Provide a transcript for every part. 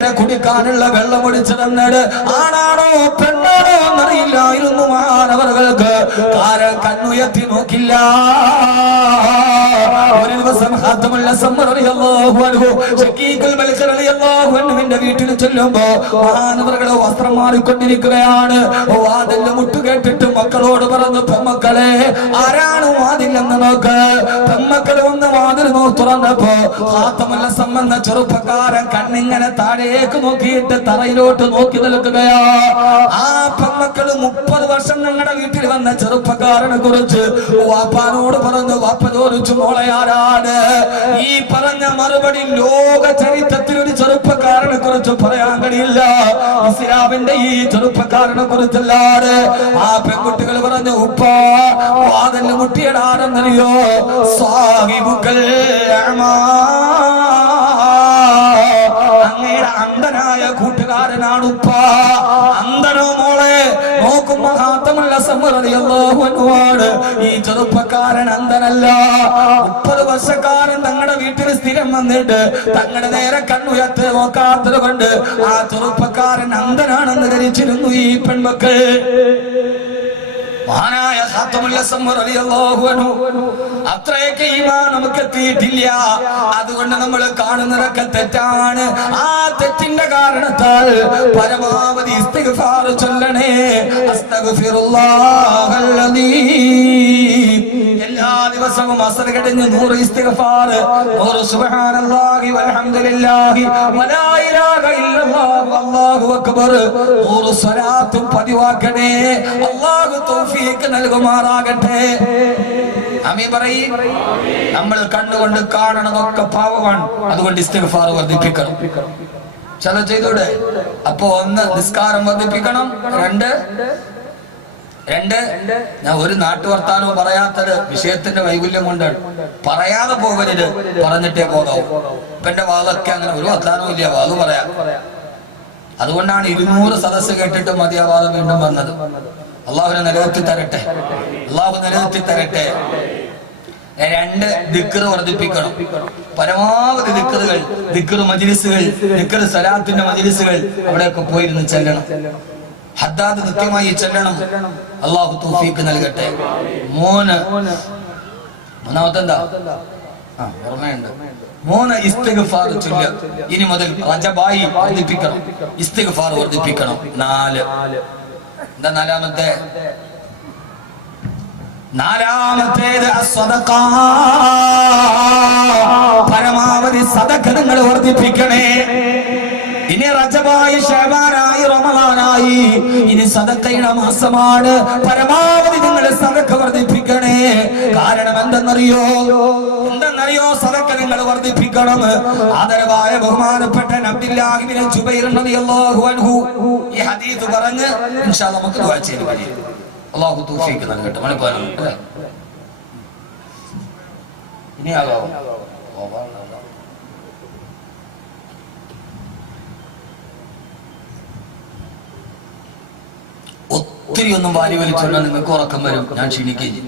കുടിക്കാനുള്ള വെള്ളം ഒഴിച്ചു തന്നത് ആണാണോ പെണ്ണാണോ എന്നറിയില്ലായിരുന്നു. മാനവർക്ക് കണ്ണുയർത്തി നോക്കില്ല. ഒരു ദിവസം വീട്ടിൽ ചെല്ലുമ്പോ മാനവരുടെ വസ്ത്രം മാറിക്കൊണ്ടിരിക്കുകയാണ്. വാതിലിന്റെ മുട്ട് കേട്ടിട്ട് മക്കളോട് പറഞ്ഞു, പെമ്മക്കളെ ആരാണ് വാതിലെന്ന് നോക്ക്. പെമ്മക്കളെ ഒന്ന് വാതിൽ തുറന്നപ്പോ ഹാത്തമല്ല സംബന്ധ ചെറുപ്പക്കാരൻ കണ്ണിങ്ങനെ താഴേക്ക് നോക്കിയിട്ട് തറയിലോട്ട് നോക്കി നിൽക്കുകയാ. ആ പെമ്മക്കള് 30 വർഷം ഞങ്ങളുടെ വീട്ടിൽ വന്ന ചെറുപ്പക്കാരനെ കുറിച്ച് വാപ്പാനോട് പറഞ്ഞു. വാപ്പ ചോദിച്ചു, മോളെ ആരാണ്? ഈ പറഞ്ഞ മറുപടി ലോക ചരിത്രത്തിൽ ഒരു ചെറുപ്പക്കാരനെ കുറിച്ച് പറയാൻ കഴിയില്ല. ഇസ്ലാമിന്റെ ഈ ചെറുപ്പക്കാരനെ കുറിച്ചല്ലാതെ ആ പെൺകുട്ടികൾ പറഞ്ഞു, ഉപ്പ വാതിൽ മുട്ടിയടാരെന്നറിയോ? സാഹിബുക്കൽ അങ്ങയുടെ അന്ധനായ കൂട്ടുകാരനാണ് ഉപ്പ. അന്ധനോ മോളെ? നോക്കുമ്പോ ഹാത്തമുള്ള സമ്മറിയാണ്. ഈ ചെറുപ്പക്കാരൻ അന്ധനല്ല. 30 വർഷക്കാരൻ തങ്ങളുടെ വീട്ടിൽ സ്ഥിരം വന്നിട്ട് തങ്ങളുടെ നേരെ കണ്ണുയർത്ത് നോക്കാത്തത് കൊണ്ട് ആ ചെറുപ്പക്കാരൻ അന്ധനാണെന്ന് ധരിച്ചിരുന്നു ഈ പെൺമക്കൾ. മഹാനായ അത്രയൊക്കെ ഈമാൻ നമുക്ക് എത്തിയിട്ടില്ല. അതുകൊണ്ട് നമ്മൾ കാണുന്നതൊക്കെ തെറ്റാണ്. ആ തെറ്റിന്റെ കാരണത്താൽ പരമാവധി ഇസ്തിഗ്ഫാർ ചൊല്ലണേ. എല്ലാ ദിവസവും അസ്ർ കഴിഞ്ഞ് 100 ഇസ്തിഗ്ഫാർ, 100 സുബ്ഹാനല്ലാഹി വൽഹംദുലില്ലാഹി വലാ ഇലാഹ ഇല്ലല്ലാഹു അല്ലാഹു അക്ബർ, 100 സ്വലാത്തും പതിവാക്കണേ. അല്ലാഹു തൗഫീഖ് നൽകുമാറാകട്ടെ. ആമീൻ പറയ്. നമ്മൾ കണ്ണുകൊണ്ട് കാണണതൊക്കെ പാവമാണ്. അതുകൊണ്ട് ഇസ്തിഗ്ഫാർ വർദ്ധിപ്പിക്കണം. ചില ചെയ്തൂടെ? അപ്പൊ 1 നിസ്കാരം വർദ്ധിപ്പിക്കണം. 2 ഞാൻ ഒരു നാട്ടുവർത്താനവും പറയാത്തത് വിഷയത്തിന്റെ വൈകുല്യം കൊണ്ടാണ്. പറയാതെ പോകരുത്, പറഞ്ഞിട്ടേ പോകാവൂ. ഇപ്പൊ എന്റെ വാതൊക്കെ അങ്ങനെ ഒരു വർത്താനവും ഇല്ല, വാത് പറയാം. അതുകൊണ്ടാണ് 200 സദസ്സ് കേട്ടിട്ട് മതിയാവാതെ വീണ്ടും വന്നത്. അള്ളാഹുവിനെ നിലനിർത്തി തരട്ടെ, അള്ളാഹു നിലനിർത്തി തരട്ടെ. 2 ദിക്ർ വർദ്ധിപ്പിക്കണം. പരമാവധി ദിക്റുകൾ, ദിക്ർ മജ്ലിസുകൾ, ദിക്ർ സലാത്തിന്റെ മജ്ലിസുകൾ അവിടെയൊക്കെ പോയിരുന്ന് ചെല്ലണം. ഹദ്ദാദ് കൃത്യമായി ചെല്ലണം. അള്ളാഹു തൗഫീഖ് നൽകട്ടെ. മൂന്നാമത്തെ എന്താ? ഓർമ്മയുണ്ട്. 3 ഇസ്തിഗ്ഫാർ ചൊല്ലുക. ഇനി മുതൽ റജബായി വർദ്ധിപ്പിക്കണം, ഇസ്തിഗ്ഫാർ വർദ്ധിപ്പിക്കണം. 4 എന്താ നാലാമത്തേത് അസ്സദഖ. പരമാവധി സദഖ നിങ്ങൾ വർദ്ധിപ്പിക്കണേ. ഇനി റജബായി, ശഅബാനായി, റമളാനായി, ഇനി സദഖയുടെ മാസമാണ്. പരമാവധി നിങ്ങൾ സദഖ വർദ്ധിപ്പിക്കണേ. കാരണം എന്തെന്നറിയോ? സദഖ നിങ്ങൾ വർദ്ധിപ്പിക്കണം. ആദരവായ ബഹുമാനപ്പെട്ട അബ്ദുല്ലാഹി ഇബ്നു ജുബൈർ റളിയല്ലാഹു അൻഹു ഈ ഹദീസ് പറഞ്ഞ് ഇൻഷാ അല്ലാഹ് നമുക്ക് ദുആ ചെയ്യാം. അല്ലാഹു തൗഫീഖ് നൽകട്ടെ. മണിപ്പാനം അല്ലേ? ഇനി ആകാവോ? ഒത്തിരി ഒന്നും വാരി വലിച്ചോണ്ടാൽ നിങ്ങൾക്ക് ഉറക്കം വരും. ഞാൻ ക്ഷീണിക്കുകയും ചെയ്യും.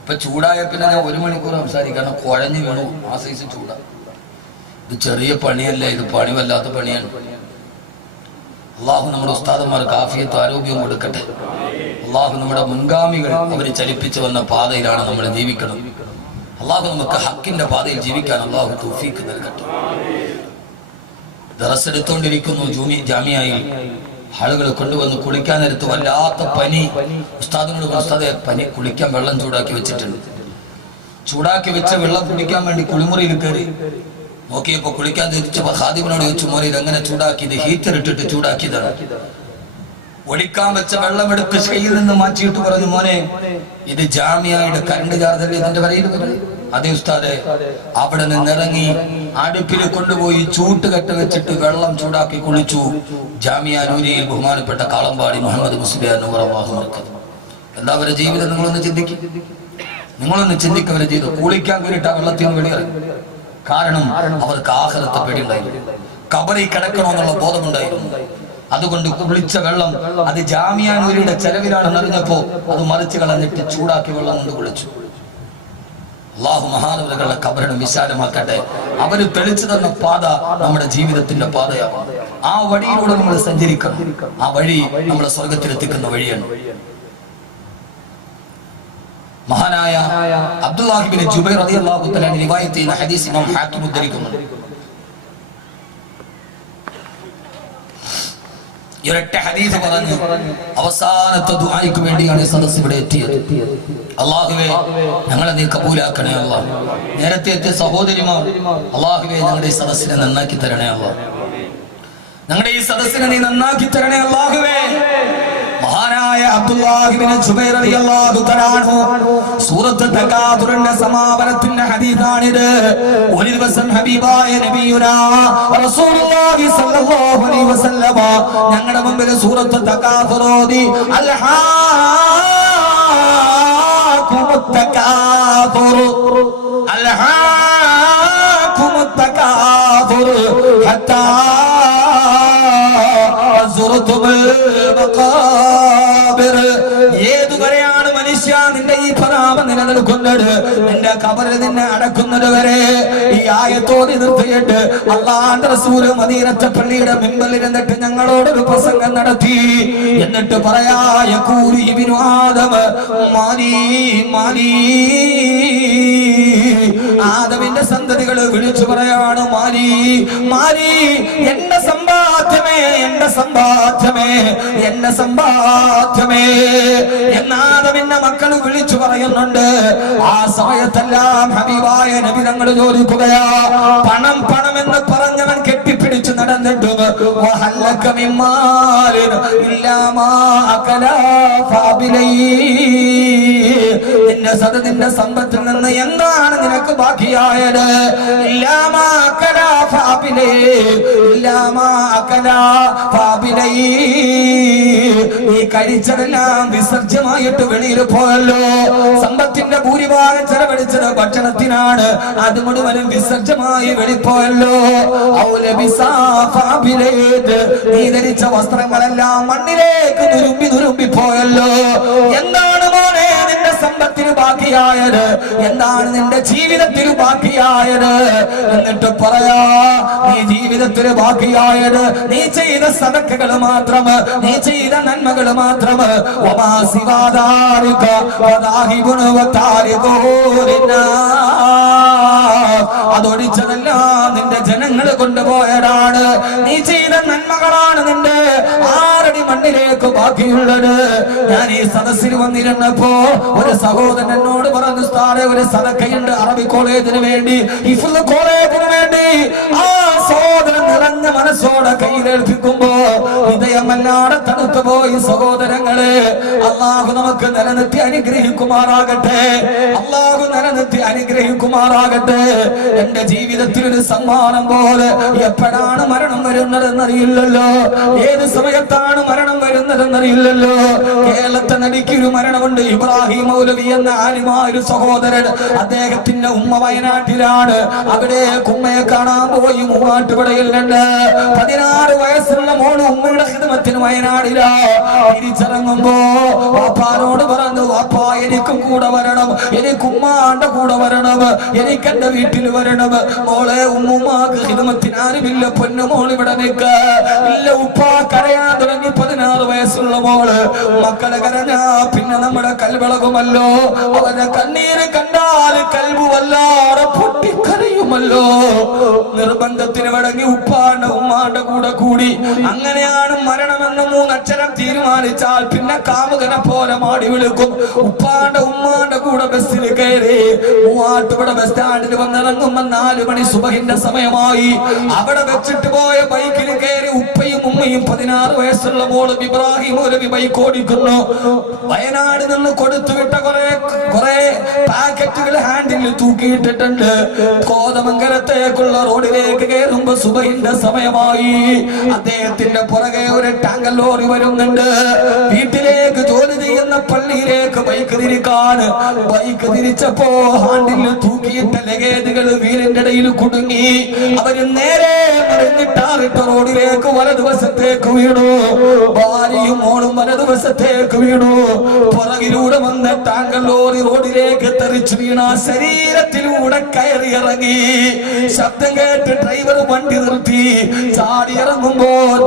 ഇപ്പൊ ചൂടായ പിന്നെ ഞാൻ 1 മണിക്കൂർ സംസാരിക്കണം. കുഴഞ്ഞു വീണു. ആ സൈസ് ചൂടാ. ഇത് ചെറിയ പണിയല്ല, ഇത് പണി വല്ലാത്ത പണിയാണ്. അള്ളാഹു നമ്മുടെ ഉസ്താദന്മാർക്ക് ആഫിയത്തും ആരോഗ്യവും കൊടുക്കട്ടെ. അള്ളാഹു നമ്മുടെ മുൻഗാമികൾ അവര് ചലിപ്പിച്ചു വന്ന പാതയിലാണ് നമ്മൾ ജീവിക്കണം. അള്ളാഹു നമുക്ക് ഹക്കിന്റെ പാതയിൽ ജീവിക്കാൻ അള്ളാഹു തൗഫീഖ് നൽകട്ടെ. ദറസ് എടുത്തുകൊണ്ടിരിക്കുന്നു ജാമിയയിൽ. ആളുകൾ കൊണ്ടുവന്ന് കുളിക്കാൻ നേരത്ത് വല്ലാത്ത പനി. ഉസ്താദിനോട് ഉസ്താദെ, പനി കുളിക്കാൻ വെള്ളം ചൂടാക്കി വെച്ചിട്ടുണ്ട്. ചൂടാക്കി വെച്ച വെള്ളം കുടിക്കാൻ വേണ്ടി കുളിമുറിയിൽ കയറി നോക്കിയപ്പോ കുളിക്കാൻ തിരിച്ചപ്പോ ഖാദിമിനോട് ചോദിച്ചു, മോനെ ഇതെങ്ങനെ ചൂടാക്കി? ഇത് ഹീറ്റർ ഇട്ടിട്ട് ചൂടാക്കിയതാണ്. ഒളിക്കാൻ വെച്ച വെള്ളം എടുത്ത് കയ്യിൽ നിന്ന് മാറ്റിയിട്ട് പറഞ്ഞു, മോനെ ഇത് ജാമിയയുടെ കറണ്ട് ചാർജല്ലേ ഇതിന്റെ പറയിൽ? അതേ ഉസ്താദെ. അവിടെ നിന്നിറങ്ങി അടുപ്പിൽ കൊണ്ടുപോയി ചൂട്ടുകെട്ട് വെച്ചിട്ട് വെള്ളം ചൂടാക്കി കുളിച്ചു. ജാമിയ നൂരിയിൽ ബഹുമാനപ്പെട്ട കാളമ്പാടി മുഹമ്മദ് മുസ്ലിയാർ നൂറല്ലാഹു ബറകത്ത്. എന്താ അവരുടെ ജീവിതം? നിങ്ങളൊന്ന് ചിന്തിക്കവരെ ചെയ്തു. കുളിക്കാൻ വേണ്ടിയിട്ട് ആ വെള്ളത്തിൽ നിന്ന് വെളിയിറങ്ങി. കാരണം അവർക്ക് ആഖിറത്തെ പേടിയുണ്ടായിരുന്നു, ഖബറിൽ കിടക്കണമെന്നുള്ള ബോധമുണ്ടായിരുന്നു. അതുകൊണ്ട് കുളിച്ച വെള്ളം അത് ജാമിയ നൂരിയുടെ ചെലവിലാണെന്ന് അറിഞ്ഞപ്പോ അത് മറിച്ച് കളഞ്ഞിട്ട് ചൂടാക്കി വെള്ളം കൊണ്ട് കുളിച്ചു. അള്ളാഹു മഹാനവറുകളുടെ ഖബറിനെ വിശാലമാക്കട്ടെ. അവര് തെളിച്ചു തന്ന പാത നമ്മുടെ ജീവിതത്തിന്റെ പാതയാണ്. ആ വഴിയിലൂടെ നമ്മൾ സഞ്ചരിക്കണം. ആ വഴി നമ്മളെ സ്വർഗത്തിലെത്തിക്കുന്ന വഴിയാണ്. മഹാനായ അബ്ദുല്ലാഹി ഇബ്നു ജുബൈർ റളിയല്ലാഹു തആല റിവായത്ത് ചെയ്യുന്ന ഹദീസ് ഇമാം ഹാക്കിം ഉദ്ധരിക്കുന്നു. ഒരൊറ്റ ഹദീസ് പറഞ്ഞു അവസാനത്തെ ദുആയ്ക്ക് വേണ്ടിയാണ് ഈ സദസ്സ് ഇവിടെ എത്തിയത്. അല്ലാഹുവേ ഞങ്ങളെ നീ കബൂലാക്കണേ അല്ലാഹ്. നേരത്തെ എത്തിയ സഹോദരിമാർ അല്ലാഹുവേ ഞങ്ങളുടെ ഈ സദസ്സിനെ നന്നാക്കി തരണേ അല്ലാഹ്. ഞങ്ങളുടെ ഈ സദസ്സിനെ നീ നന്നാക്കി തരണേ അല്ലാഹുവേ. മഹാനായ അബ്ദുല്ലാഹി ഇബ്നു ജുബൈർ റളിയല്ലാഹു തആല അൻഹു സൂറത്ത് തകാതുറിന്റെ സമാപനത്തിന്റെ ഹദീസാണിത്. ഒരു ദിവസം ഹബീബായ നബിയുനാ റസൂലുള്ളാഹി സ്വല്ലല്ലാഹു അലൈഹി വസല്ലമ ഞങ്ങളുടെ മുമ്പിൽ സൂറത്ത് തകാതുർ ഓതി അൽഹാകുമുത് തകാതുർ അൽഹാകുമുത് തകാതുർ ഹത്താ ഏതുവരെയാണ് മനുഷ്യ നിന്റെ ഈ പരാമം നിലനിൽക്കുന്നത്? നിന്റെ ഖബറിൽ നിന്നെ അടക്കുന്നത് വരെ ഈ ആയത്തോതി നിർത്തിയിട്ട് അല്ലാഹുവിന്റെ റസൂൽ മദീനത്തെ പള്ളിയുടെ മിമ്പറിൽ ഇരുന്നിട്ട് ഞങ്ങളോടൊരു പ്രസംഗം നടത്തി. എന്നിട്ട് പറയാ യഖൂലു ഇബ്നു ആദം മാലി മാലി. ആദമിന്റെ സന്തതികൾ വിളിച്ചു പറയാണ് മാലി മാലി, എന്റെ സമ്പാദ്യമേ എന്റെ സമ്പാദ്യമേ എന്റെ സമ്പാദ്യമേ എന്നാദമിന്റെ മക്കൾ വിളിച്ചു പറയുന്നുണ്ട്. ആ സമയത്തെല്ലാം ഹബീബായ നബി തങ്ങൾ ചോദിക്കുകയാ, പണം പണം എന്ന് പറഞ്ഞവൻ കെട്ടിപ്പിടിച്ചു നടന്നിട്ടും നിന്റെ സമ്പത്തിൽ നിന്ന് എന്താണ് നിനക്ക് ബാക്കിയായത്? നീ കഴിച്ചതെല്ലാം വിസർജ്യമായിട്ട് വെളിയിൽ പോയല്ലോ. സമ്പത്തിന്റെ ഭൂരിഭാഗം ചെലവഴിച്ചത് ഭക്ഷണത്തിനാണ്, അത് മുഴുവനും വിസർജ്യമായി വെളിപ്പോയല്ലോ. നീ ധരിച്ച വസ്ത്രങ്ങളെല്ലാം മണ്ണിലേക്ക് നുരുമ്പി പോയല്ലോ. എന്താണ് മോനെ നിന്റെ സമ്പത്തിന് ബാക്കിയായത്? എന്താണ് നിന്റെ ജീവിതത്തിന് ബാക്കിയായത്? എന്നിട്ട് പറയാ, നീ ജീവിതത്തിന് ബാക്കിയായത് നീ ചെയ്ത സദഖകൾ മാത്രം, നീ ചെയ്ത നന്മകൾ മാത്രം. അതൊഴിച്ചതെല്ലാം നിന്റെ ജനങ്ങൾ കൊണ്ടുപോയതാണ്. നീ ചെയ്ത നന്മകളാണ് നിന്റെ ആറടി മണ്ണിലേക്ക് ബാക്കിയുള്ളത്. ഞാൻ ഈ സദസ്സിൽ വന്നിരുന്നപ്പോ ഒരു സഹോദരൻ എന്നോട് പറഞ്ഞു, ഉസ്താദേ ഒരു സദഖയുണ്ട് അറബി കോളേജിന് വേണ്ടി, ഹിഫ്ള് കോളേജിന് വേണ്ടി. ആ സഹോദരൻ നിറഞ്ഞ മനസ്സോടെ കയ്യിലേൽപ്പിക്കുമ്പോ ഹൃദയമല്ലാതെ തണുത്തു പോയി. സഹോദരങ്ങളെ, അള്ളാഹു നമുക്ക് നിലനിർത്തി അനുഗ്രഹിക്കുമാറാകട്ടെ. അള്ളാഹു നിലനിർത്തി അനുഗ്രഹിക്കുമാറാകട്ടെ. എന്റെ ജീവിതത്തിൽ ഒരു സമ്മാനം പോലെ എപ്പോഴാണ് മരണം വരുന്നതെന്നറിയില്ലല്ലോ, ഏത് സമയത്താണ് മരണം വരുന്നതെന്നറിയില്ലല്ലോ. കേരളത്തെ നടിക്കൊരു മരണമുണ്ട്. ഇബ്രാഹിം മൗലവി എന്ന ആലിമായ ഒരു സഹോദരൻ, അദ്ദേഹത്തിന്റെ ഉമ്മ വയനാട്ടിലാണ്. അവിടെ ഉമ്മയെ കാണാൻ പോയി. മൂവാറ്റുപുഴയിൽ നിന്ന് 16 വയസ്സുള്ള മോള് ഉമ്മയുടെ ഖിദ്മത്തിന് വയനാടിലാ. തിരിച്ചിറങ്ങുമ്പോ വാപ്പാനോട് പറഞ്ഞു, വാപ്പാ എനിക്കും കൂടെ വരണം, എനിക്ക് ഉമ്മാന്റെ കൂടെ വരണം, എനിക്ക് എന്റെ വീട്ടിൽ വരണം. മോളെ ഉമ്മുമാക്ക് ഖിദ്മത്തിന് ആരുമില്ല, പൊന്നുമോൾ ഇവിടെ നിൽക്ക ഇല്ല. ഉപ്പ കരയാൻ തുടങ്ങി. 16 വയസ്സുള്ള മോള്. മക്കളെ കരഞ്ഞാ പിന്നെ നമ്മുടെ കൽവിളകുമല്ലോ. അവരുടെ കണ്ണീര് കണ്ടാൽ കൽബ് വല്ലാതെ പൊട്ടിക്കരയുമല്ലോ. നിർബന്ധത്തിന് വഴങ്ങി ഉപ്പാന്റെ ഉമ്മാന്റെ കൂടെ കൂടി. അങ്ങനെയാണ് മരണമെന്ന് 3 അക്ഷരം തീരുമാനിച്ചാൽ പിന്നെ കാമുകനെ പോലെ മാടി വിളിക്കും. ഉപ്പാന്റെ ഉമ്മാന്റെ കൂടെ ബസ്സിൽ കയറി മൂവാറ്റുപുഴ ബസ് സ്റ്റാൻഡിൽ വന്നിറങ്ങുമ്പോ 4 മണി സുബഹിന്റെ സമയമായി. അവിടെ വെച്ചിട്ട് പോയ ബൈക്കിൽ കയറി ഉപ്പയും ഉമ്മയും 16 വയസ്സുള്ള മോളും ഇബ്രാഹിം മൗലവി ബൈക്ക് ഓടിക്കുന്നു. വയനാട് നിന്ന് കൊടുത്തുവിട്ട കുറെ പാക്കറ്റുകൾ ഹാൻഡിൽ തൂക്കിയിട്ടിട്ടുണ്ട്. കോതമംഗലത്തേക്കുള്ള റോഡിലേക്ക് കയറുമ്പോ സുബഹിന്റെ സമയമായി. അദ്ദേഹത്തിന്റെ പുറകെ ഒരു ടാങ്കർ ലോറി വരുന്നുണ്ട്. വീട്ടിലേക്ക് ജോലി ചെയ്യുന്ന പള്ളിയിലേക്ക് ബൈക്ക് തിരിക്കാൻ. ബൈക്ക് തിരിച്ചപ്പോ ഹാൻഡിൽ തൂക്കിയിട്ട ലഗേജുകൾ വീലിന്റെ ഇടയിൽ കുടുങ്ങി. അവര് നേരെ മറിഞ്ഞിട്ടാറിട്ട റോഡിലേക്ക് വലതുവശം വശത്തേക്ക് വീണു, ഭാര്യയും മോളും വലതുവശത്തേക്ക് വീണു. പുറകിലൂടെ വന്ന് ടാങ്കർ ലോറി റോഡിലേക്ക് തെറിച്ചു വീണ ശരീരത്തിലൂടെ കയറി ഇറങ്ങി. ശബ്ദം കേട്ട് ഡ്രൈവർ വണ്ടി നിർത്തി. ചാടി ഇറങ്ങുമ്പോൾ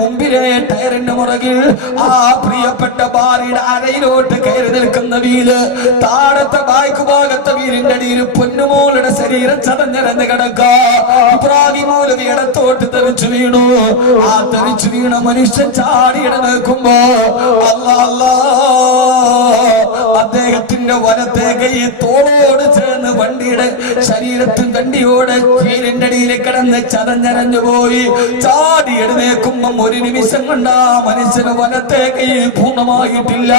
മുമ്പിലെ ടയറിന്റെ മുറകിൽ ആ പ്രിയപ്പെട്ട ഭാര്യയുടെ അരയിലോട്ട് കയറി നിൽക്കുന്ന വീല്, താഴത്തെ ബായ്ക്ക് ഭാഗത്തെ വീലിന്റെ അടിയിൽ പൊന്നുമോളുടെ ശരീരം ചതഞ്ഞിറഞ്ഞ് കിടക്ക. ഇബ്രാഹിം മൗലവി ഇടത്തോട്ട് തെറിച്ചു വീണു. ആ തെറിച്ചു വീണ മനുഷ്യൻ ചാടി ഇടനേക്കുമ്പോ അദ്ദേഹത്തിന്റെ വലത്തെ കൈ തോളോട് ചേർന്ന് വണ്ടിയുടെ ശരീരത്തിൽ വണ്ടിയോടെ വീലിന്റെ അടിയിൽ കിടന്ന് ചതഞ്ഞരഞ്ഞു പോയി. ചാടി എഴുന്നേക്കുമ്പം ഒരു നിമിഷം കൊണ്ട് ആ മനുഷ്യന് വലത്തെ കൈ പൂർണ്ണമായിട്ടില്ല.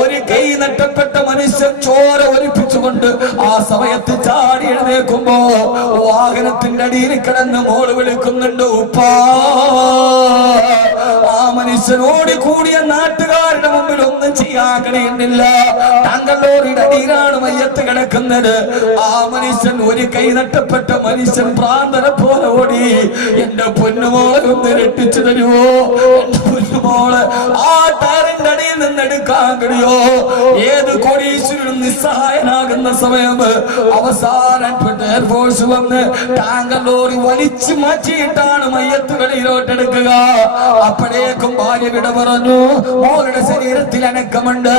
ഒരു കൈ നഷ്ടപ്പെട്ട മനുഷ്യൻ ചോര ഒലിപ്പിച്ചുകൊണ്ട് ആ സമയത്ത് ചാടി എഴുന്നേക്കുമ്പോ വാഹനത്തിന്റെ അടിയിൽ കിടന്ന് മോള് വിളിക്കുന്നുണ്ട് ഉപ്പാ. ആ മനുഷ്യനോട് കൂടിയ നാട്ടുകാരുടെ മുമ്പിൽ ഒന്നും ചെയ്യാൻ കഴിയുന്നില്ല. ടാങ്കർ ലോറിയുടെ അടിയിലാണ് മയ്യത്ത് കിടക്കുന്നത്. ആ മനുഷ്യൻ ഒരു കൈ നഷ്ടപ്പെട്ട മനുഷ്യൻ ഭ്രാന്തനെ പോലെ ഓടി, എന്റെ പൊന്നുമോളൊന്ന് രക്ഷിച്ചു തരുമോ, എന്റെ പൊന്നുമോള് ആ ടയറിന്റെ അടിയിൽ നിന്ന് എടുക്കാൻ കഴിയോ? ഏത് കോടീശ്വരനും നിസ്സഹായനാകുന്ന സമയം അവസാനം എയർഫോഴ്സ് വന്ന് ടാങ്കർ ലോറി വലിച്ചു മാറ്റിയിട്ടാണ് മയ്യത്തുകളിലോട്ട് എടുക്കുക. അപ്പോഴേക്കും ഭാര്യ വിട പറഞ്ഞു. മോളുടെ ശരീരത്തിൽ അനക്കമുണ്ട്.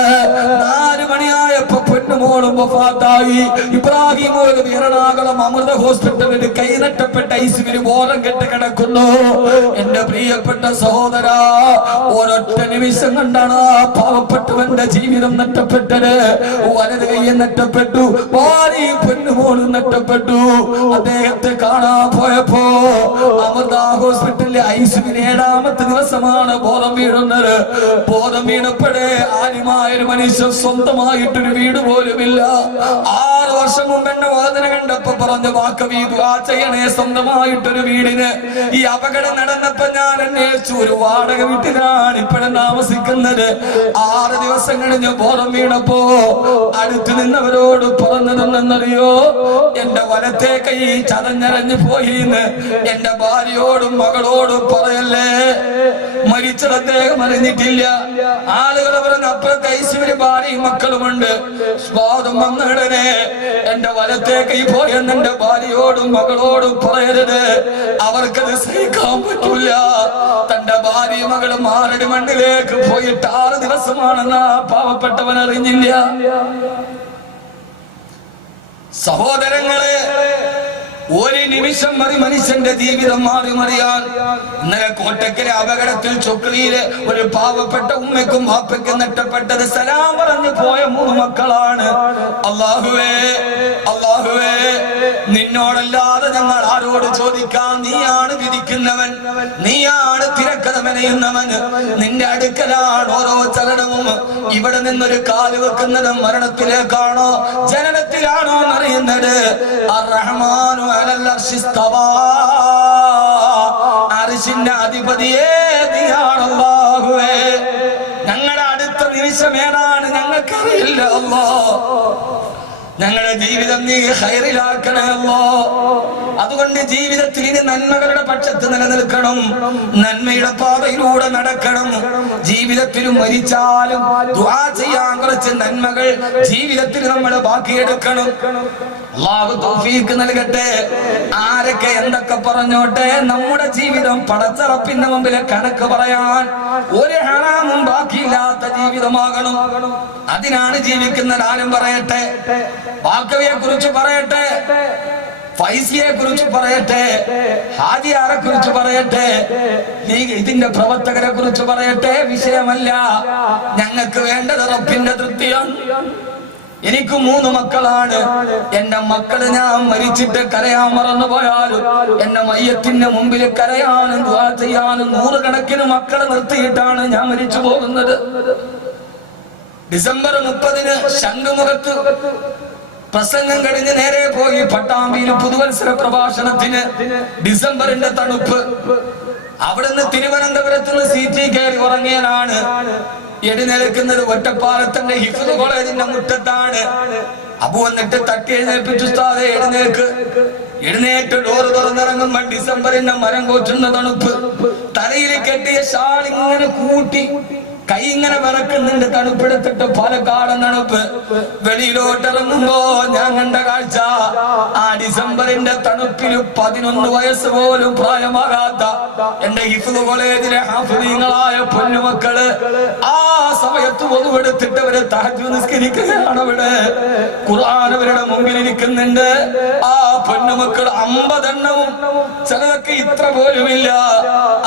4 മണിയായപ്പോ പൊന്നുമോളും വഫാത്തായി. ഇബ്രാഹിം മൗലവി എറണാകുളം അമൃത ഹോസ്പിറ്റലിൽ കൈ നഷ്ടപ്പെട്ട ഐസിയിൽ ബോധം കെട്ട് കിടക്കുന്നു. എന്റെ പ്രിയപ്പെട്ട സഹോദര, ഒരൊറ്റ നിമിഷം കണ്ടാണ് ആ പാവപ്പെട്ടവന്റെ ജീവിതം നഷ്ടപ്പെട്ടത്. വലത് കൈയും നഷ്ടപ്പെട്ടു, ഭാര്യയും പൊന്നുമോളും നഷ്ടപ്പെട്ടു. അദ്ദേഹത്തെ കാണാൻ പോയപ്പോ അമൃത ഹോസ്പിറ്റലിലെ ഐസിയിൽ 7ാമത്തെ ദിവസമാണ് ബോധം വീഴുന്നത്. ബോധം വീണപ്പോഴേ ആര്യമായൊരു മനുഷ്യൻ സ്വന്തമായിട്ടൊരു വീട് പോലുമില്ല. 6 വർഷം മുമ്പ് എന്നെ വേദന കണ്ടപ്പോ പറഞ്ഞ വാക്കവി ദുആ ചെയ്യണേ സ്വന്തമായിട്ടൊരു വീടിന്. ഈ അപകടം നടന്നപ്പോ ഞാൻ അന്വേഷിച്ചു, ഒരു വാടക വീട്ടിലാണ് ഇപ്പോഴും താമസിക്കുന്നത്. 6 ദിവസം കഴിഞ്ഞ് ബോധം വീണപ്പോ അടുത്ത് നിന്നവരോട് പറഞ്ഞതെന്നറിയോ, എന്റെ വലത്തെ കൈ ചതഞ്ഞരഞ്ഞു പോയിന്ന്. എന്റെ ഭാര്യയോടും മകളോടും പറയല്ലേ, മരിച്ചത് അദ്ദേഹം അറിഞ്ഞിട്ടില്ല. ആളുകൾ പറഞ്ഞ അപ്പുറത്തെ ഐശ്വര്യ ഭാര്യയും മക്കളുമുണ്ട്. സ്വാദം വന്നിടനെ എന്റെ വലത്തെ കൈ പോയെന്ന് എന്റെ ഭാര്യയോടും മകളോടും പറയരുത്. അവർക്കത് സഹിക്കാൻ പറ്റൂല. തന്റെ ഭാര്യ മകളും ആരുടെ മണ്ണിലേക്ക് പോയിട്ട് 6 ദിവസമാണെന്ന് ആ പാവപ്പെട്ടവൻ അറിഞ്ഞില്ല. സഹോദരങ്ങളെ, ഒരു നിമിഷം മതി മനുഷ്യന്റെ ജീവിതം മാറി മറിയാൻ. ഇന്നലെ കോട്ടക്കലെ അപകടത്തിൽ ചൊക്ലിയിലെ ഒരു പാവപ്പെട്ട ഉമ്മയ്ക്കും വാപ്പയ്ക്കും നഷ്ടപ്പെട്ടത് സലാം പറഞ്ഞു പോയ 3 മക്കളാണ്. അല്ലാഹുവേ, അല്ലാഹുവേ, നിന്നോടല്ലാതെ ഞങ്ങൾ ആരോട് ചോദിക്കാം? നീയാണ് വിധിക്കുന്നവൻ, നീയാണ് തിരക്കഥ മെനയുന്നവൻ. നിന്റെ അടുക്കലാണ് ഓരോ ചലനവും. ഇവിടെ നിന്നൊരു കാല് വെക്കുന്നതും മരണത്തിലേക്കാണോ ജനനത്തിലാണോ എന്നറിയുന്നത്. അർ-റഹ്മാനു അലൽ അർശി ഇസ്തവാ, അർശിന്റെ അധിപതിയേ നീയാണ് അല്ലാഹുവേ. ഞങ്ങളുടെ അടുത്ത നിമിഷം ഏതാണ് ഞങ്ങൾക്കറിയില്ല അല്ലാഹ്. ഞങ്ങളുടെ ജീവിതം നീ ഖൈറിലാക്കണേ അല്ലാഹ്. അതുകൊണ്ട് ജീവിതത്തിൽ ഇനി നന്മകളുടെ പക്ഷത്ത് നിലനിൽക്കണം, നന്മയുടെ പാതയിലൂടെ നടക്കണം. ജീവിതത്തിലും മരിച്ചാലും ദുആ ചെയ്യാൻ കുറച്ച് നന്മകൾ ജീവിതത്തിൽ നമ്മൾ ബാക്കിയെടുക്കണം. അല്ലാഹു തൗഫീഖ് നൽകട്ടെ. ആരൊക്കെ എന്തൊക്കെ പറഞ്ഞോട്ടെ, നമ്മുടെ ജീവിതം പടച്ചറപ്പിന്റെ മുമ്പിൽ കണക്ക് പറയാൻ ഒരു ഹറാമും ബാക്കിയില്ലാത്ത ജീവിതമാകണം. അതിനാണ് ജീവിക്കുന്നത്. ആരും പറയട്ടെ, വാക്കവിയെ കുറിച്ച് പറയട്ടെ, ഫൈസിയെ കുറിച്ച് പറയട്ടെ, ഹാജിയാരെ കുറിച്ച് പറയട്ടെ, ഇതിന്റെ പ്രവർത്തകരെ കുറിച്ച് പറയട്ടെ, വിഷയമല്ല. ഞങ്ങൾക്ക് വേണ്ടത് റബ്ബിന്റെ തൃപ്തിയാണ്. എനിക്ക് 3 മക്കളാണ്. എന്റെ മക്കള് ഞാൻ മരിച്ചിട്ട് കരയാൻ മറന്നു പോയാലും എന്റെ മയ്യത്തിന്റെ മുമ്പിൽ കരയാനും ദുആ ചെയ്യാനും 100 കണക്കിന് മക്കളെ നിർത്തിയിട്ടാണ് ഞാൻ മരിച്ചു പോകുന്നത്. ഡിസംബർ 30-ന് ശംഖുമുഖത്ത് പ്രസംഗം കഴിഞ്ഞ് നേരെ പോയി പട്ടാമ്പിയിൽ പുതുവത്സര പ്രഭാഷണത്തിന്. ഡിസംബറിന്റെ തണുപ്പ്. അവിടുന്ന് തിരുവനന്തപുരത്ത് നിന്ന് സീറ്റിൽ കയറി ഉറങ്ങിയതാണ്. എഴുന്നേൽക്കുന്നത് ഒറ്റപ്പാലത്തിന്റെ ഹിഫ്ദ് കോളേജിന്റെ മുറ്റത്താണ്. അബു വന്നിട്ട് തട്ടി എഴുന്നേൽപ്പിച്ചു, ഉസ്താദേ എഴുന്നേൽക്ക്, എഴുന്നേറ്റ് ഡോറ് തുറന്നിറങ്ങുമ്പോ ഡിസംബറിന്റെ മരം കോച്ചുന്ന തണുപ്പ്, തലയിൽ കെട്ടിയ ഷാൾ ഇങ്ങനെ കൂട്ടി കൈ ഇങ്ങനെ വിറക്കുന്നുണ്ട്, തണുപ്പെടുത്തിട്ട് പാലക്കാട് തണുപ്പ്. വെളിയിലോട്ടിറങ്ങുമ്പോ ഞാൻ കണ്ട കാഴ്ച, ആ ഡിസംബറിന്റെ തണുപ്പിൽ 11 വയസ്സ് പോലും പ്രായമാകാത്ത എന്റെ ഹിഫ്ള് കോളേജിലെ ഹാഫിളീങ്ങളായ പൊന്നുമക്കള് ആ സമയത്ത് ഒതുവെടുത്തിട്ട് അവര് തഹജ്ജുദ് നിസ്കരിക്കുകയാണ്. അവിടെ ഖുർആൻ അവരുടെ മുമ്പിൽ ഇരിക്കുന്നുണ്ട്. ആ പൊന്നുമക്കൾ 50 എണ്ണവും, ചിലതൊക്കെ ഇത്ര പോലുമില്ല,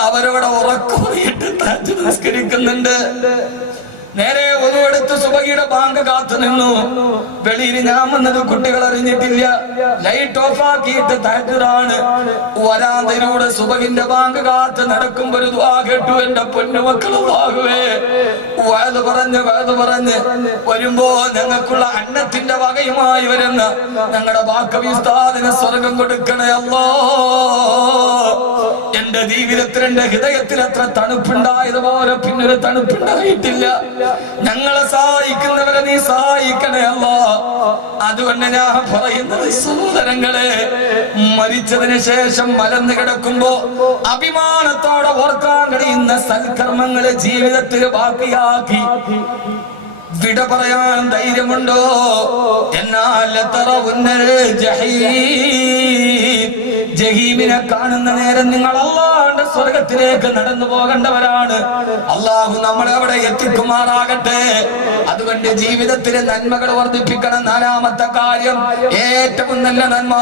അവരവിടെ ഉറക്കുപോയിട്ട് തഹജ്ജുദ് നിസ്കരിക്കുന്നുണ്ട്. നേരെ ഒതുവെടുത്ത് സുബഹിയുടെ ബാങ്ക് കാത്തു നിന്നു. വെളിയിൽ ഞാൻ വന്നത് കുട്ടികൾ അറിഞ്ഞിട്ടില്ല. ലൈറ്റ് ഓഫ് ആക്കിയിട്ട് തഹജ്ജുദാണ്. വരാന്തയിലൂടെ സുബഹിന്റെ ബാങ്ക് കാത്ത് നടക്കുമ്പോ ഒരു ദുആ കേട്ടു. എന്റെ പൊന്നുമക്കള് അല്ലാഹുവേ, വഅദ് പറഞ്ഞ് വരുമ്പോ ഞങ്ങൾക്കുള്ള അന്നത്തിന്റെ വകയുമായി വരുന്ന ഞങ്ങളുടെ ബാക്കവി ഉസ്താദിന് സ്വർഗം കൊടുക്കണേ അല്ലാ. എന്റെ ജീവിതത്തിൽ എന്റെ ഹൃദയത്തിൽ എത്ര തണുപ്പുണ്ടായതുപോലെ പിന്നൊരു തണുപ്പുണ്ടായിട്ടില്ല. ഞങ്ങളെ സഹായിക്കുന്നവരെ നീ സഹായിക്കണേ അല്ലാ. അതുകൊണ്ട് ഞാൻ പറയുന്നത് സഹോദരങ്ങളെ, മരിച്ചതിന് ശേഷം മലന്ന് കിടക്കുമ്പോ അഭിമാനത്തോടെ ഓർക്കാൻ കഴിയുന്ന സൽക്കർമ്മങ്ങളെ ജീവിതത്തിൽ ബാക്കിയാക്കി വിട പറയാൻ ധൈര്യമുണ്ടോ? എന്നാൽ ജഹീമിനെ കാണുന്ന നേരം നിങ്ങൾ അല്ലാഹുവിന്റെ സ്വർഗത്തിലേക്ക് നടന്നു പോകേണ്ടവരാണ്. അല്ലാഹു നമ്മളെ അവിടെ എത്തിക്കുമാറാകട്ടെ. അതുകൊണ്ട് ജീവിതത്തിലെ നന്മകൾ വർദ്ധിപ്പിക്കണം. 4ാമത്തെ കാര്യം, ഏറ്റവും നല്ല നന്മ,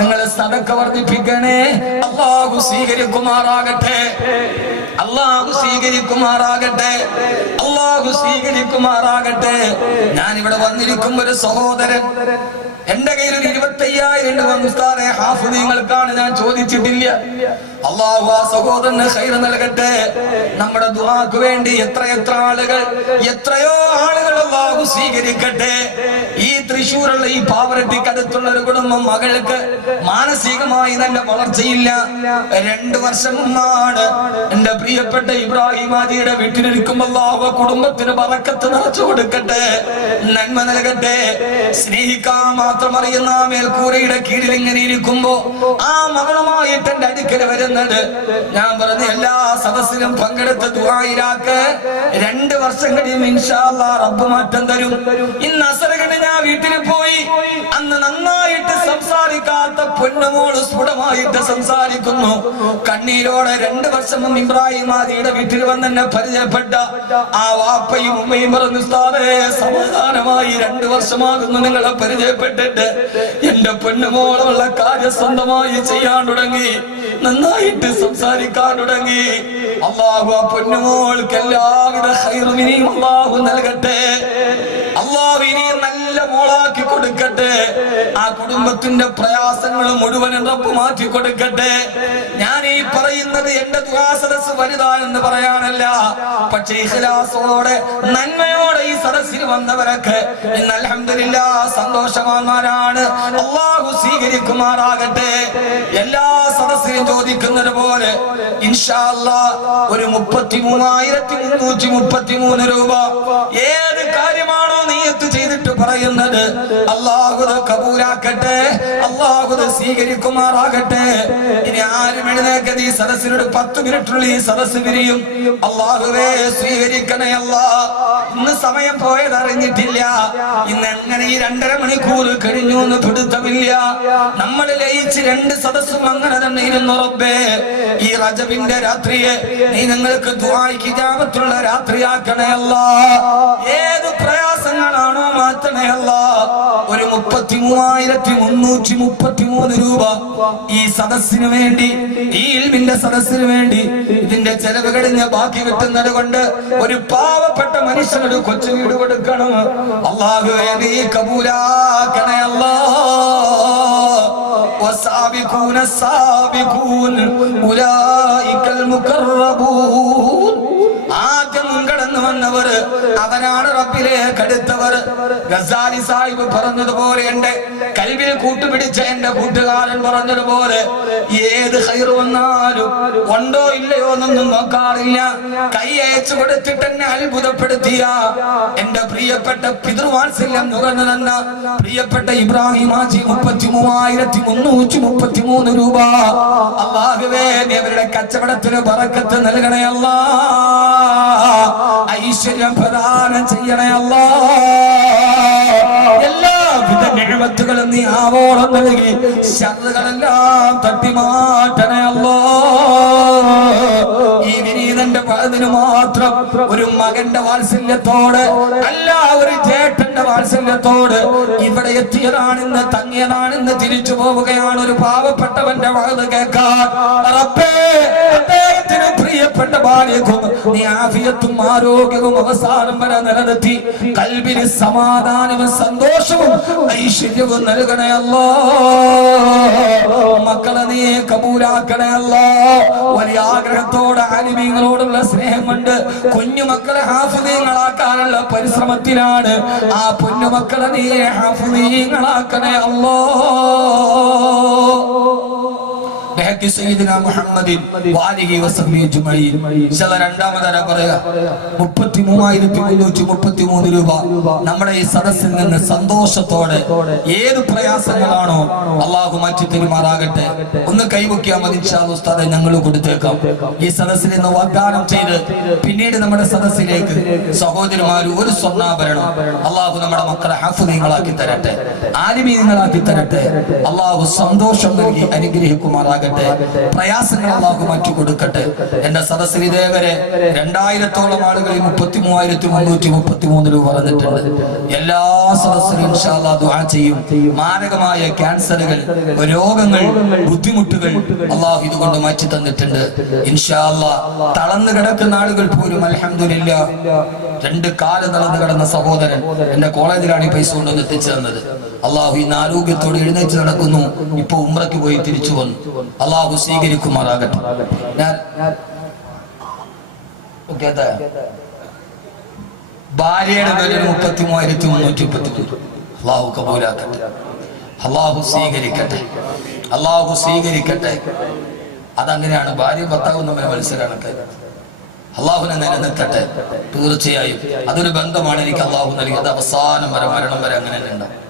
നിങ്ങൾ സദഖ വർദ്ധിപ്പിക്കണേ. അല്ലാഹു സ്വീകരിക്കുമാറാകട്ടെ. അല്ലാഹു സ്വീകരിക്കുമാറാകട്ടെ. അല്ലാഹു സ്വീകരിക്കുമാറാകട്ടെ. ഞാനിവിടെ വന്നിരിക്കും ഒരു സഹോദരൻ, എന്റെ കയ്യിൽ ഒരു 25,000 രൂപ ഉസ്താദേ ഹാഫിളീങ്ങൾക്കാണ്, ഞാൻ ചോദിച്ചിട്ടില്ല. അല്ലാഹു ആ സഹോദരന് ഖൈർ നൽകട്ടെ. നമ്മുടെ ദുആക്ക് വേണ്ടി എത്രയെത്ര ആളുകൾ, എത്രയോ ആളുകൾ അല്ലാഹു സ്വീകരിക്കട്ടെ. ഈ തൃശ്ശൂരുള്ള ഈ പാവറട്ടിക്കടുത്തുള്ള ഒരു കുടുംബം, മകൾക്ക് മാനസികമായി നല്ല വളർച്ചയില്ല. 2 വർഷം മുമ്പാണ് എന്റെ പ്രിയപ്പെട്ട ഇബ്രാഹിം ഹാജിയുടെ വീട്ടിലിരിക്കുമ്പോൾ അല്ലാഹു കുടുംബത്തിന് ബറക്കത്ത് നിറച്ചു കൊടുക്കട്ടെ, നന്മ നൽകട്ടെ. സ്നേഹിക്കാൻ മാത്രം അറിയുന്ന മേൽക്കൂരയുടെ കീഴിൽ ഇങ്ങനെ ഇരിക്കുമ്പോ ആ മകളുമായിട്ട് എന്റെ അടുക്കൽ വരുന്നത്, ഞാൻ പറഞ്ഞ എല്ലാ സദസ്സിലും പങ്കെടുത്ത ദുആയിലാക്ക് 2 വർഷം കഴിയും ഇൻഷാ അല്ലാഹ് റബ്ബ് മാറ്റം തരും. ഇന്ന് അസറകണ്ട് ഞാൻ വീട്ടിൽ പോയി, അന്ന് നന്നായിട്ട് സംസാരിക്കാത്ത പൊന്നുമോള് സ്ഫുടമായിട്ട് സംസാരിക്കുന്നു. കണ്ണീരോടെ 2 വർഷം മുമ്പ് ഇബ്രാഹിം ഹാജിയുടെ വീട്ടിൽ വന്ന് എന്നെ പരിചയപ്പെട്ട ആ വാപ്പയും ഉമ്മയും പറഞ്ഞു, ഉസ്താദേ സമാധാനമായി 2 വർഷമാകുന്നു നിങ്ങളെ പരിചയപ്പെട്ടിട്ട്. എന്റെ പൊന്നുമോളുള്ള കാര്യം സ്വന്തമായി ചെയ്യാൻ തുടങ്ങി, നന്നായിട്ട് സംസാരിക്കാൻ തുടങ്ങി. അല്ലാഹു ആ പൊന്നുമോൾക്ക് എല്ലാവിധ ഖൈറും ഇനിയും അല്ലാഹു നൽകട്ടെ. അല്ലാഹു ഇനിയും നല്ല മോളാക്കി കൊടുക്കട്ടെ. ആ കുടുംബത്തിന്റെ പ്രയാസങ്ങൾ മുഴുവനും റബ്ബ് മാറ്റി കൊടുക്കട്ടെ. ഞാൻ ഈ പറയുന്നത് എന്റെ ദുആ സദസ്സ് വലുതാണെന്ന് പറയാനല്ല, പക്ഷേ ഇഖ്ലാസോടെ നന്മയോടെ ഈ സദസ്സിൽ വന്നവരൊക്കെ ഇന്ന് അൽഹംദുലില്ലാഹ് സന്തോഷവാന്മാരാണ്. അല്ലാഹു സ്വീകരിക്കുമാറാകട്ടെ. എല്ലാ സദസ്സിലും ചോദിക്കുന്നത് പോലെ ഇൻഷാ അല്ലാഹ് ഒരു 33,333 രൂപ ഏത് കാര്യമാണോ നീയത്ത് ചെയ്തിട്ട് പറയുന്നത്, അല്ലാഹു കബൂലാക്കട്ടെ, അല്ലാഹു സ്വീകരിക്കുമാറാകട്ടെ. ഇനി ആരും എഴുന്നേക്കത് ഈ സദസ്സിനോട് 10 മിനിറ്റുള്ളിൽ ഈ സദസ്സ് പിരിയും. അല്ലാഹുവേ സ്വീകരിക്കണേ അല്ലാഹ്. ഇന്ന് സമയം പോയത് അറിഞ്ഞിട്ടില്ല. ഇന്ന് എങ്ങനെ ഈ 2.5 മണിക്കൂർ കഴിഞ്ഞു എന്ന് പിടുത്തമില്ല. നമ്മൾ ലയിച്ച് 2 സദസ്സും അങ്ങനെ തന്നെ ഇരുന്നു. റബ്ബേ, ഈ റജബിന്റെ രാത്രിയെ നീ ഞങ്ങൾക്ക് ദുആയ്ക്ക് ഇജാബത്തുള്ള രാത്രിയാക്കണേ അല്ലാഹ്. ഏത് പ്രയാസങ്ങളാണോ മാറ്റണേ അല്ലാഹ്. ഒരു 33,333 രൂപ ഈ സദസ്സിന് വേണ്ടി, ഈ ഇൽമിന്റെ സദസ്സിന് വേണ്ടി, ഇതിന്റെ ചെലവ് കഴിഞ്ഞ് ബാക്കി കിട്ടുന്നത് കൊണ്ട് ഒരു പാവപ്പെട്ട മനുഷ്യനൊരു കൊച്ചു വീട് കൊടുക്കണം. അല്ലാഹുവേ നീ കബൂലാക്കണേ അല്ലാഹ്. والسابقون السابقون أولئك المقربون. ആദ്യം കടന്നു വന്നവർ, അവരാണ് റബ്ബിലേക്ക് അടുത്തവർ. ഗസാലി സാഹിബ് പറഞ്ഞതുപോലെ, എന്റെ കൽവിൽ കൂട്ടുപിടിച്ച എന്റെ കൂട്ടുകാരൻ പറഞ്ഞതുപോലെ, ഏത് ഖൈർ വന്നാലും ഉണ്ടോ ഇല്ലയോ എന്നൊന്നും നോക്കാറില്ല, കൈ അയച്ചു കൊടുത്തിട്ട് എന്നെ അത്ഭുതപ്പെടുത്തിയ എന്റെ പ്രിയപ്പെട്ട പിതൃവാത്സല്യം നുകർന്നു തന്ന പ്രിയപ്പെട്ട ഇബ്രാഹിം ഹാജി 33,333 രൂപ. അല്ലാഹുവേ, നീ അവരുടെ കച്ചവടത്തിന് ബറക്കത്ത് നൽകണേ അല്ലാ, ഐശ്വര്യം പ്രദാനം ചെയ്യണേ അല്ലാ, എല്ലാവിധ നിഅമത്തുകളും നീ ആവോളം നൽകി ശർറുകളെല്ലാം തട്ടിമാറ്റണേ അല്ലാ. ഈ വിനീതന്റെ പതിന് മാത്രം ഒരു മകന്റെ വാത്സല്യത്തോട് അല്ല, ഒരു ചേട്ടന്റെ വാത്സല്യത്തോട് ഇവിടെ എത്തിയതാണെന്ന്, തങ്ങിയതാണെന്ന്, തിരിച്ചു പോവുകയാണ് ഒരു പാവപ്പെട്ടവന്റെ വാത് കേൾക്കാൻ. റബ്ബേ, അദ്ദേഹത്തിന് പ്രിയപ്പെട്ട ഭാര്യക്കും നീ ആഫിയത്തും ആരോഗ്യവും അവസാനം വരെ നിലനിർത്തി കൽബിന് സമാധാനവും സന്തോഷവും ഐശ്വര്യവും നൽകണേ അല്ലാ. മക്കളെ നീ കബൂലാക്കണേ അല്ലാ. വലിയ ആഗ്രഹത്തോടെ ആലിമീങ്ങളോടുള്ള സ്നേഹം കൊണ്ട് കുഞ്ഞുമക്കളെ ഹാഫിളീങ്ങളാക്കാനുള്ള പരിശ്രമത്തിലാണ്. ആ പൊന്നുമക്കളെ നീ ഹാഫിളീങ്ങളാക്കണേ അല്ലാ. രൂപ നമ്മുടെ ഈ സദസ്സിൽ നിന്ന് സന്തോഷത്തോടെ ഏത് പ്രയാസങ്ങളാണോ അള്ളാഹു മാറ്റി തരുമാറാകട്ടെ. ഒന്ന് കൈവയ്ക്കാൻ മതി, ഉസ്താദെ ഞങ്ങൾ കൊടുത്തേക്കാം. ഈ സദസ്സിൽ നിന്ന് വാഗ്ദാനം ചെയ്ത് പിന്നീട് നമ്മുടെ സദസ്സിലേക്ക് സഹോദരിമാർ ഒരു സ്വർണ്ണാഭരണം അള്ളാഹു നമ്മുടെ മക്കളെ ഹാഫിളീങ്ങളാക്കി തരട്ടെ, ആലിമീങ്ങളാക്കി തരട്ടെ. അള്ളാഹു സന്തോഷം നൽകി അനുഗ്രഹിക്കുമാറാകട്ടെ, പ്രയാസങ്ങൾ അല്ലാഹു മാറ്റി കൊടുക്കട്ടെ. എന്റെ സദസ്സിൽ ഇതേവരെ 2000-ഓളം ആളുകളിൽ 33,333 രൂപ പറഞ്ഞിട്ടുണ്ട്. എല്ലാ സദസ്സിലും ഇൻഷാ അല്ലാഹ് ദുആ ചെയ്യും. മാരകമായ ക്യാൻസറുകൾ, രോഗങ്ങൾ, ബുദ്ധിമുട്ടുകൾ അല്ലാഹു ഇതുകൊണ്ട് മാറ്റി തന്നിട്ടുണ്ട് ഇൻഷാ അല്ലാഹ്. തളർന്നു കിടക്കുന്ന ആളുകൾ പോലും അൽഹംദുലില്ലാഹ്, 2 കാല് തളർന്നു കിടന്ന സഹോദരൻ എന്റെ കോളേജിലാണ് ഈ പൈസ കൊണ്ടുവന്ന് എത്തിച്ചു തന്നത്. അള്ളാഹു ഇന്ന് ആരോഗ്യത്തോടെ എഴുന്നേറ്റ് നടക്കുന്നു. ഇപ്പൊ ഉംറയ്ക്ക് പോയി തിരിച്ചു വന്നു. അള്ളാഹു സ്വീകരിക്കുമാറാകട്ടെ. ഞാൻ ഭാര്യയുടെ പേര് 33,333. അള്ളാഹു കബൂലാക്കട്ടെ, അള്ളാഹു സ്വീകരിക്കട്ടെ, അള്ളാഹു സ്വീകരിക്കട്ടെ. അതങ്ങനെയാണ്, ഭാര്യ ഭർത്താവും തമ്മിൽ മത്സരമാണ്. അള്ളാഹുവിനെ നിലനിർത്തട്ടെ. തീർച്ചയായും അതൊരു ബന്ധമാണ് എനിക്ക് അള്ളാഹു നൽകിയത്. അവസാനം വരെ, മരണം വരെ അങ്ങനെ തന്നെ ഉണ്ടാവും.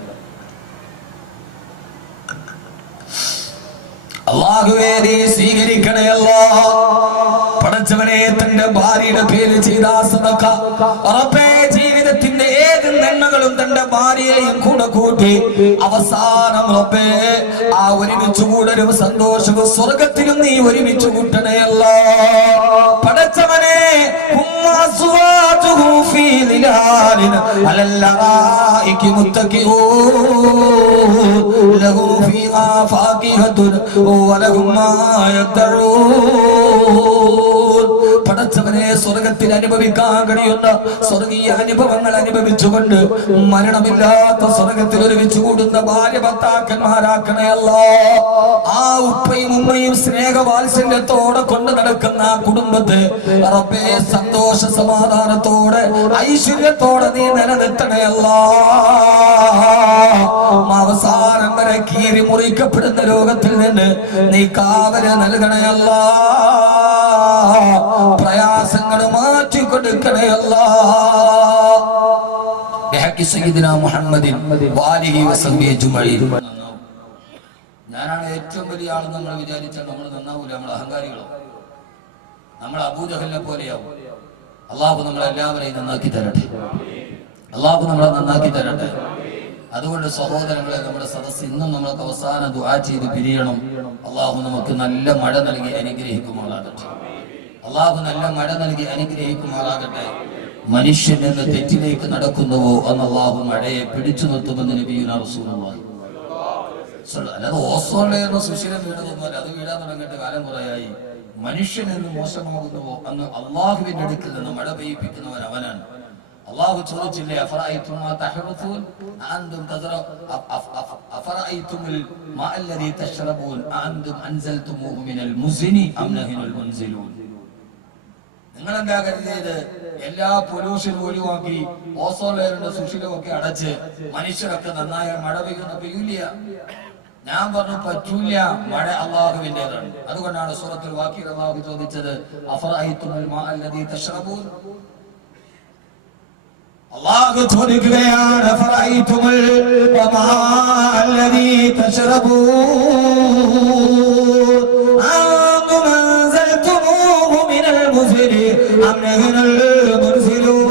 അല്ലാഹുവേ, നീ സ്വീകരിക്കണേ അല്ലാ. പടച്ചവനെ, തന്റെ ഭാര്യയുടെ പേര് ചെയ്ത സദഖ റബ്ബേ, ജീവിതത്തിന്റെ ഏത് നന്മകളും തന്റെ ഭാര്യയെയും കൂടെ കൂട്ടി അവസാനം റബ്ബേ ആ ഒരുമിച്ച് കൂടലും സന്തോഷവും സ്വർഗത്തിലും നീ ഒരുമിച്ച് കൂട്ടണേ അല്ലാ. പടച്ചവനെ, പടച്ചവനെ, സ്വർഗത്തിൽ അനുഭവിക്കാൻ കഴിയുന്ന സ്വർഗീയ അനുഭവങ്ങൾ അനുഭവിച്ചുകൊണ്ട് മരണമില്ലാത്ത സ്വർഗത്തിൽ ഒരുമിച്ച് കൂടുന്ന ഭാര്യ ഭർത്താക്കന്മാരാക്കണേ അല്ലാ. ആ ഉപ്പയും ഉമ്മയും സ്നേഹവാത്സല്യത്തോടെ കൊണ്ട് നടക്കുന്ന ആ കുടുംബത്തെ റബ്ബേ സന്തോഷ സമാധാനത്തോടെ ഐശ്വര്യത്തോടെ നീ നിലനിർത്തണേ അല്ലാ. അവസാനം വരെ കീറി മുറിക്കപ്പെടുന്ന രോഗത്തിൽ നിന്ന് നീ കാവല് നൽകണേ അല്ലാ. പ്രയാസങ്ങൾ മാറ്റി കൊടുക്കണേ അല്ലാ. ഞാനാണ് ഏറ്റവും വലിയ ആളെന്ന് നമ്മൾ വിചാരിച്ചാൽ നമ്മൾ നന്നാവൂല. നമ്മൾ അഹങ്കാരികളോ, നമ്മൾ അബൂജഹലിനെ പോലെയാവും. അള്ളാഹു നമ്മളെല്ലാവരെയും നന്നാക്കി തരട്ടെ, അള്ളാഹു നമ്മളെ നന്നാക്കി തരട്ടെ. അതുകൊണ്ട് സഹോദരങ്ങളെ, നമ്മുടെ സദസ്സ് ഇന്നും നമ്മൾക്ക് അവസാനം ദുആ ചെയ്ത് പിരിയണം. അള്ളാഹു നമുക്ക് നല്ല മഴ നൽകി അനുഗ്രഹിക്കുമാറാകട്ടെ, അള്ളാഹു നല്ല മഴ നൽകി അനുഗ്രഹിക്കുമാറാകട്ടെ. മനുഷ്യൻ എന്ന തെറ്റിലേക്ക് നടക്കുന്നുവോ അന്ന് അള്ളാഹു മഴയെ പിടിച്ചു നിർത്തുമെന്ന് നബിയുനാ റസൂലുള്ളാഹി. അല്ലാതെ ഓസോണിലെയൊന്നും സുശീലം വീണതൊന്നുമല്ല, അത് വീഴാൻ തുടങ്ങിയിട്ട് കാലം കുറയായി. മനുഷ്യൻ എന്ന് മോശമാകുന്നുവോ അന്ന് അള്ളാഹുവിന്റെ അടുക്കൽ നിന്ന് മഴ പെയ്യിപ്പിക്കുന്നവൻ അവനാണ്. അള്ളാഹു ചോദിച്ചില്ലേ, അഫറഅയ്തും മാ തഹ്റുസൂൻ അഅൻതും അഫറഅയ്തുമുൽ മാ അല്ലദീ തശ്റബൂൻ അഅൻതും അൻസൽതുമൂഹു മിനൽ മുസ്നി അം നഹ്നുൽ മുൻസിലൂൻ. നിങ്ങളെന്താ കരുതിയത് എല്ലാ പൊല്യൂഷനും ഒഴിവാക്കി ഓസോൺ ലെയറിന്റെ സുഷിരമൊക്കെ അടച്ച് മനുഷ്യരൊക്കെ നന്നായ മഴ പെയ്യൂല? ഞാൻ പറഞ്ഞു പറ്റൂല, മഴ അള്ളാഹുവിന്റേതാണ്. അതുകൊണ്ടാണ് സൂറത്തുൽ വാഖിഅ അള്ളാഹു ചോദിച്ചത് അഫറഅയ്തുമുൽ മാഅ അല്ലദീ തശ്റബൂൻ. അള്ളാഹു ചോദിക്കുകയാണ് അഫറഅയ്തുമുൽ മാഅ അല്ലദീ തശ്റബൂൻ അൻതും അൻസൽതുമൂഹു മിനൽ മുസ്രി അം നഹ്നുൽ മുർസിലൂൻ.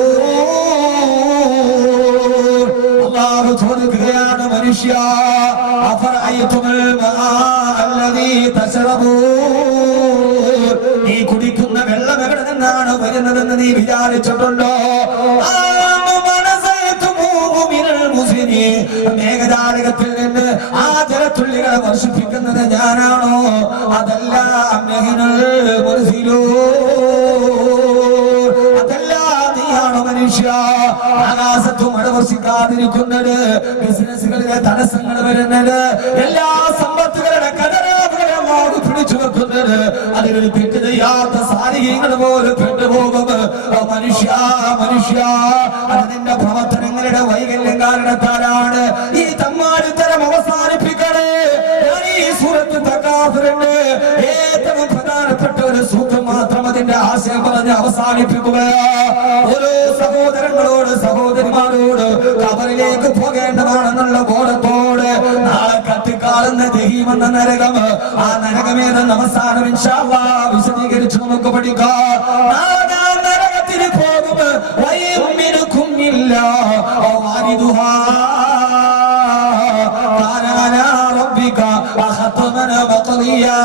അള്ളാഹു ചോദിക്കുകയാണ് മനുഷ്യ നീ കുടിക്കുന്ന വെള്ളം എവിടെ നിന്നാണ് വരുന്നതെന്ന് നീ വിചാരിച്ചിട്ടുണ്ടോ? മേഘജാലകത്തിൽ നിന്ന് ആ ജലത്തുള്ളികളെ വർഷിപ്പിക്കുന്നത് ഞാനാണോ? അതല്ല, അതല്ല, നീയാണോ മനുഷ്യ? ആകാശത്തും മഴ വർഷിക്കാതിരിക്കുന്നത്, ബിസിനസ്സുകളിലെ തടസ്സങ്ങൾ വരുന്നത്, എല്ലാ സമ്പത്തുകളുടെ കടലാവുകളെ പിടിച്ചു വെക്കുന്നത്, അതിലൊരു തെറ്റ് ചെയ്യാത്ത സാരികൾ പോലും പെട്ടുപോകും. മനുഷ്യ മനുഷ്യ, അത് നിന്റെ പ്രവർത്തനങ്ങളുടെ വൈകല്യം കാരണത്താലാണ്. ഈ തമ്മാടിത്തരം അവസാനിപ്പിക്കണേ. ഞാൻ ഈ സൂറത്ത് തകാഫിറിന്റെ ഏറ്റവും പ്രധാനപ്പെട്ട ഒരു സൂത്രം മാത്രം അതിന്റെ ആശയം പറഞ്ഞ് അവസാനിപ്പിക്കുകയാ. ഓരോ സഹോദരങ്ങളോട് സഹോദരിമാരോട് ഖബറിലേക്ക് പോകേണ്ടതാണെന്നുള്ള ബോധത്തോട് നാളെ കത്തിക്കാളുന്ന ജഹീമെന്ന നരകം, ആ നരകമേതെന്ന് അവസാനം ഇൻഷാ അല്ലാഹ് വിശദീകരിച്ച് നമുക്ക് പഠിക്കാം. നരകത്തിന് പോകും വൈമിനുക്കും ഇല്ല വാരിദുഹാ കാന അലാ റബ്ബിക ഖത്മന മഖദിയാ.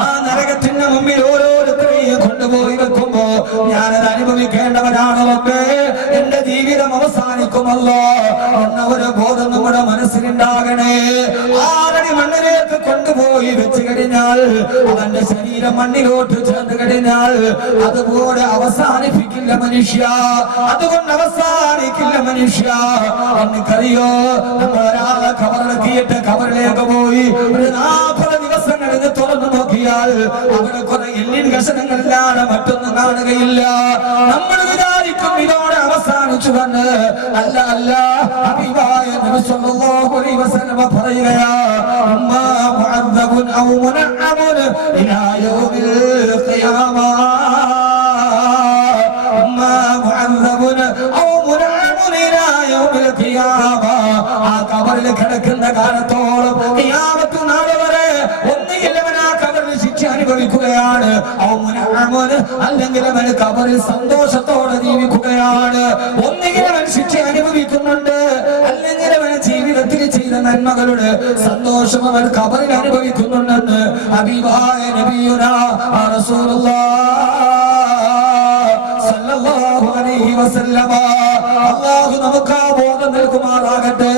ആ നരകത്തിന്റെ മുമ്പിൽ ഓരോരുത്തരെയും കൊണ്ടുപോയി വെക്കുമ്പോ ഞാനത് അനുഭവിക്കേണ്ടവനാണ് റബ്ബേ. എന്റെ ജീവിതം അവസാനിക്കുമല്ലോ എന്ന ഒരു ബോധം നമ്മുടെ മനസ്സിലുണ്ടാകണേ. ആറടി മണ്ണിലേക്ക് കൊണ്ടുപോയി വെച്ച് കഴിഞ്ഞാൽ അവന്റെ ശരീരം മണ്ണിലോട്ട് ചേർന്ന് കഴിഞ്ഞാൽ അതുപോലെ അവസാനിപ്പിക്കില്ല മനുഷ്യ. അതുകൊണ്ട് അവസാനിക്കില്ല മനുഷ്യ. എനിക്കറിയോ, നമ്മൾ ഒരാളെ ഖബറിലെത്തിയിട്ട് ഖബറിലേക്ക് പോയി ഒരു 40 ദിവസങ്ങളിൽ തുറന്നു നോക്കിയാൽ അവിടെ കുറെ എല്ലിൻ കഷണങ്ങളിലാണ്, മറ്റൊന്നും കാണുകയില്ല. നമ്മൾ വിചാരിക്കും ഇതോടെ അവസാനിച്ചു വന്ന്. അല്ല അല്ല, ഹബീബായ നബി സല്ലല്ലാഹു അലൈഹി വസല്ലം പറയുകയാ, അമ്മാ മുഅദ്ദബുൻ ഔ മുനഅമുൻ ഇലാ യൗമിൽ ഖിയാമ. അമ്മാ മുഅദ്ദബുൻ ഔ മുനഅമുൻ ഇലാ യൗമിൽ ഖിയാമ. ആ ഖബറിൽ കിടക്കുന്ന കാലത്തോളം ഖിയാമത്ത് നാൾ വരെ ഒന്നുകിൽ അവൻ ആ ഖബറിൽ ശിക്ഷ അനുഭവിക്കുകയാണ്, അല്ലെങ്കിൽ അവൻ ഖബറിൽ സന്തോഷത്തോടെ ജീവിക്കുകയാണ്. ഒന്നുകിൽ അവൻ ശിക്ഷ അനുഭവിക്കുന്നുണ്ട്, അല്ലെങ്കിൽ അവൻ ജീവിതത്തിൽ ചെയ്ത നന്മകളുടെ സന്തോഷം അവൻ ഖബറിൽ അനുഭവിക്കുന്നുണ്ടെന്ന് ഹബീബായ നബിയുനാ റസൂലുള്ളാഹ് സല്ലല്ലാഹു അലൈഹി വസല്ലമ. അല്ലാഹു നമുക്ക് ആ ബോധം നൽകുമാറാകട്ടെ.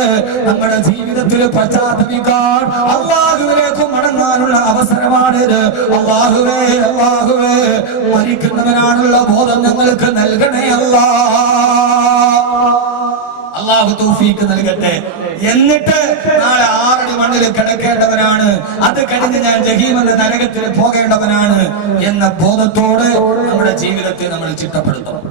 നമ്മുടെ ജീവിതത്തിൽ പശ്ചാത്തപിക്കാൻ, അല്ലാഹുവിലേക്ക് മടങ്ങാനുള്ള അവസരമാണിത്. അല്ലാഹുവേ അല്ലാഹുവേ, മരിക്കുന്നവനാണുള്ള ബോധം ഞങ്ങൾക്ക് നൽകണേ അല്ലാഹു തൗഫീഖ് നൽകട്ടെ. എന്നിട്ട് നാളെ 6 അടി മണ്ണിൽ കിടക്കേണ്ടവനാണ്, അത് കഴിഞ്ഞ് ഞാൻ ജഹീം എന്ന നരകത്തിൽ പോകേണ്ടവനാണ് എന്ന ബോധത്തോട് നമ്മുടെ ജീവിതത്തെ നമ്മൾ ചിട്ടപ്പെടുത്തണം.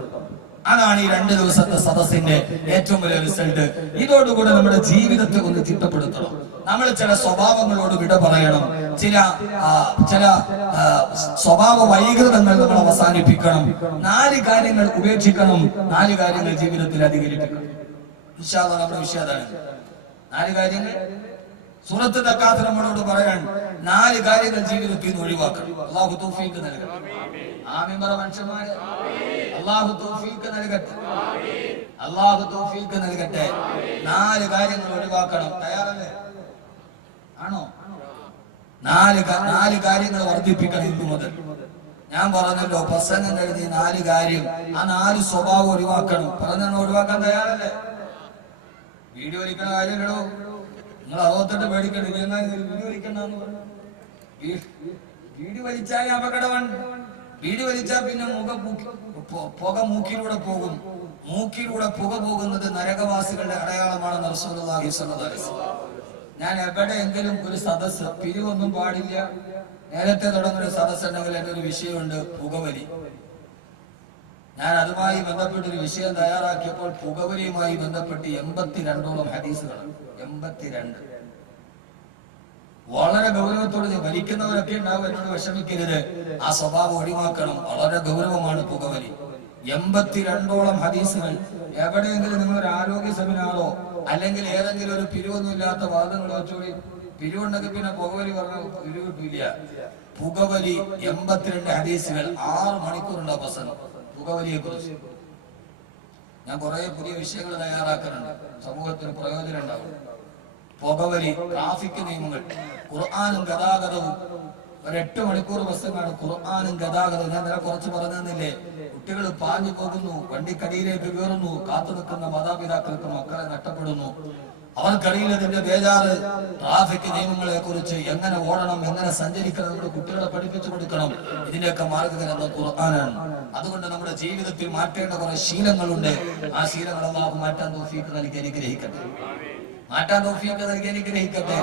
അതാണ് ഈ 2 ദിവസത്തെ സദസ്സിന്റെ ഏറ്റവും വലിയ റിസൾട്ട്. ഇതോടുകൂടെ നമ്മുടെ ജീവിതത്തെ ഒന്ന് ചിട്ടപ്പെടുത്തണം. നമ്മൾ ചില സ്വഭാവങ്ങളോട് വിട പറയണം. ചില സ്വഭാവ വൈകൃതങ്ങൾ നമ്മൾ അവസാനിപ്പിക്കണം. 4 കാര്യങ്ങൾ ഉപേക്ഷിക്കണം. 4 കാര്യങ്ങൾ ജീവിതത്തിൽ അധികരിപ്പിക്കണം. ഇൻഷാ അല്ലാഹ് നമ്മുടെ വിഷയം അതാണ്. 4 കാര്യങ്ങൾ സൂറത്ത് തകാത്ത് നമ്മളോട് പറയാൻ 4 കാര്യങ്ങൾ ജീവിതത്തിൽ നിന്ന് ഒഴിവാക്കണം. അല്ലാഹു തൗഫീഖ് നൽകട്ടെ. ആമീൻ പറ മനുഷ്യന്മാരെ. അല്ലാഹു തൗഫീഖ് നൽകട്ടെ. അല്ലാഹു തൗഫീഖ് നൽകട്ടെ. 4 കാര്യങ്ങൾ ഒഴിവാക്കണം. തയ്യാറല്ലേ? ആണോ? 4 കാര്യങ്ങൾ വർദ്ധിപ്പിക്കണം ഇന്നു മുതൽ. ഞാൻ പറഞ്ഞല്ലോ, പ്രസംഗം എഴുതി 4 കാര്യം, ആ 4 സ്വഭാവം ഒഴിവാക്കണം. പറഞ്ഞാൽ ഒഴിവാക്കാൻ തയ്യാറല്ലേ? വീഡിയോ വലിക്കണ കാര്യങ്ങളോ നിങ്ങൾ അറുപത്തെട്ട് പേടിക്കണ്ട. വീഡിയോ വലിക്കണ്ടെന്ന് പറഞ്ഞു. വീഡിയോ വലിച്ചാൽ അപകടമാണ്. വീഡിയോ വലിച്ചാൽ പിന്നെ പുക മൂക്കിലൂടെ പോകും. മൂക്കിലൂടെ പുക പോകുന്നത് നരകവാസികളുടെ അടയാളമാണെന്ന് റസൂലുള്ളാഹി സ്വല്ലല്ലാഹു അലൈഹി വസല്ലം. ഞാൻ എവിടെയെങ്കിലും ഒരു സദസ്സ്, പിരിവൊന്നും പാടില്ല, നേരത്തെ തുടങ്ങുന്ന സദസ്സുണ്ടെങ്കിൽ എൻ്റെ ഒരു വിഷയമുണ്ട്, പുകവലി. ഞാൻ അതുമായി ബന്ധപ്പെട്ടൊരു വിഷയം തയ്യാറാക്കിയപ്പോൾ പുകവലിയുമായി ബന്ധപ്പെട്ട് 82ഓളം ഹദീസുകളാണ്. 82. വളരെ ഗൗരവത്തോടെ വലിക്കുന്നവരൊക്കെ ഉണ്ടാവും, എന്നോട് വിഷമിക്കരുത്, ആ സ്വഭാവം ഒഴിവാക്കണം. വളരെ ഗൗരവമാണ് പുകവലി. 82ഓളം ഹദീസുകൾ. എവിടെയെങ്കിലും നിങ്ങളൊരു ആരോഗ്യ സെമിനാറോ അല്ലെങ്കിൽ ഏതെങ്കിലും ഒരു പിരിവൊന്നുമില്ലാത്ത വാദങ്ങൾ വെച്ചോടി, പിരിവുണ്ടെങ്കിൽ പിന്നെ പുകവലി പറഞ്ഞ പിരിവ് കിട്ടില്ല. പുകവലി 82 ഹദീസുകൾ, 6 മണിക്കൂറുണ്ട് പ്രസംഗം പുകവലിയെ കുറിച്ച്. ഞാൻ കുറെ പുതിയ വിഷയങ്ങൾ തയ്യാറാക്കുന്നുണ്ട്, സമൂഹത്തിന് പ്രയോജനം ഉണ്ടാവും. പുകവലി, ട്രാഫിക് നിയമങ്ങൾ, ഖുർആനും ഗതാഗതവും. ഒരു 8 മണിക്കൂർ പ്രസംഗമാണ് ഖുർആനും ഗതാഗതവും. ഞാൻ നേരെ കുറച്ച് പറഞ്ഞു തന്നില്ലേ, കുട്ടികൾ പാഞ്ഞു പോകുന്നു, വണ്ടിക്കടിയിലേക്ക് കയറുന്നു, കാത്തു നിൽക്കുന്ന മാതാപിതാക്കൾക്ക് മക്കളെ നഷ്ടപ്പെടുന്നു. അവർക്കറിയില്ല ഇതിന്റെ ബേജാറ്. ട്രാഫിക് നിയമങ്ങളെ കുറിച്ച്, എങ്ങനെ ഓടണം, എങ്ങനെ സഞ്ചരിക്കണം, നമ്മുടെ കുട്ടികളെ പഠിപ്പിച്ചു കൊടുക്കണം. ഇതിന്റെയൊക്കെ മാർഗ്ഗഗ്രന്ഥം ഖുർആനാണ്. അതുകൊണ്ട് നമ്മുടെ ജീവിതത്തിൽ മാറ്റേണ്ട കുറെ ശീലങ്ങളുണ്ട്. ആ ശീലങ്ങൾ അല്ലാഹു മാറ്റാൻ തൗഫീഖ് നൽകി അനുഗ്രഹിക്കട്ടെ. മാറ്റാൻ തൗഫീഖ് നൽകി അനുഗ്രഹിക്കട്ടെ.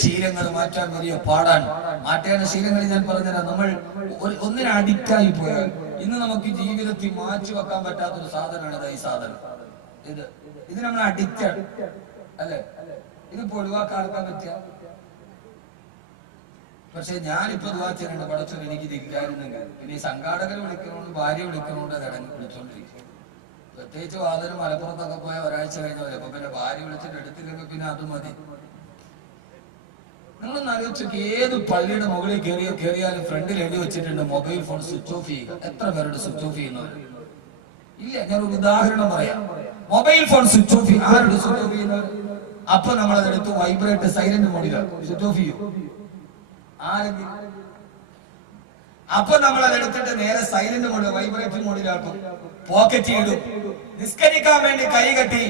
ശീലങ്ങൾ മാറ്റാൻ വലിയ പാടാണ്. മാറ്റേണ്ട ശീലങ്ങൾ ഞാൻ പറഞ്ഞുതരാം. നമ്മൾ ഒന്നിനെ അഡിക്റ്റായി പോയാൽ ഇന്ന് നമുക്ക് ജീവിതത്തിൽ മാറ്റി വെക്കാൻ പറ്റാത്തൊരു സാധനമാണ് ഈ സാധനം. ഇത് നമ്മൾ അഡിക്റ്റാണ് അല്ലെ? ഇതിപ്പോ ഒഴിവാക്കാൻ പറ്റിയ. പക്ഷെ ഞാനിപ്പോ ദുആ ചെയ്യുന്നുണ്ട്, പടച്ചോൻ എനിക്ക് തിരിക്കായിരുന്നെങ്കിൽ. പിന്നെ ഈ സംഘാടകർ വിളിക്കണോണ്ട്, ഭാര്യ വിളിക്കണോണ്ട് കിടങ്ങി വിളിച്ചോണ്ടിരിക്കും. പ്രത്യേകിച്ച് വാതിലും മലപ്പുറത്തൊക്കെ പോയ ഒരാഴ്ച കഴിഞ്ഞ പോലെ. അപ്പൊ പിന്നെ ഭാര്യ വിളിച്ചിട്ട് എടുത്തില്ലെങ്കിൽ പിന്നെ അത് മതി. നിങ്ങളൊന്ന് ആലോചിച്ചൊക്കെ, ഏത് പള്ളിയുടെ മുകളിൽ കയറിയാലും ഫ്രണ്ടിൽ എഴുതി വെച്ചിട്ടുണ്ട് മൊബൈൽ ഫോൺ സ്വിച്ച് ഓഫ് ചെയ്യുക. എത്ര പേരുടെ സ്വിച്ച് ഓഫ് ചെയ്യുന്നവർ ഇല്ല? ഞാനൊരു ഉദാഹരണം പറയാം. മൊബൈൽ ഫോൺ സ്വിച്ച് ഓഫ് ചെയ്യും. ആരുടെ സ്വിച്ച് ഓഫ് ചെയ്യുന്നവർ? അപ്പൊ നമ്മളതെടുത്ത് വൈബ്രേറ്റ് സൈലന്റ് മോഡിലാണ് സ്വിച്ച് ഓഫ് ചെയ്യും. ആരെങ്കിലും അപ്പൊ നമ്മളതെടുത്തിട്ട് നേരെ സൈലന്റ് മോഡ്, വൈബ്രേറ്റ് മോഡിലാക്കും, പോക്കറ്റ് ഇടും. നിസ്കരിക്കാൻ വേണ്ടി കൈ കെട്ടി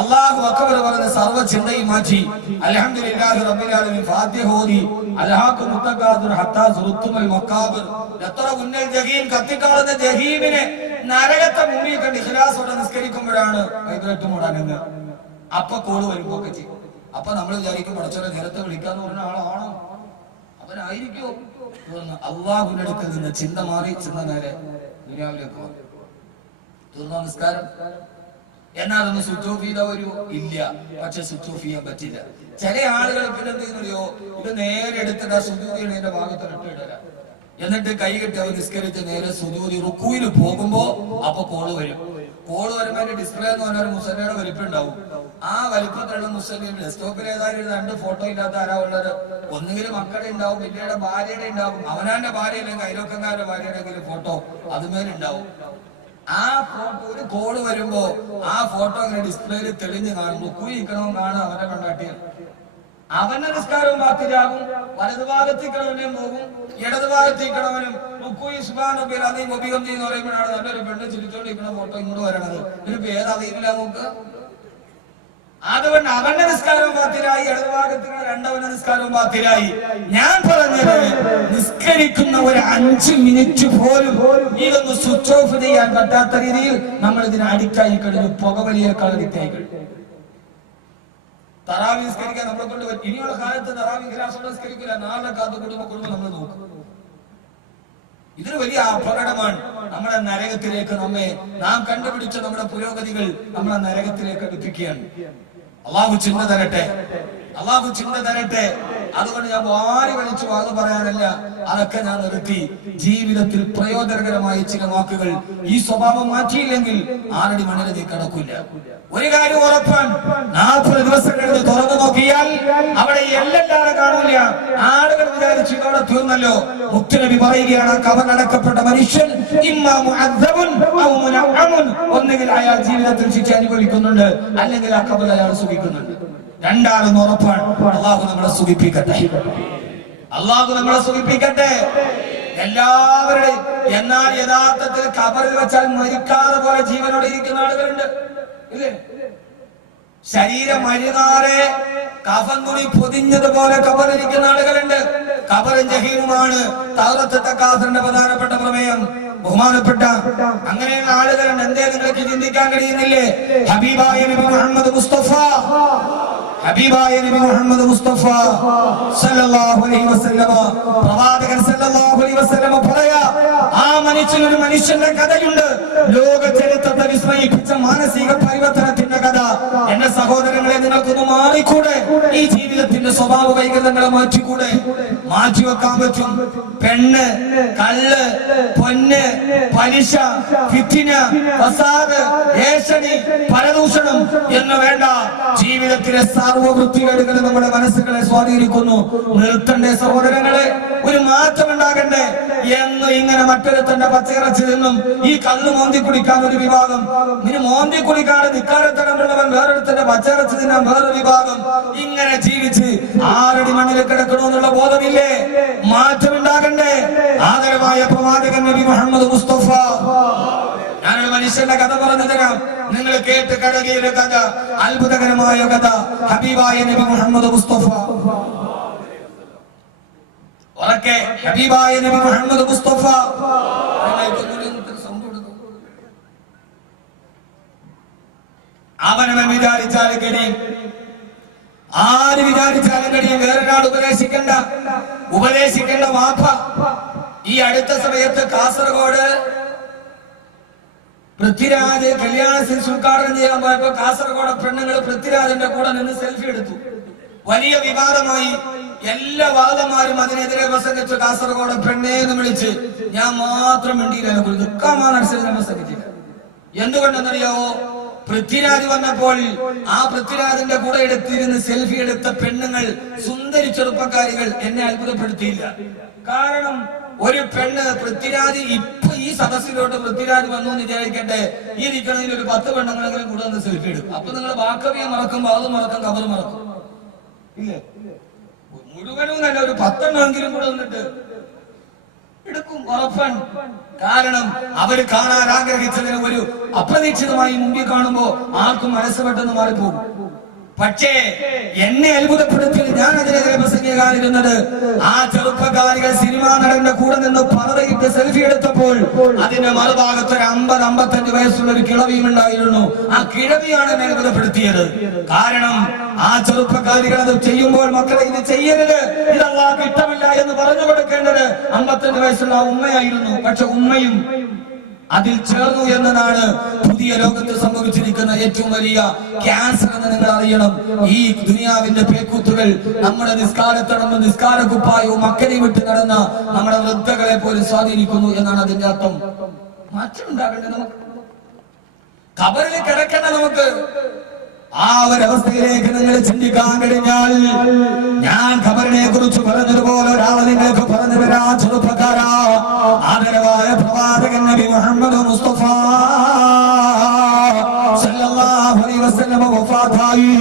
അല്ലാഹു അക്ബർ പറഞ്ഞ് സർവ്വ ചിന്തയും മാറ്റി അൽഹംദുലില്ലാഹി റബ്ബിൽ ആലമീൻ ഫാത്തിഹ ഓതി അൽഹാഖു മുത്തഖാദിർ ഹത്താ സുറുത്തുൽ മഖാബിർ. എത്ര ഉന്നൽ ജഹീം, കത്തിക്കാളുന്ന ജഹീമിനെ, നരകത്തെ മുന്നിൽ കണ്ട് ഇഖ്ലാസോടെ നിസ്കരിക്കുമ്പോഴാണ് വൈബ്രേറ്റ് മോഡാണെന്ന്. അപ്പൊ കോള് വരും പോക്കറ്റ്. അപ്പൊ നമ്മൾ വിചാരിക്കും പടച്ചോനെ നേരത്തെ വിളിക്കാന്ന് പറഞ്ഞ ആളാണോ, അവനായിരിക്കോ? അള്ളാഹുവിന്റെ അടുക്കൽ നിന്ന് ചിന്ത മാറി, ചിന്ത നേരെ ദുനിയാവിലേക്ക് പോകും. തീർന്നോ നിസ്കാരം? എന്നാൽ ഒന്ന് സ്വിച്ച് ഓഫ് ചെയ്താൽ വരുമോ? ഇല്ല. പക്ഷെ സ്വിച്ച് ഓഫ് ചെയ്യാൻ പറ്റില്ല. ചില ആളുകൾ പിന്നെ എന്ത് ചെയ്യുന്നറിയോ, ഇത് നേരെ എടുത്തിട്ട് സുജൂദിയുടെ ഭാഗത്ത് ഇട്ടിടല, എന്നിട്ട് കൈ കെട്ടി അവർ നിസ്കരിച്ച് നേരെ സുജൂദി റുക്കൂയിൽ പോകുമ്പോ അപ്പൊ കോള് വരും. കോള് വരുമ്പോ അതിന്റെ ഡിസ്പ്ലേ എന്ന് പറഞ്ഞാൽ മുസല്ലയുടെ വലിപ്പം ഉണ്ടാവും. ആ വലിപ്പത്തിലുള്ള മുസല്ലി ഡെസ്ക്ടോപ്പിൽ ഏതായാലും 2 ഫോട്ടോ ഇല്ലാത്ത ആരാ ഉള്ളത്? ഒന്നുകിലും മക്കളുടെ ഉണ്ടാവും, വലിയുടെ ഭാര്യയുടെ ഉണ്ടാവും, അവനാന്റെ ഭാര്യ അല്ലെങ്കിൽ അയലോക്കക്കാരുടെ ഭാര്യയുടെ ഫോട്ടോ അതുമേലുണ്ടാവും. ആ ഫോട്ടോ, ഒരു കോള് വരുമ്പോ ആ ഫോട്ടോ ഇങ്ങനെ ഡിസ്പ്ലേയിൽ തെളിഞ്ഞ് കാണും. റുക്കൂയിക്കണവും കാണും അവനെ കണ്ടാട്ടിയാൽ. അവന്റെ നിസ്കാരവും ബാത്തിലാകും. വലതുഭാഗത്തേക്കണവനും പോകും, ഇടതുഭാഗത്തേക്കണവനും അധികം ഉപയോഗം ചെയ്യുന്ന പറയുമ്പോഴാണ് നല്ലൊരു പെണ്ണ് ചിരിച്ചോണ്ടിരിക്കുന്ന ഫോട്ടോ ഇങ്ങോട്ട് വരണത്. ഇതിനിപ്പോ ഏതറിയില്ല നോക്ക്. അതുകൊണ്ട് അവന്റെ നിസ്കാരവും ബാത്തിലായി, ഇടതുഭാഗത്തേക്ക് രണ്ടവന്റെ നിസ്കാരവും ബാത്തിലായി. ഞാൻ പറഞ്ഞത്, നിസ്കരിക്കുന്ന ഒരു 5 മിനിറ്റ് പോലും ഇതൊന്ന് സ്വിച്ച് ഓഫ് ചെയ്യാൻ പറ്റാത്ത രീതിയിൽ നമ്മൾ ഇതിന് അഡിക്റ്റായി കഴിഞ്ഞു. പുകവലിയേക്കാൾ അഡിക്റ്റായി കഴിഞ്ഞു. തറാവി നിസ്കരിക്കാൻ നമ്മളെ കൊണ്ട് ഇനിയുള്ള കാലത്ത് തറാവി ക്ലാസ് നിസ്കരിക്കില്ല. 4 കാത്ത് കുടുംബം നമ്മൾ നോക്കും. ഇതൊരു വലിയ അപകടമാണ്. നമ്മുടെ നരകത്തിലേക്ക് നാം കണ്ടുപിടിച്ച നമ്മുടെ പുരോഗതികൾ നമ്മളെ നരകത്തിലേക്ക് അടുപ്പിക്കുകയാണ്. അള്ളാഹു ചിന്ത തരട്ടെ, അള്ളാഹു ചിന്ത തരട്ടെ. അതുകൊണ്ട് ഞാൻ വാരി വലിച്ചു അത് പറയാനല്ല, അതൊക്കെ ഞാൻ നിർത്തി. ജീവിതത്തിൽ പ്രയോജനകരമായ ചില വാക്കുകൾ. ഈ സ്വഭാവം മാറ്റിയില്ലെങ്കിൽ 6 മണിയിൽ നീ കിടക്കില്ല. ഒരു കാര്യം ഉറപ്പാണ്, 40 ദിവസം കഴിഞ്ഞ് തുറന്നു നോക്കിയാൽ അവിടെ എല്ലാം കാണൂല. ആളുകൾ വിചാരിച്ചു ഇതോടെ തീർന്നല്ലോ. മുത്തുനബി പറയുകയാണ്, കബറടക്കപ്പെട്ട മനുഷ്യൻ ഒന്നുകിൽ അയാൾ ജീവിതത്തിൽ ശിക്ഷ അനുഭവിക്കുന്നുണ്ട്, അല്ലെങ്കിൽ ആ കബറിൽ അയാൾ സുഖിക്കുന്നുണ്ട്. രണ്ടാണെന്ന് ഉറപ്പാണ്. അള്ളാഹു നമ്മളെ സുഖിപ്പിക്കട്ടെ, അള്ളാഹു നമ്മളെ സുഖിപ്പിക്കട്ടെ എല്ലാവരുടെയും. എന്നാൽ യഥാർത്ഥത്തിൽ കബറിൽ വെച്ചാൽ മരിക്കാതെ പോലെ ജീവനോടെ ഇരിക്കുന്ന ആളുകളുണ്ട്, ഇല്ലേ? ശരീരം അഴുകാതെ കഫൻ തുണി പൊതിഞ്ഞതുപോലെ കബറിരിക്കുന്ന ആളുകളുണ്ട്. കബറും ജഹീമുമാണ് തൗറത്ത് തക്കാസുറിന്റെ പ്രധാനപ്പെട്ട പ്രമേയം. ബഹുമാനപ്പെട്ട അങ്ങനെയുള്ള ആളുകളുണ്ട്. എന്തേ നിങ്ങൾക്ക് ചിന്തിക്കാൻ കഴിയുന്നില്ലേ? ഹബീബായ നബി മുഹമ്മദ് മുസ്തഫ ഹബീബായ നബി മുഹമ്മദ് മുസ്തഫ സല്ലല്ലാഹു അലൈഹി വസല്ലമ പ്രവാചകൻ സല്ലല്ലാഹു അലൈഹി വസല്ലമ പറയാ, ആ മനുഷ്യനൊരു മനുഷ്യന്റെ കഥയുണ്ട്, ലോക ചരിത്രത്തെ വിസ്മയിപ്പിച്ച മാനസിക പരിവർത്തനത്തിന്റെ കഥ. എന്റെ സഹോദരങ്ങളെ, നിങ്ങൾക്കൊന്ന് മാറിക്കൂടെ? ഈ ജീവിതത്തിന്റെ സ്വഭാവ വൈകൃതങ്ങളെ മാറ്റിക്കൂടെ? മാറ്റിവെക്കാൻ പറ്റും. പെണ്ണ്, കള്ള്, പൊന്ന്, പലിശ, ഫിത്തിന, ഫസാദ്, ഏഷണി, പരദൂഷണം എന്ന് വേണ്ട, ജീവിതത്തിലെ സർവവൃത്തികേടുകൾ നമ്മുടെ മനസ്സുകളെ സ്വാധീനിക്കുന്നു. നിർത്തണ്ടേ സഹോദരങ്ങളെ? ഒരു മാറ്റം ഉണ്ടാകണ്ടേ എന്ന് ഇങ്ങനെ മറ്റൊരുത്തന്റെ പച്ചയിറച്ചി നിന്നും ഈ കള്ള് മോന്തി കുടിക്കാൻ ഒരു വിഭാഗം, ഇനി മോന്തി കുടിക്കാതെ നിക്കാരത്തടമുള്ളവൻ വേറൊരുത്തന്റെ പച്ചയിറച്ചി തിന്നാൻ വേറൊരു വിഭാഗം, ഇങ്ങനെ ജീവിച്ച് ആറടി മണ്ണിൽ കിടക്കണമെന്നുള്ള ബോധമില്ലേ? മാറ്റമുണ്ടാകണ്ടേ? ആദരവായ പ്രവാചകൻ നബി മുഹമ്മദ് മുസ്തഫ, ഞാനൊരു മനുഷ്യന്റെ കഥ പറഞ്ഞു തരാം, നിങ്ങൾ കേട്ട് കടകയിലെ കഥ, അത്ഭുതകരമായ കഥ. ഹബീബായ നബി മുഹമ്മദ് മുസ്തഫ, ഉറക്കെ ഹബീബായ നബി മുഹമ്മദ് മുസ്തഫ. അവനവൻ വിചാരിച്ചാലും കഴിയും, ആര് വിചാരിച്ചാലും കഴിയും. വേറൊരാൾ ഉപദേശിക്കേണ്ട വാപ്പ. ഈ അടുത്ത സമയത്ത് കാസർഗോഡ് പൃഥ്വിരാജ് കല്യാണ സെൻസ് ഉദ്ഘാടനം ചെയ്യാൻ പോയപ്പോ കാസർഗോഡ് പെണ്ണുങ്ങൾ പൃഥ്വിരാജിന്റെ കൂടെ നിന്ന് സെൽഫി എടുത്തു. വലിയ വിവാദമായി. എല്ലാ വാദന്മാരും അതിനെതിരെ പ്രസംഗിച്ചു. കാസർഗോഡ് പെണ്ണേന്ന് വിളിച്ച് ഞാൻ മാത്രം മിണ്ടിയില്ല, ദുഃഖമാനനുസരിച്ച് പ്രസംഗിച്ചില്ല. എന്തുകൊണ്ടെന്നറിയാവോ? പൃഥ്വിരാജ് വന്നപ്പോൾ ആ പൃഥ്വിരാജിന്റെ കൂടെ എടുത്തിരുന്ന് സെൽഫി എടുത്ത പെണ്ണുങ്ങൾ, സുന്ദരി ചെറുപ്പക്കാരികൾ എന്നെ അത്ഭുതപ്പെടുത്തിയില്ല. കാരണം ഒരു പെണ്ണ് പൃഥ്വിരാജ് ഇപ്പൊ ഈ സദസ്സിലോട്ട് പൃഥ്വിരാജ് വന്നു എന്ന് വിചാരിക്കട്ടെ, ഈ നിൽക്കണതിൽ ഒരു 10 പെണ്ണുങ്ങളെങ്കിലും കൂടെ വന്ന് സെൽഫി എടുക്കും. അപ്പൊ നിങ്ങൾ വാക്കവിയെ മറക്കും, അത് മറക്കും, കബർ മറക്കും. ഇല്ലേ? മുഴുവനും തന്നെ ഒരു 10 എണ്ണമെങ്കിലും കൂടെ വന്നിട്ട് എടുക്കും, ഉറപ്പൻ. കാരണം അവർ കാണാൻ ആഗ്രഹിച്ചതിന് ഒരു അപ്രതീക്ഷിതമായി മുമ്പിൽ കാണുമ്പോ ആർക്കും മനസ്സ് പെട്ടെന്ന് മാറിപ്പോകും. പക്ഷേ എന്നെ അത്ഭുതപ്പെടുത്തിയത്, ഞാൻ അതിനെതിരെ പ്രസംഗിക്കാതിരുന്നത്, ആ ചെറുപ്പക്കാരികൾ സിനിമാ നടന്റെ കൂടെ നിന്ന് പറതയിട്ട് സെൽഫി എടുത്തപ്പോൾ അതിന്റെ മറുഭാഗത്ത് ഒരു 50-55 വയസ്സുള്ള ഒരു കിളവിയും ഉണ്ടായിരുന്നു. ആ കിഴവിയാണ് എന്നെ അത്ഭുതപ്പെടുത്തിയത്. കാരണം ആ ചെറുപ്പക്കാരികൾ അത് ചെയ്യുമ്പോൾ, മക്കളെ ഇത് ചെയ്യരുത്, ഇത് അല്ലാഹുവിന് ഇഷ്ടമില്ല എന്ന് പറഞ്ഞു കൊടുക്കേണ്ടത് 55 വയസ്സുള്ള ഉമ്മയായിരുന്നു. പക്ഷെ ഉമ്മയും അതിൽ ചേർന്നു എന്നതാണ് പുതിയ ലോകത്ത് സംഭവിച്ചിരിക്കുന്ന ഏറ്റവും വലിയ ക്യാൻസർ എന്ന് നിങ്ങൾ അറിയണം. ഈ ദുനിയാവിന്റെ പേക്കൂത്തുകൾ നമ്മുടെ നിസ്കാരത്തടമ്പ്, നിസ്കാര കുപ്പായവും മക്കനെ വിട്ട് നടന്ന നമ്മുടെ വൃദ്ധകളെ പോലും സ്വാധീനിക്കുന്നു എന്നാണ് അതിന്റെ അർത്ഥം. മാറ്റം ഉണ്ടാകണ്ടേ? നമുക്ക് ഖബറിൽ കിടക്കണ്ട. നമുക്ക് ആ ഒരവസ്ഥയിലേക്ക് നിങ്ങൾ ചിന്തിക്കാൻ കഴിഞ്ഞാൽ, ഞാൻ ഖബറിനെ കുറിച്ച് പറഞ്ഞതുപോലെ ഒരാൾ നിങ്ങൾക്ക് പറഞ്ഞു തരാ. ചെറുപ്പക്കാരാ, ആദരവായ പ്രവാചകൻ നബി മുഹമ്മദ് മുസ്തഫ സല്ലല്ലാഹു അലൈഹി വസല്ലം വഫാത്തായി.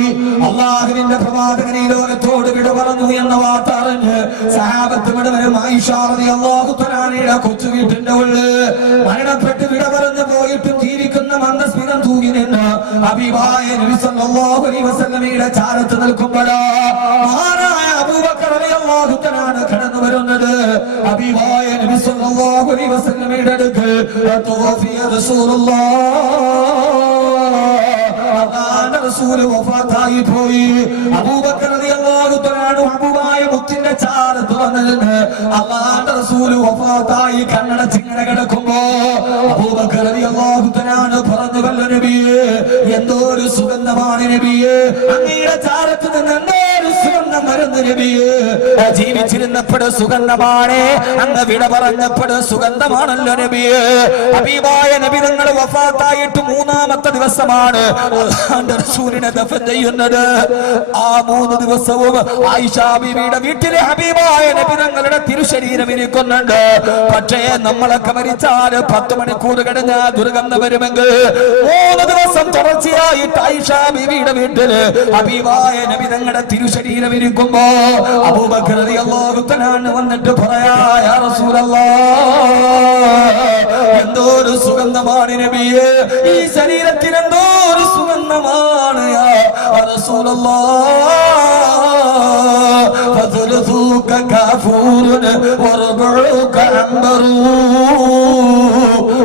അല്ലാഹുവിന്റെ പ്രവാചകൻ ഈ ലോകത്തോട് വിട പറഞ്ഞു എന്ന വാർത്ത അറിഞ്ഞ് സഹാബത്ത് മുഴുവനും ആയിഷ റളിയല്ലാഹു തആലയുടെ കൊച്ചു വീട്ടിന്റെ ഉള്ളിൽ മരണപ്പെട്ട് വിട പറഞ്ഞു പോയിട്ട് ജീവിക്കുന്ന മന്ദസ്മിതം തൂങ്ങി നിന്ന് ഹബീബായ നബി സല്ലല്ലാഹു അലൈഹി വസല്ലമയുടെ ചാരത്ത് നിൽക്കുമ്പോഴാ മഹാനായ അബൂബക്കർ റളിയല്ലാഹു തആല കടന്നു വരുന്നത്. ഹബീബായ നബി സല്ലല്ലാഹു അലൈഹി വസല്ലമയുടെ അടുക്കൽ തവഫിയ റസൂലുള്ളാഹ്, റസൂൽ വഫാത്തായി പോയി. അബൂബക്കർ റളിയല്ലാഹു തആല ഹബീബായ മുത്തിന്റെ ചാരത്ത് വന്നിരുന്ന് അല്ലാഹുവിന്റെ റസൂൽ വഫാത്തായി കണ്ണടച്ച് ഇങ്ങനെ കിടക്കുമ്പോ അബൂബക്കർ റളിയല്ലാഹു തആല പറഞ്ഞു, വല്ല നബിയേ, എന്തോ ഒരു സുഗന്ധമാണ് നബിയേ, അങ്ങയുടെ ചാരത്ത് നിന്ന് എന്തോ ഒരു സുഗന്ധം വരുന്നു നബിയേ. ജീവിച്ചിരുന്നപ്പോഴും സുഗന്ധമാണ്, അങ്ങ് വിട പറഞ്ഞപ്പോഴും സുഗന്ധമാണല്ലോ നബിയേ. ഹബീബായ നബി തങ്ങൾ വഫാത്തായിട്ട് 3-ാമത്തെ ദിവസമാണ് റസൂലിനെ ദഫൻ ചെയ്യുന്നത്. ആ 3 ദിവസവും ആയിഷ ബീവിയുടെ വീട്ടിലെ ഹബീബായ നബി തങ്ങളുടെ തിരുശരീരം ഇരിക്കുന്നുണ്ട്. പക്ഷേ നമ്മളൊക്കെ മരിച്ചാൽ 10 മണിക്കൂർ കഴിഞ്ഞ ദുർഗന്ധം വരുമെങ്കിൽ 3 ദിവസം തുടർച്ചയായിട്ട് ആയിഷ ബീവിയുടെ വീട്ടില് ഹബീബായ നബി തങ്ങളുടെ തിരുശരീരം ഇരിക്കുമ്പോ അബൂബക്കർ റളിയല്ലാഹു തആല വന്നിട്ട് പറയാ, യാ റസൂലല്ലാഹ്, എന്തോ ഒരു സുഗന്ധമാണ് നബിയേ, ഈ ശരീരത്തിന് എന്തോ ഒരു സുഗന്ധമാണ് യാ റസൂലല്ലാഹ്. ഫദുലുക കാഫൂറുൻ വറബുക അംബറു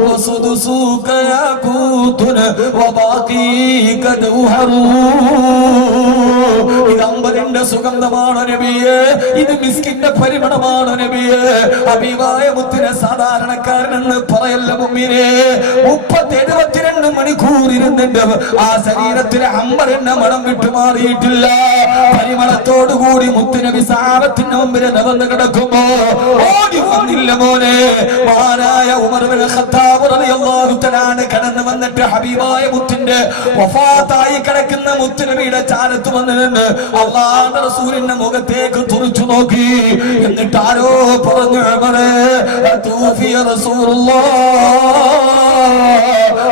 വസുദുസുക യാകൂതുൻ വബാഖീക ദൗഹറു. മുത്തിന്റെ സുഗന്ധമാണ് നബിയെ, ഇത് മിസ്കിന്റെ പരിമളമാണ് നബിയെ. ഹബീബായ മുത്തിനെ സാധാരണക്കാരനെന്ന് പറയല്ല മുഅ്മിനേ. 30-72 മണിക്കൂർ ഇരുന്നിട്ട് ആ ശരീരത്തിലെ അമ്പറിന്റെ മണം വിട്ടുമാറിയിട്ടില്ല. പരിമളത്തോടുകൂടി മുത്തുനബി സഹാബത്തിന്റെ മുമ്പിൽ നിവർന്ന് കിടക്കുമ്പോ ഓടി വന്നില്ല മോനെ. മഹാനായ ഉമർ ഇബ്നുൽ ഖത്താബ് റളിയല്ലാഹു തആല കടന്നു വന്നിട്ട് ഹബീബായ മുത്തിന്റെ വഫാത്തായി കിടക്കുന്ന മുത്തുനബിയുടെ ചാരത്ത് വന്ന് നിന്ന് അല്ലാഹുവിന്റെ റസൂലിന്റെ മുഖത്തേക്ക് തുറിച്ചു നോക്കി. എന്നിട്ട് ആരോ പറഞ്ഞു, ഉമറേ തൂഫിയ റസൂലുള്ളാഹ്,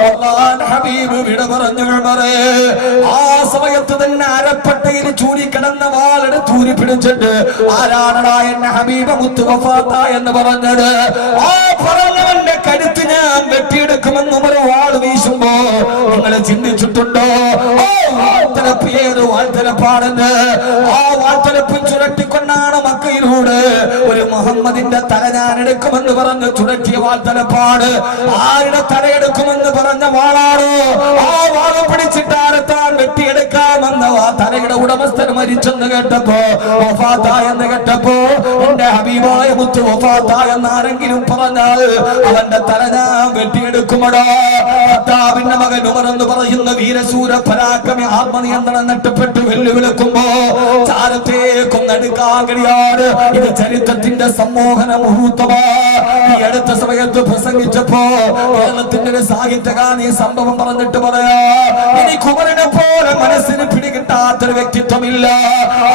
അല്ലാഹുവിന്റെ ഹബീബ് വിട പറഞ്ഞു ഉമറേ. ആ സമയത്ത് തന്നെ അരപ്പട്ടയിൽ ചൂരിക്കിടന്ന വാളെടുത്ത് ഊരി പിടിച്ചിട്ട് ആരാണടാ എന്നെ ഹബീബ് മുത്ത് വഫാത്ത എന്ന് പറഞ്ഞത്? ആ പറഞ്ഞവന്റെ കരുത്ത് ഞാൻ വെട്ടിയെടുക്കുമെന്ന് ഉമർ വാൾ വീശുമ്പോ നിങ്ങൾ ചിന്തിച്ചിട്ടുണ്ടോ? ഏത് വാൾത്തലപ്പാടെന്ന്? ആ വാൾത്തലപ്പും ചുരട്ടിക്കൊണ്ടാണ് മക്കയിലൂടെ ഒരു മുഹമ്മദിന്റെ തല ഞാൻ എടുക്കുമെന്ന് പറഞ്ഞ് ചുരട്ടിയ വാൾത്തലപ്പാട്. ആരുടെ തലയെടുക്കുമെന്ന് പറഞ്ഞ വാളാണോ? ആ വാള് പിടിച്ചിട്ട് ആരെത്താൻ വെട്ടിയെടുക്കാമെന്ന ആ തലയുടെ ഉടമസ്ഥൻ മരിച്ചെന്ന് കേട്ടപ്പോ, വഫാത്ത എന്ന് കേട്ടപ്പോ, എന്റെ ഹബീബായ മുത്ത് വഫാത്ത എന്നാരെങ്കിലും പറഞ്ഞാൽ അവന്റെ തല ഞാൻ വെട്ടിയെടുക്കുമടോ. ഖത്താബിന്റെ മകൻ ഉമർ എന്ന് പറയുന്ന വീരശൂര പരാക്രമി ആത്മനിയന്ത്രണം നഷ്ടപ്പെട്ട് വെല്ലുവിളിക്കുമ്പോ ചാരത്തേക്കൊന്നെടുക്കാൻ കഴിയാറ്. ഇത് ചരിത്രത്തിന്റെ സമ്മോഹന മുഹൂർത്തമാ. ഈ അടുത്ത സമയത്ത് പ്രസംഗിച്ചപ്പോ കേരളത്തിന്റെ ഒരു സാഹിത്യകാരൻ ഈ സംഭവം പറഞ്ഞിട്ട് പറയാ, എനിക്ക് ഉമറിനെ പോലെ മനസ്സിന് പിടികിട്ടാത്തൊരു വ്യക്തിത്വമില്ല.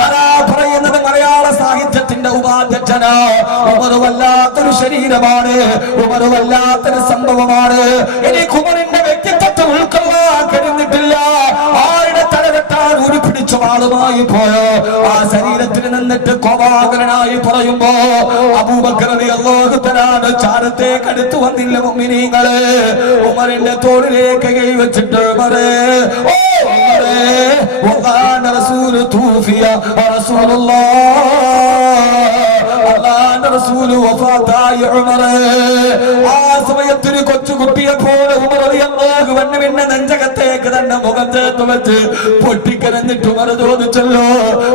ആരാ പറയുന്നത്? മലയാള സാഹിത്യത്തിന്റെ ഉപാധ്യക്ഷനാ. ഉമർ വല്ലാത്തൊരു ശരീരമാണ്, ഉമർ വല്ലാത്തൊരു സംഭവമാണ്. എനിക്ക് ഉമറിന്റെ വ്യക്തിത്വത്തെ ഉൾക്കൊള്ളാൻ കഴിഞ്ഞിട്ടില്ല. ആരുടെ തലവെട്ടാൻ ഒരു പിടിച്ച ആളുമായി പോയോ ആ ശരീരത്തിൽ നിന്നിട്ട് കോപാകുലനായി പറയുമ്പോ അബൂബക്കർ റളിയല്ലാഹു തആല ചാരത്തേക്ക് അടുത്ത് വന്നില്ല മുഅ്മിനീങ്ങളെ. ഉമറിന്റെ തോളിലേക്ക് കൈ വെച്ചിട്ട് ഉമറേ, ഓ ഉമറേ, വഖാന റസൂലു തൂഫിയ റസൂലുള്ളാഹ്, അല്ലാഹുവിന്റെ റസൂൽ വഫാത്തായി ഉമറേ. ആ സമയത്തിന് കൊച്ചുകുട്ടിയെ പോലെ ഉമർ റളിയല്ലാഹു അൻഹു പിന്നെ നെഞ്ചകത്തേക്ക് തന്നെ മുഖത്തേക്ക് വെച്ച് പൊട്ടിക്കരഞ്ഞിട്ട് ഉമർ ചോദിച്ചല്ലോ,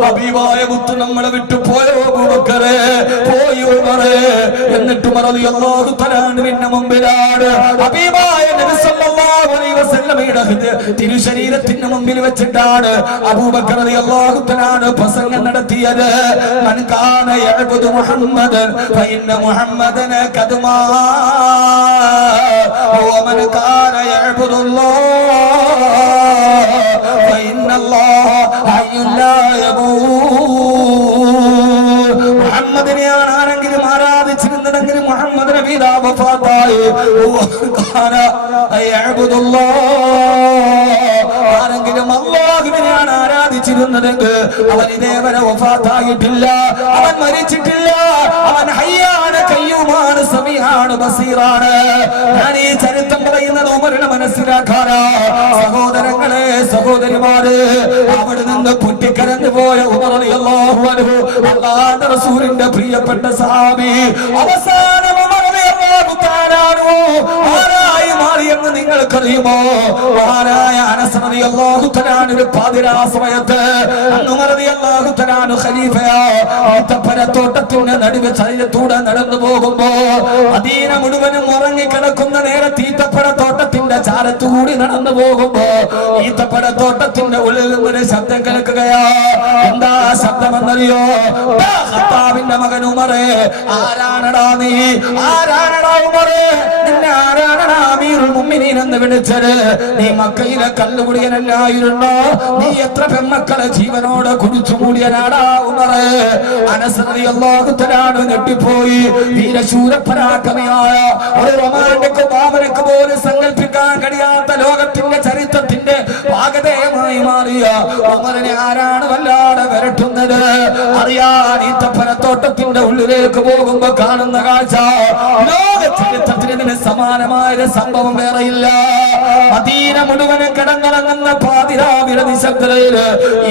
ഹബീബായ മുത്ത് നമ്മളെ വിട്ടു പോയോ അബൂബക്കറേ? പോയി ഉമറേ. എന്നിട്ട് ഉമർ റളിയല്ലാഹു തആല പിന്നെ മുമ്പിലാണ് ഹബീബായ നബി സല്ലല്ലാഹു അലൈഹി വസല്ലമയുടെ തിരുശരീരത്തിന്റെ മുമ്പിൽ വെച്ചിട്ടാണ് അബൂബക്കർ റളിയല്ലാഹു തആല പ്രസംഗം നടത്തിയത്. മൻ കാന യഅബുദു മുഹമ്മദൻ ഫഇന്ന മുഹമ്മദൻ ഖദ് മാത വമൻ കാന യഅബുദുല്ലാഹ ഫഇന്നല്ലാഹ ഹയ്യുൻ ലാ യമൂത്. മുഹമ്മദിനെയാണ് ആരെങ്കിലും ആരാധിച്ചിരുന്നതെങ്കിൽ മുഹമ്മദ് നബി വഫാത്തായി. ആരെങ്കിലും അല്ലാഹുവിനെയാണ് ആരാധിച്ചിരുന്നതെങ്കിൽ അവൻ ഇതേവരെ വഫാത്തായിട്ടില്ല, അവൻ മരിച്ചിട്ടില്ല. അവൻ ഹയ്യാണ്, ഖയ്യൂമാണ്, സമീആണ്, ബസീറാണ്. ഞാൻ ഈ ചരിത്രം പറയുന്നത് ഉമറിനെ മനസ്സിലാക്കാനാ. സഹോദരങ്ങളെ, സഹോദരിമാരെ, അവിടെ നിന്ന് പൊട്ടിക്കരഞ്ഞു പോയ ഉമർ റളിയല്ലാഹു അൻഹു, അല്ലാഹുവിന്റെ റസൂലിന്റെ പ്രിയപ്പെട്ട സഹാബി, അവസാനം ഉമർ റളിയല്ലാഹു തആല ആരായി മാറിയെന്ന് നിങ്ങൾക്കറിയുമോ? മഹാനായ അനസ് റളിയല്ലാഹു തആല ഒരു പാതിരാ സമയത്ത് ഉമർ റളിയല്ലാഹു തആല ഖലീഫയാ ഈത്തപ്പനത്തോട്ടത്തിന്റെ നടുവ് ചരിയത്തൂടെ നടന്നു പോകുമ്പോ മദീന മുഴുവനും ഉറങ്ങിക്കിടക്കുന്ന നേരത്ത് ഈത്തപ്പനത്തോട്ടത്തിന്റെ ചാരത്തുകൂടി നടന്നു പോകുമ്പോ ഈത്തപ്പനത്തോട്ടത്തിന്റെ ഉള്ളിൽ ഒരു ശബ്ദം കേൾക്കുകയാ. എന്താ ശബ്ദമെന്നറിയോ? ഖത്താബിന്റെ മകൻ ഉമറേ, ആരാണടാ നീ? ആരാണടാ ഉമറേ? നിന്നെ ആരാണടാ അമീറുൽ മുഅ്മിനീൻ എന്ന് വിളിച്ചത്? നീ മക്കയിലെ കല്ലുകുടിയനല്ലായിരുന്നോ? നീ എത്ര പെൺമക്കളെ ജീവനോടെ കുടിച്ചു മൂടിയനാടാ ഉമറേ? അനസ് റളിയല്ലാഹു തആല ഞെട്ടിപ്പോയി. വീരശൂര പരാക്രമിയായ ഒരു റൊമാന്റിക് ഭാവനക്ക് പോലും സങ്കല്പിക്കാൻ കഴിയാത്ത ലോകത്തിന്റെ ചരിത്രത്തിന്റെ ഭാഗധേയമായി മാറിയ ഉമറിനെ ആരാണ് വല്ലാതെ വരട്ടുന്നത്? അറിയാൻ ഈത്തപ്പനത്തോട്ടത്തിന്റെ ഉള്ളിലേക്ക് പോകുമ്പോ കാണുന്ന കാഴ്ച ലോക ചരിത്രത്തിന് ഇതിന് സമാനമായ സംഭവം വേറെയില്ല. മദീന മുഴുവനും കിടന്നിറങ്ങുന്ന പാതിരാവിലെ നിശബ്ദതയില്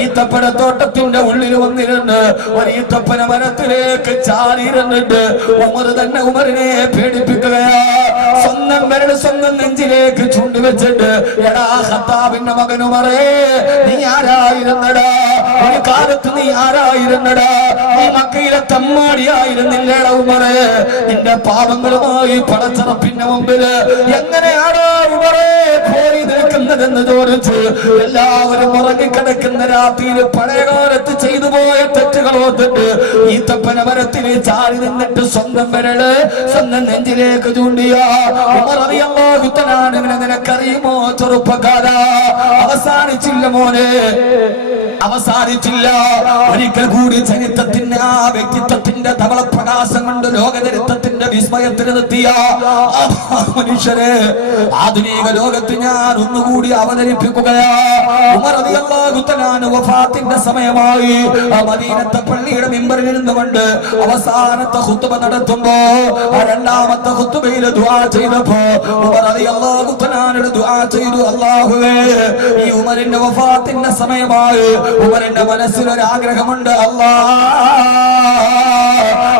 ഈത്തപ്പനത്തോട്ടത്തിന്റെ ഉള്ളിൽ വന്നിരുന്ന് ഒരു ഈത്തപ്പന മരത്തിലേക്ക് ചാടിയിരുന്നിട്ട് ഉമർ തന്നെ ഉമറിനെ പേടിപ്പിക്കുകയാ. സ്വന്തം വിരൽ സ്വന്തം നെഞ്ചിലേക്ക് ചൂണ്ടി കൊണ്ട് വെച്ചിട്ട് എടാ ഖത്താബിന്റെ മകൻ ഉമറേ നീ ആരായിരുന്നടാ ഒരു കാലത്ത് നീ ആരായിരുന്നടാ നീ മക്കയിലെ തമ്മാടിയായിരുന്നില്ലേടാ ഉമറേ നിന്റെ പാപങ്ങളുമായി പടച്ചറപ്പിന്റെ മുമ്പില് എങ്ങനെയാണോ ഉമറേ പോയി നിൽക്കുന്നതെന്ന് ചോദിച്ചു എല്ലാവരും ഉറങ്ങിക്കിടക്കുന്ന രാത്രിയിൽ പഴയകാലത്ത് ചെയ്തു പോയ തെറ്റുകൾ ഓർത്തിട്ട് ഈ തപ്പന മരത്തില് ചാടി നിന്നിട്ട് സ്വന്തം വിരല് സ്വന്തം നെഞ്ചിലേക്ക് ചൂണ്ടിയ ഉമർ റളിയല്ലാഹു തആല അൻഹു നിനക്കറിയുമോ ചെറുപ്പക്കാരാ അവസാനിച്ചില്ല മോനെ അവസാനിച്ചില്ല ഒരിക്കൽ കൂടി ചരിത്രത്തിന്റെ ആ വ്യക്തിത്വത്തിന്റെ ധവളപ്രകാശം കൊണ്ട് ലോകചരിത്രത്തിന്റെ വിസ്മയത്തിലെത്തിയ മനുഷ്യരെ ആധുനിക ലോകത്ത് ഞാൻ ഒന്നുകൂടി അവതരിപ്പിക്കുകയാ ഉമർ റളിയല്ലാഹു തആല അൻഹു വഫാത്തിന്റെ സമയമായി മദീനത്തെ പള്ളിയുടെ മിമ്പറിൽ ഇരുന്നുകൊണ്ട് അവസാനത്തെ ഖുത്ബ നടത്തുമ്പോ രണ്ടാമത്തെ ഖുത്ബയിൽ ദുആ ചെയ്തപ്പോ ഉമർ റളിയല്ലാഹു തആല അൻഹു ദുആ ചെയ്തു അല്ലാഹുവേ ഈ ഉമറിന്റെ വഫാത്തിന്റെ സമയമായി ഉമറിന്റെ മനസ്സിൽ ഒരു ആഗ്രഹമുണ്ട്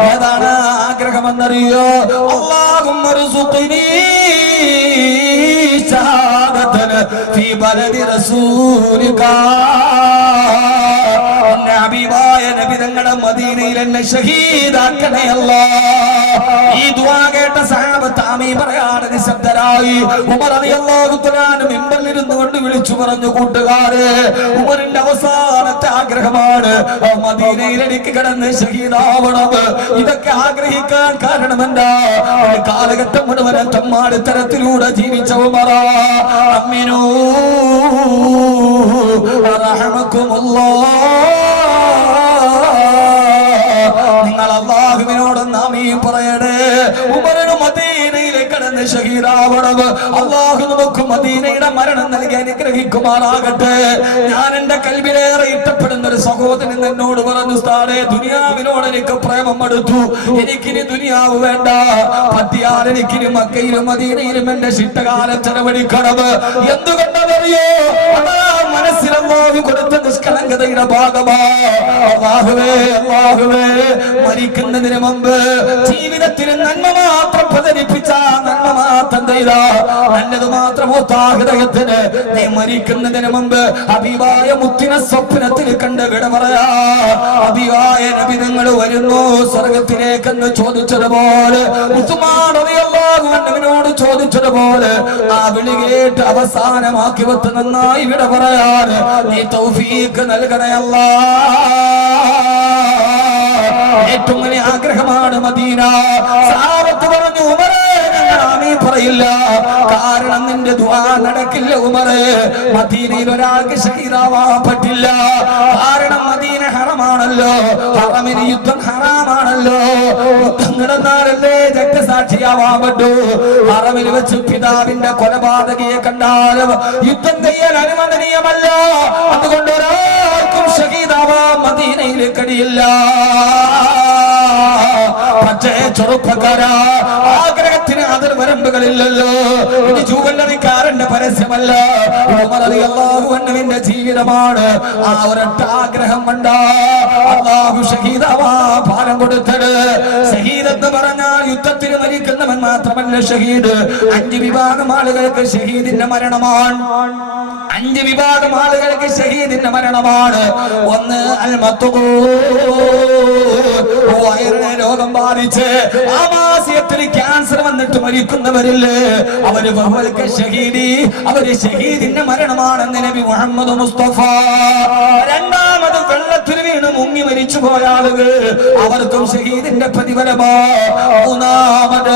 ഏതാണ് ആഗ്രഹമെന്നറിയോ അല്ലാഹുമ്മ ർസുഖ്നി ശഹാദതൻ ഫീ ബലദി റസൂലിക ഹബീബായ നബി തങ്ങളുടെ മദീനയിൽ എന്നെ ഷഹീദാക്കണേ അല്ലാഹ് ഈ ദുആ കേട്ട സഹാബത്ത് ആമീൻ പറയാതെ നിശബ്ദരായി ഉമർ റളിയല്ലാഹു തആല മിമ്പറിൽ ഇരുന്നുകൊണ്ട് വിളിച്ചു പറഞ്ഞു കൂട്ടുകാരെ ഉമറിന്റെ അവസാനത്തെ ആഗ്രഹമാണ് മദീനയിൽ എനിക്ക് കിടന്ന് ഷഹീദാവണം ഇതൊക്കെ ആഗ്രഹിക്കാൻ കാരണമെന്താ ഒരു കാലഘട്ടം മുഴുവൻ തമ്മാടിത്തരത്തിലൂടെ ജീവിച്ച ഉമർ അമ്മിനൂ റഹ്മക്കുമുല്ലാഹ് നിങ്ങൾ അല്ലാഹുവിനോട് ആമീൻ പറയണേ ഉമറിന് മദീനയിലേക്ക് കടന്ന് ഷഹീദാവണം അല്ലാഹു നമുക്ക് മദീനയുടെ മരണം നൽകി അനുഗ്രഹിക്കുമാറാകട്ടെ ഞാൻ എന്റെ കൽബിലേറെ ഇഷ്ടപ്പെടുന്ന ഒരു സഹോദരൻ എന്നോട് പറഞ്ഞു ഉസ്താദേ ദുനിയാവിനോട് എനിക്ക് പ്രേമം അടുത്തു എനിക്കിനി ദുനിയാവ് വേണ്ട പറ്റിയാൽ എനിക്കിനി മക്കയിലും മദീനയിലും എന്റെ ശിഷ്ടകാലം ചെലവഴിക്കണം എന്തുകൊണ്ടറിയോ മനസ്സിൽ അല്ലാഹു കൊടുത്ത നിഷ്കളങ്കതയുടെ ഭാഗമാണ് അല്ലാഹുവേ മരിക്കുന്നതിന് മുമ്പ് ജീവിതത്തിൽ നന്മ മാത്രം പ്രചരിപ്പിച്ച നന്മ മാത്രം ചെയ്ത നല്ലത് മാത്രം ഹൃദയത്തിന് നീ മരിക്കുന്നതിന് മുമ്പ് ഹബീബായ മുത്തിനെ സ്വപ്നത്തിൽ കണ്ട് വിട പറയാ ഹബീബായ നബി നിങ്ങൾ വരുന്നു സ്വർഗത്തിലേക്കെന്ന് ചോദിച്ചതുപോലെ ഉസ്മാൻ റളിയല്ലാഹു അൻഹുവിനോട് ചോദിച്ചതുപോലെ ആ വിളി കേട്ട് അവസാനമാക്കി വെത്ത് നന്നായി വിട പറയാൻ നീ തൗഫീഖ് നൽകണേ അല്ലാഹ് ഏറ്റവും വലിയ ആഗ്രഹമാണ് മദീന സഹാബത്ത് പറഞ്ഞു ഉമറേ ഞങ്ങൾ ആമീൻ പറയില്ല കാരണം നിന്റെ ദുആ നടക്കില്ല ഉമറേ മദീനയിൽ ഒരാൾക്ക് ഷഹീദാവാൻ പറ്റില്ല കാരണം മദീന ഹറമാണല്ലോ ഹറമിന് യുദ്ധം ഹറാമാണല്ലോ യുദ്ധം നടന്നാലല്ലേ രക്തസാക്ഷിയാവാൻ പറ്റൂ ഹറമിൽ വെച്ച് പിതാവിന്റെ കൊലപാതകയെ കണ്ടാലും യുദ്ധം ചെയ്യാൻ അനുവദനീയമല്ല അതുകൊണ്ട് ഒരാൾക്കും ഷഹീദാവാൻ മദീനയിൽ കഴിയില്ല പക്ഷേ ചെറുപ്പക്കാരാ ആഗ്രഹത്തിന് അതിർവരമ്പുകളില്ലല്ലോ ഇത് ജൂവല്ലറിക്കാരന്റെ പരസ്യമല്ല ഉമർ റളിയല്ലാഹു അൻഹുവിന്റെ ജീവിതമാണ് ആ ഒരൊറ്റ ആഗ്രഹം കൊണ്ട് അല്ലാഹു ഷഹീദാവാ ഫലം കൊടുത്തത് ഷഹീദ് എന്ന് പറഞ്ഞാൽ യുദ്ധത്തിൽ മരിക്കുന്നവൻ മാത്രമല്ല ഷഹീദ് 5 വിഭാഗം ആളുകൾക്ക് ഷഹീദിന്റെ മരണമാണ് 5 വിഭാഗം ആളുകൾക്ക് ഷഹീദിന്റെ മരണമാണ് ഒന്ന് അൽ വയറിനെ രോഗം ബാധിച്ച് ആമാശയത്തിൽ ക്യാൻസർ വന്നിട്ട് മരിക്കുന്നവരില്ലേ അവര് അവര് ഷഹീദിന്റെ മരണമാണെന്ന് നബി മുഹമ്മദ് മുസ്തഫ രണ്ടാമത് വെള്ളത്തിൽ വീണ് മുങ്ങി മരിച്ചു പോയ ആളുകൾ അവർക്കും ഷഹീദിന്റെ പ്രതിഫലമോ മൂന്നാമത്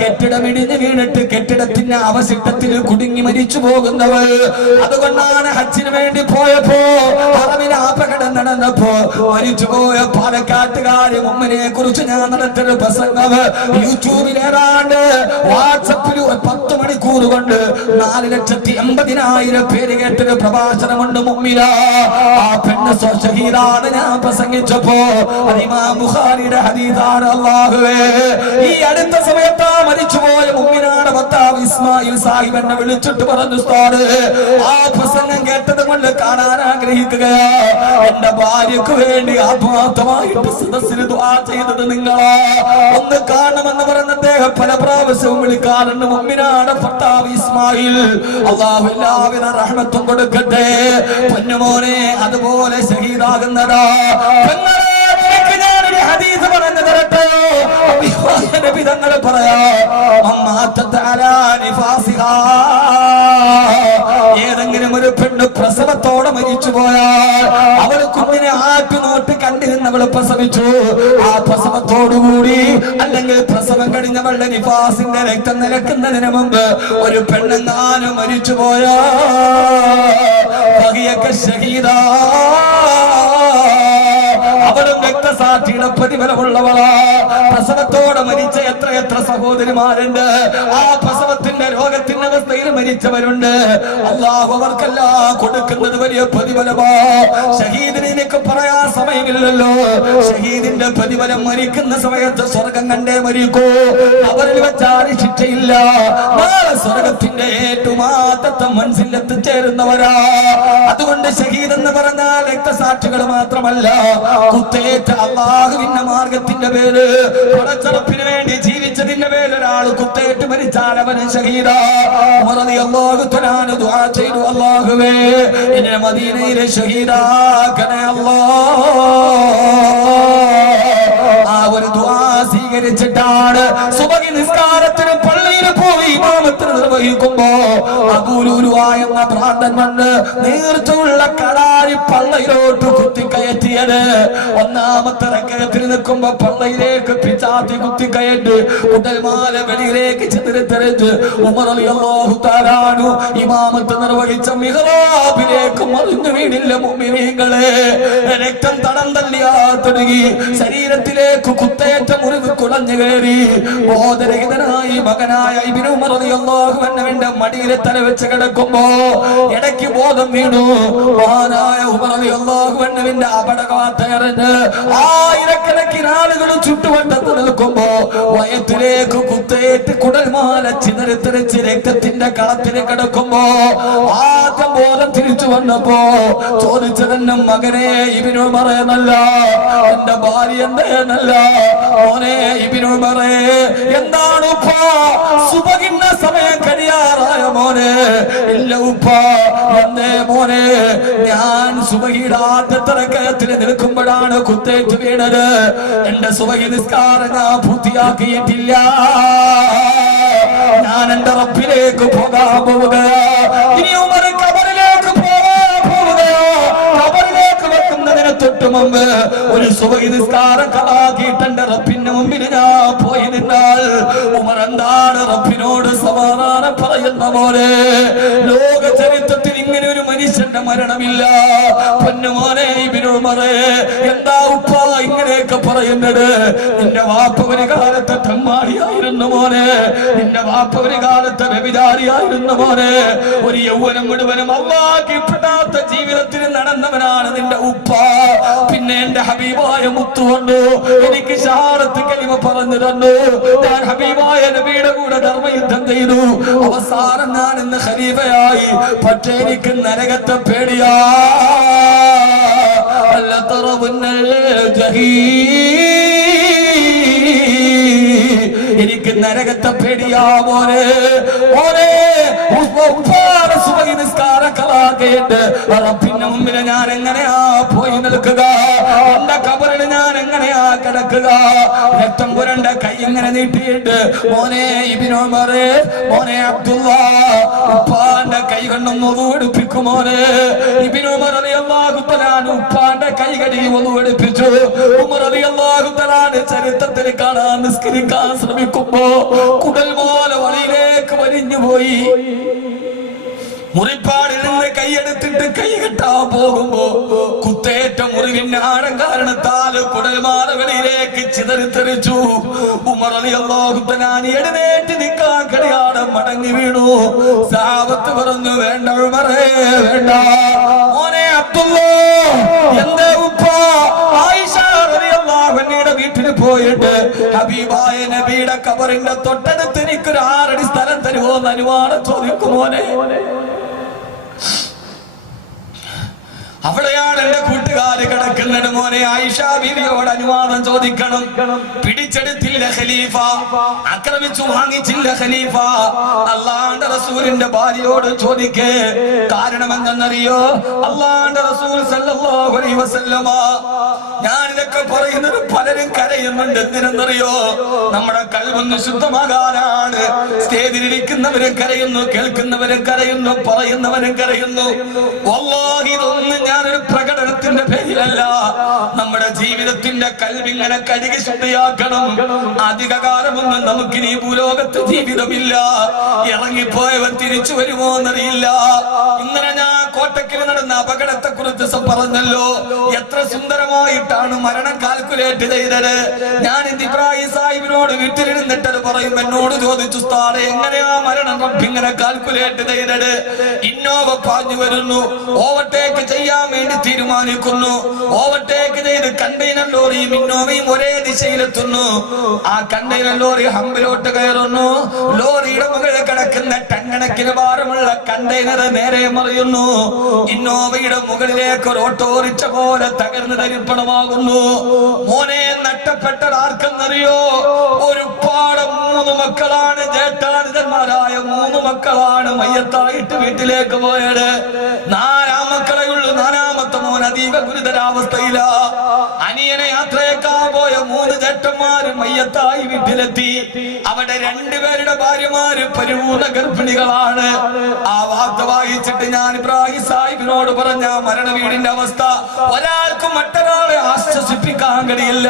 കെട്ടിടം ഇടിഞ്ഞ് വീണിട്ട് കെട്ടിടത്തിന്റെ അവശിഷ്ടത്തിൽ കുടുങ്ങി മരിച്ചു പോകുന്നവർ അതുകൊണ്ടാണ് ഹജ്ജിന് വേണ്ടി പോയപ്പോ ഹറമിൽ അപകടം നടന്നപ്പോ മരിച്ചുപോയ പാലക്കാട്ടുകാരി മുമ്മിനെ കുറിച്ച് ഞാൻ നടത്തിയ പ്രസംഗം യൂട്യൂബിൽ ഏതാണ്ട് വാട്സപ്പിൽ 10 മണിക്കൂർ കൊണ്ട് 4,80,000 പേര് കേട്ടൊരു പ്രഭാഷണമുണ്ട് മുമ്മില ആ പെണ്ണ് ഷഹീദാണ് ഞാൻ പ്രസംഗിച്ചപ്പോ ഇമാം ബുഖാരിയുടെ ഹദീസാണ് അല്ലാഹുവേ ഈ അടുത്ത സമയത്ത് മരിച്ചുപോയ മുമ്മിനാണ് ഭർത്താവ് ഇസ്മായിൽ സാഹിബ് എന്നെ വിളിച്ചിട്ട് പറഞ്ഞു, ഉസ്താദ് ആ പ്രസംഗം കേട്ടത് കൊണ്ട് കാണാൻ ആഗ്രഹിക്കുകയാ. എന്റെ ഭാര്യക്ക് വേണ്ടി ആത്മാർത്ഥമായിട്ട് സദസ്സിൽ ദുആ ചെയ്തത് നിങ്ങളാ, ഒന്ന് കാണണമെന്ന് പറഞ്ഞ അദ്ദേഹം പല പ്രാവശ്യവും വിളിക്കാറുണ്ട്. മുഅ്മിനാണ് ഭർത്താവ് ഇസ്മായിൽ, അല്ലാഹു എല്ലാവിധ റഹ്മത്തും കൊടുക്കട്ടെ. പൊന്നുമോനെ അതുപോലെ ഷഹീദാകുന്നതാ. ഞാനൊരു ഹദീസ് പറഞ്ഞു തരട്ടെ. നബി തങ്ങൾ പറയാ, ഏതെങ്കിലും ഒരു പെണ്ണ് പ്രസവത്തോടെ മരിച്ചു പോയാൽ അവൾ കുഞ്ഞിനെ ആറ്റുനോട്ട് കണ്ടിരുന്നവൾ പ്രസവിച്ചു, ആ പ്രസവത്തോടുകൂടി അല്ലെങ്കിൽ പ്രസവം കഴിഞ്ഞവളുടെ നിഫാസിന്റെ രക്തം നിലക്കുന്നതിന് മുമ്പ് ഒരു പെണ്ണെങ്ങാനും മരിച്ചു പോയാ ബഖിയക ഷഹീദാ, അവളും രക്തസാക്ഷിയുടെ പ്രതിഫലമുള്ളവളാ. പ്രസവത്തോടെ മരിച്ച എത്ര സഹോദരിമാരുണ്ട്, ആ പ്രസവത്തിന്റെ രോഗത്തിന്റെ അവസ്ഥയിൽ മരിച്ചവരുണ്ട്. അല്ലാഹു അവർക്കെല്ലാം കൊടുക്കുന്നത് വലിയ പ്രതിഫലമാ. ഷഹീദിനെയൊക്കെ പറയാൻ സമയമില്ലല്ലോ. ഷഹീദിന്റെ പ്രതിഫലം മരിക്കുന്ന സമയത്ത് സ്വർഗം കണ്ടേ മരിക്കൂ, അവരിൽ വെച്ചാൽ ശിക്ഷയില്ല. നാളെ സ്വർഗത്തിന്റെ ഏറ്റവും ആദ്യത്തെ മനസ്സിൽ എത്തിച്ചേരുന്നവരാ. അതുകൊണ്ട് ഷഹീദ് എന്ന് പറഞ്ഞാൽ രക്തസാക്ഷികൾ മാത്രമല്ല, കുത്തേറ്റ അല്ലാഹുവിന്റെ മാർഗത്തിന്റെ പേര് പടച്ചറപ്പിന് വേണ്ടി ജീവിച്ചതിന്റെ പേര് ഒരാൾ കുത്തേറ്റ് മരിച്ചാൽ അവന് ഷഹീദാ. ഉമർ റളിയല്ലാഹു തആല ദുആ ചെയ്തു, അല്ലാഹുവേ എന്നെ മദീനയിലെ ഷഹീദാക്കണേ അല്ലാഹ്. ആ ഒരു ദുആ സ്വീകരിച്ചിട്ടാണ് സുബഹി നിസ്കാരത്തിന് പള്ളിയിൽ പോയി ഇമാമത്തിന് നിർവഹിക്കുമ്പോ അബൂലുലുആയ എന്ന ഭ്രാന്തൻ വന്ന് നേർച്ചയുള്ള കടാരി പള്ളയിലോട്ട് കുത്തിക്കയറ്റിയത്. ഒന്നാമത്തെ റക്അത്തിൽ നിൽക്കുമ്പോ പള്ളയിലേക്ക് പിച്ചാത്തി കുത്തിക്കയറ്റ് ഉടൽമാല വെളിയിലേക്ക് ചിതറിത്തെറിച്ച് ഉമർ റളിയല്ലാഹു തആല അൻഹു ഇമാമത്ത് നിർവഹിച്ച മിഹ്റാബിലേക്ക് മറിഞ്ഞു വീണില്ല. മുഅ്മിനീങ്ങളെ, രക്തം തടം തള്ളിയാ തുടങ്ങി, ശരീരത്തിലേക്ക് കുത്തേറ്റ മുറിവ് കുടഞ്ഞു കയറി. ബോധരഹിതനായി മകനായ ഇബ്നു ഉമർ റളിയല്ലാഹു അൻഹുവിന്റെ മടിയിൽ തല വെച്ച് കിടക്കുമ്പോ ഇടയ്ക്ക് ബോധം വീണു. മഹാനായ ഉമർ റളിയല്ലാഹു അൻഹുവിന്റെ അപകടവാർത്തയറിഞ്ഞ് ആയിരക്കണക്കിന് ആളുകൾ ചുറ്റുവട്ടത്ത് നിൽക്കുമ്പോ വയറ്റിലേക്ക് കുത്തേറ്റ് കുടൽമാല ചിതറിത്തെറിച്ച് രക്തത്തിന്റെ കളത്തിന് കിടക്കുമ്പോ ആദ്യം ബോധം തിരിച്ചു വന്നപ്പോ ചോദിച്ചതെന്നെ മകനെ ഇബ്നു ഉമർ എന്നല്ല, എന്റെ ഭാര്യ എന്നല്ല, മോനെ ഇബ്നു ഉമർ എന്താണ് ഉപ്പ, സുബഹിന്റെ സമയം കഴിയാറായ മോനെ? ഇല്ല ഉപ്പ. എന്തേ മോനെ? ഞാൻ സുബഹിയുടെ ആദ്യത്തെ റക്അത്തിൽ നിൽക്കുമ്പോഴാണ് കുത്തേറ്റ് വീണത്. എന്റെ സുബഹി നിസ്കാരം ഞാൻ പൂർത്തിയാക്കിയിട്ടില്ല. ഞാൻ എന്റെ റബ്ബിലേക്ക് പോകാൻ പോവുകയാ. ഇനി ഉമർ ഖബറിലേക്ക് പോവുകയോ? ഖബറിലേക്ക് വെക്കുന്നതിന് തൊട്ട് മുമ്പ് ഒരു സുബഹി നിസ്കാരം കളാക്കിയിട്ട് എന്റെ റബ്ബിന്റെ മുമ്പിൽ ഞാൻ പോയി നിന്നാൽ ഉമർ എന്താണ് റബ്ബിനോട് സമാധാനം പറയുന്ന പോലെ? ലോക ചരിത്രത്തിൽ ഇങ്ങനെ ഒരു മനുഷ്യന്റെ മരണമില്ല. പൊന്നുമോനെ ഇബ്നു ഉമർ, എന്താ ഉപ്പ ഇങ്ങനെയൊക്കെ പറയുന്നത്? നിന്റെ വാപ്പ ഒരു കാലത്തെ തെമ്മാടിയായിരുന്നു മോനെ, നിന്റെ വാപ്പ ഒരു കാലത്തെ വ്യഭിചാരിയായിരുന്നു മോനെ, ഒരു യൗവനം മുഴുവനും അല്ലാഹുവിൽ പെടാത്ത ജീവിതത്തിൽ നടന്നവനാണ് നിന്റെ ഉപ്പ. പിന്നെ എന്റെ ഹബീബായ മുത്തു വന്നു, എനിക്ക് ഷഹാദത്ത് കലിമ പറഞ്ഞു തന്നു. ഞാൻ ഹബീബായ നബിയുടെ കൂടെ ധർമ്മയുദ്ധം ചെയ്തു. അവസാനം ഞാൻ ഇന്ന് ഖലീഫയായി. പക്ഷേ എനിക്ക് നരകത്തെ പേടിയാ. അല്ല തറവുന്നൽ ജഹീം, എനിക്ക് നരകത്തെ പേടിയാ മോനെ. മോനെ സുബഹി നിസ്കാരം കളാക്കിയിട്ട് റബ്ബിന്റെ മുമ്പിൽ ഞാൻ എങ്ങനെയാ പോയി നിൽക്കുക? എന്റെ ഖബറിൽ ഞാൻ എങ്ങനെയാ കിടക്കുക? രക്തം പുരണ്ട കൈ ഇങ്ങനെ നീട്ടിയിട്ട് മോനെ ഇബ്നു ഉമർ, മോനെ അബ്ദുള്ള, ഉപ്പാന്റെ കൈ കൊണ്ടൊന്ന് ഒന്നു എടുപ്പിക്കും മോനെ. ഇബ്നു ഉമർ റളിയല്ലാഹു തആല ഉപ്പാന്റെ കൈ കടി ഒന്നു എടുപ്പിച്ചു. ഉമർ റളിയല്ലാഹു തആല ചരിത്രത്തിൽ കാണാൻ നിസ്കരിക്കാൻ ശ്രമിക്കുമ്പോ കുടൽമാല വഴിയിലേക്ക് വലിഞ്ഞു പോയി. മുറിപ്പാടിൽ നിന്ന് കൈയെടുത്തിട്ട് കൈ കെട്ടാൻ പോകുമ്പോ കുത്തേറ്റ മുറിവിന്റെ ആഴം കാരണത്താൽ കുടൽമാലകളിലേക്ക് ചിതറിത്തെറിച്ചു. ഉമർ റളിയല്ലാഹു തആല എഴുന്നേറ്റ് നിൽക്കാൻ കഴിയാതെ മടങ്ങി വീണു. സഹാബത്ത് പറഞ്ഞു, വേണ്ട ഉമറേ വേണ്ട. മോനെ അബ്ദുള്ള, എന്തേ ഉപ്പ? ആയിഷ റളിയല്ലാഹു അൻഹയുടെ വീട്ടിൽ പോയിട്ട് ഹബീബായ നബിയുടെ ഖബറിന്റെ തൊട്ടടുത്ത് എനിക്കൊരു 6 അടി സ്ഥലത്ത് തരുമോ എന്ന് അനുവാദം ചോദിക്കുമോനെ. അവിടെയാണ് എന്റെ കൂട്ടുകാര് കിടക്കുന്നത് മോനെ. ആയിഷ ബീവിയോട് അനുവാദം ചോദിക്കണം. പിടിച്ചെടുത്തില്ല ഖലീഫ, ആക്രമിച്ചു വാങ്ങിച്ചില്ല ഖലീഫ. അള്ളാന്റെ റസൂലിന്റെ ഭാര്യയോട് ചോദിക്കേ. കാരണം എന്തെന്നറിയോ? അള്ളാന്റെ റസൂൽ സല്ലല്ലാഹു അലൈഹി വസല്ലമ, ഞാൻ ഇതൊക്കെ പറയുന്നത് പലരും കരയുന്നുണ്ട്. എന്തിനെന്നറിയോ? നമ്മുടെ കൽബൊന്ന് ശുദ്ധമാകാനാണ്. സ്റ്റേജിലിരിക്കുന്നവരും കരയുന്നു, കേൾക്കുന്നവരും കരയുന്നു, പറയുന്നവരും കരയുന്നു. വല്ലാഹി ഇതൊന്നും ഞാനൊരു പ്രകടനത്തിന്റെ പേരിലല്ല. നമ്മുടെ ജീവിതത്തിന്റെ കൽവിങ്ങനെ കഴുകി ശുദ്ധിയാക്കണം. അധികകാലമൊന്നും നമുക്കിനി ഭൂലോകത്ത് ജീവിതമില്ല. ഇറങ്ങിപ്പോയവൻ തിരിച്ചു വരുമോ എന്നറിയില്ല. ഇന്നലെ ഞാൻ കോട്ടക്കിൽ നടന്ന അപകടത്തെ കുറിച്ച് പറഞ്ഞല്ലോ. എത്ര സുന്ദരമായിട്ടാണ് മരണം കാൽക്കുലേറ്റ് ചെയ്തത്. ഞാൻ ഇബ്രാഹിം സാഹിബിനോട് വീട്ടിലിരുന്നിട്ടത് പറയും. എന്നോട് ചോദിച്ചു, ഉസ്താദേ എങ്ങനെയാ മരണം ഇങ്ങനെ കാൽക്കുലേറ്റ് ചെയ്തത്? ഇന്നോവ പാഞ്ഞു വരുന്നു, ഓവർടേക്ക് ചെയ്യാൻ വേണ്ടി തീരുമാനിക്കുന്നു. ഓവർടേക്ക് ചെയ്ത് കണ്ടെയ്നർ ലോറിയും ഇന്നോവയും ഒരേ ദിശയിലെത്തുന്നു. ആ കണ്ടെയ്നർ ലോറി ഹമ്പിലോട്ട് കയറുന്നു. ലോറിയുടെ മുകളിൽ കിടക്കുന്ന ടൺകണക്കിന് ഭാരമുള്ള കണ്ടെയ്നർ നേരെ മറിയുന്നു. ഇന്നോവയുടെ മുകളിലേക്ക് ഒരു ഓട്ടോറിക്ഷ പോലെ തകർന്ന് തരിപ്പണമാകുന്നു. മോനെ, നഷ്ടപ്പെട്ടത് ആർക്കെന്നറിയോ? ഒരു പാടം 3 മക്കളാണ്, ജേഷ്ഠാനുജന്മാരായ 3 മക്കളാണ് മയ്യത്തായിട്ട് വീട്ടിലേക്ക് പോയത്. 4 മക്കളെ ഉള്ളു. 4ാമത്തെ മോൻ അതീവ ഗുരുതരാവസ്ഥയില. അനിയനെ യാത്രയേക്കാൻ പോയ 3 ജേഷ്ഠന്മാര് മയ്യത്തായി വീട്ടിലെത്തി. അവിടെ 2 പേരുടെ ഭാര്യമാര് പരിപൂർണ ഗർഭിണികളാണ്. ആ വാർത്ത വായിച്ചിട്ട് ഞാൻ ഇബ്രാഹിം സാഹിബിനോട് പറഞ്ഞ മരണ വീടിന്റെ അവസ്ഥ ഒരാൾക്കും മറ്റൊരാളെ ആശ്വസിപ്പിക്കാൻ കഴിയില്ല.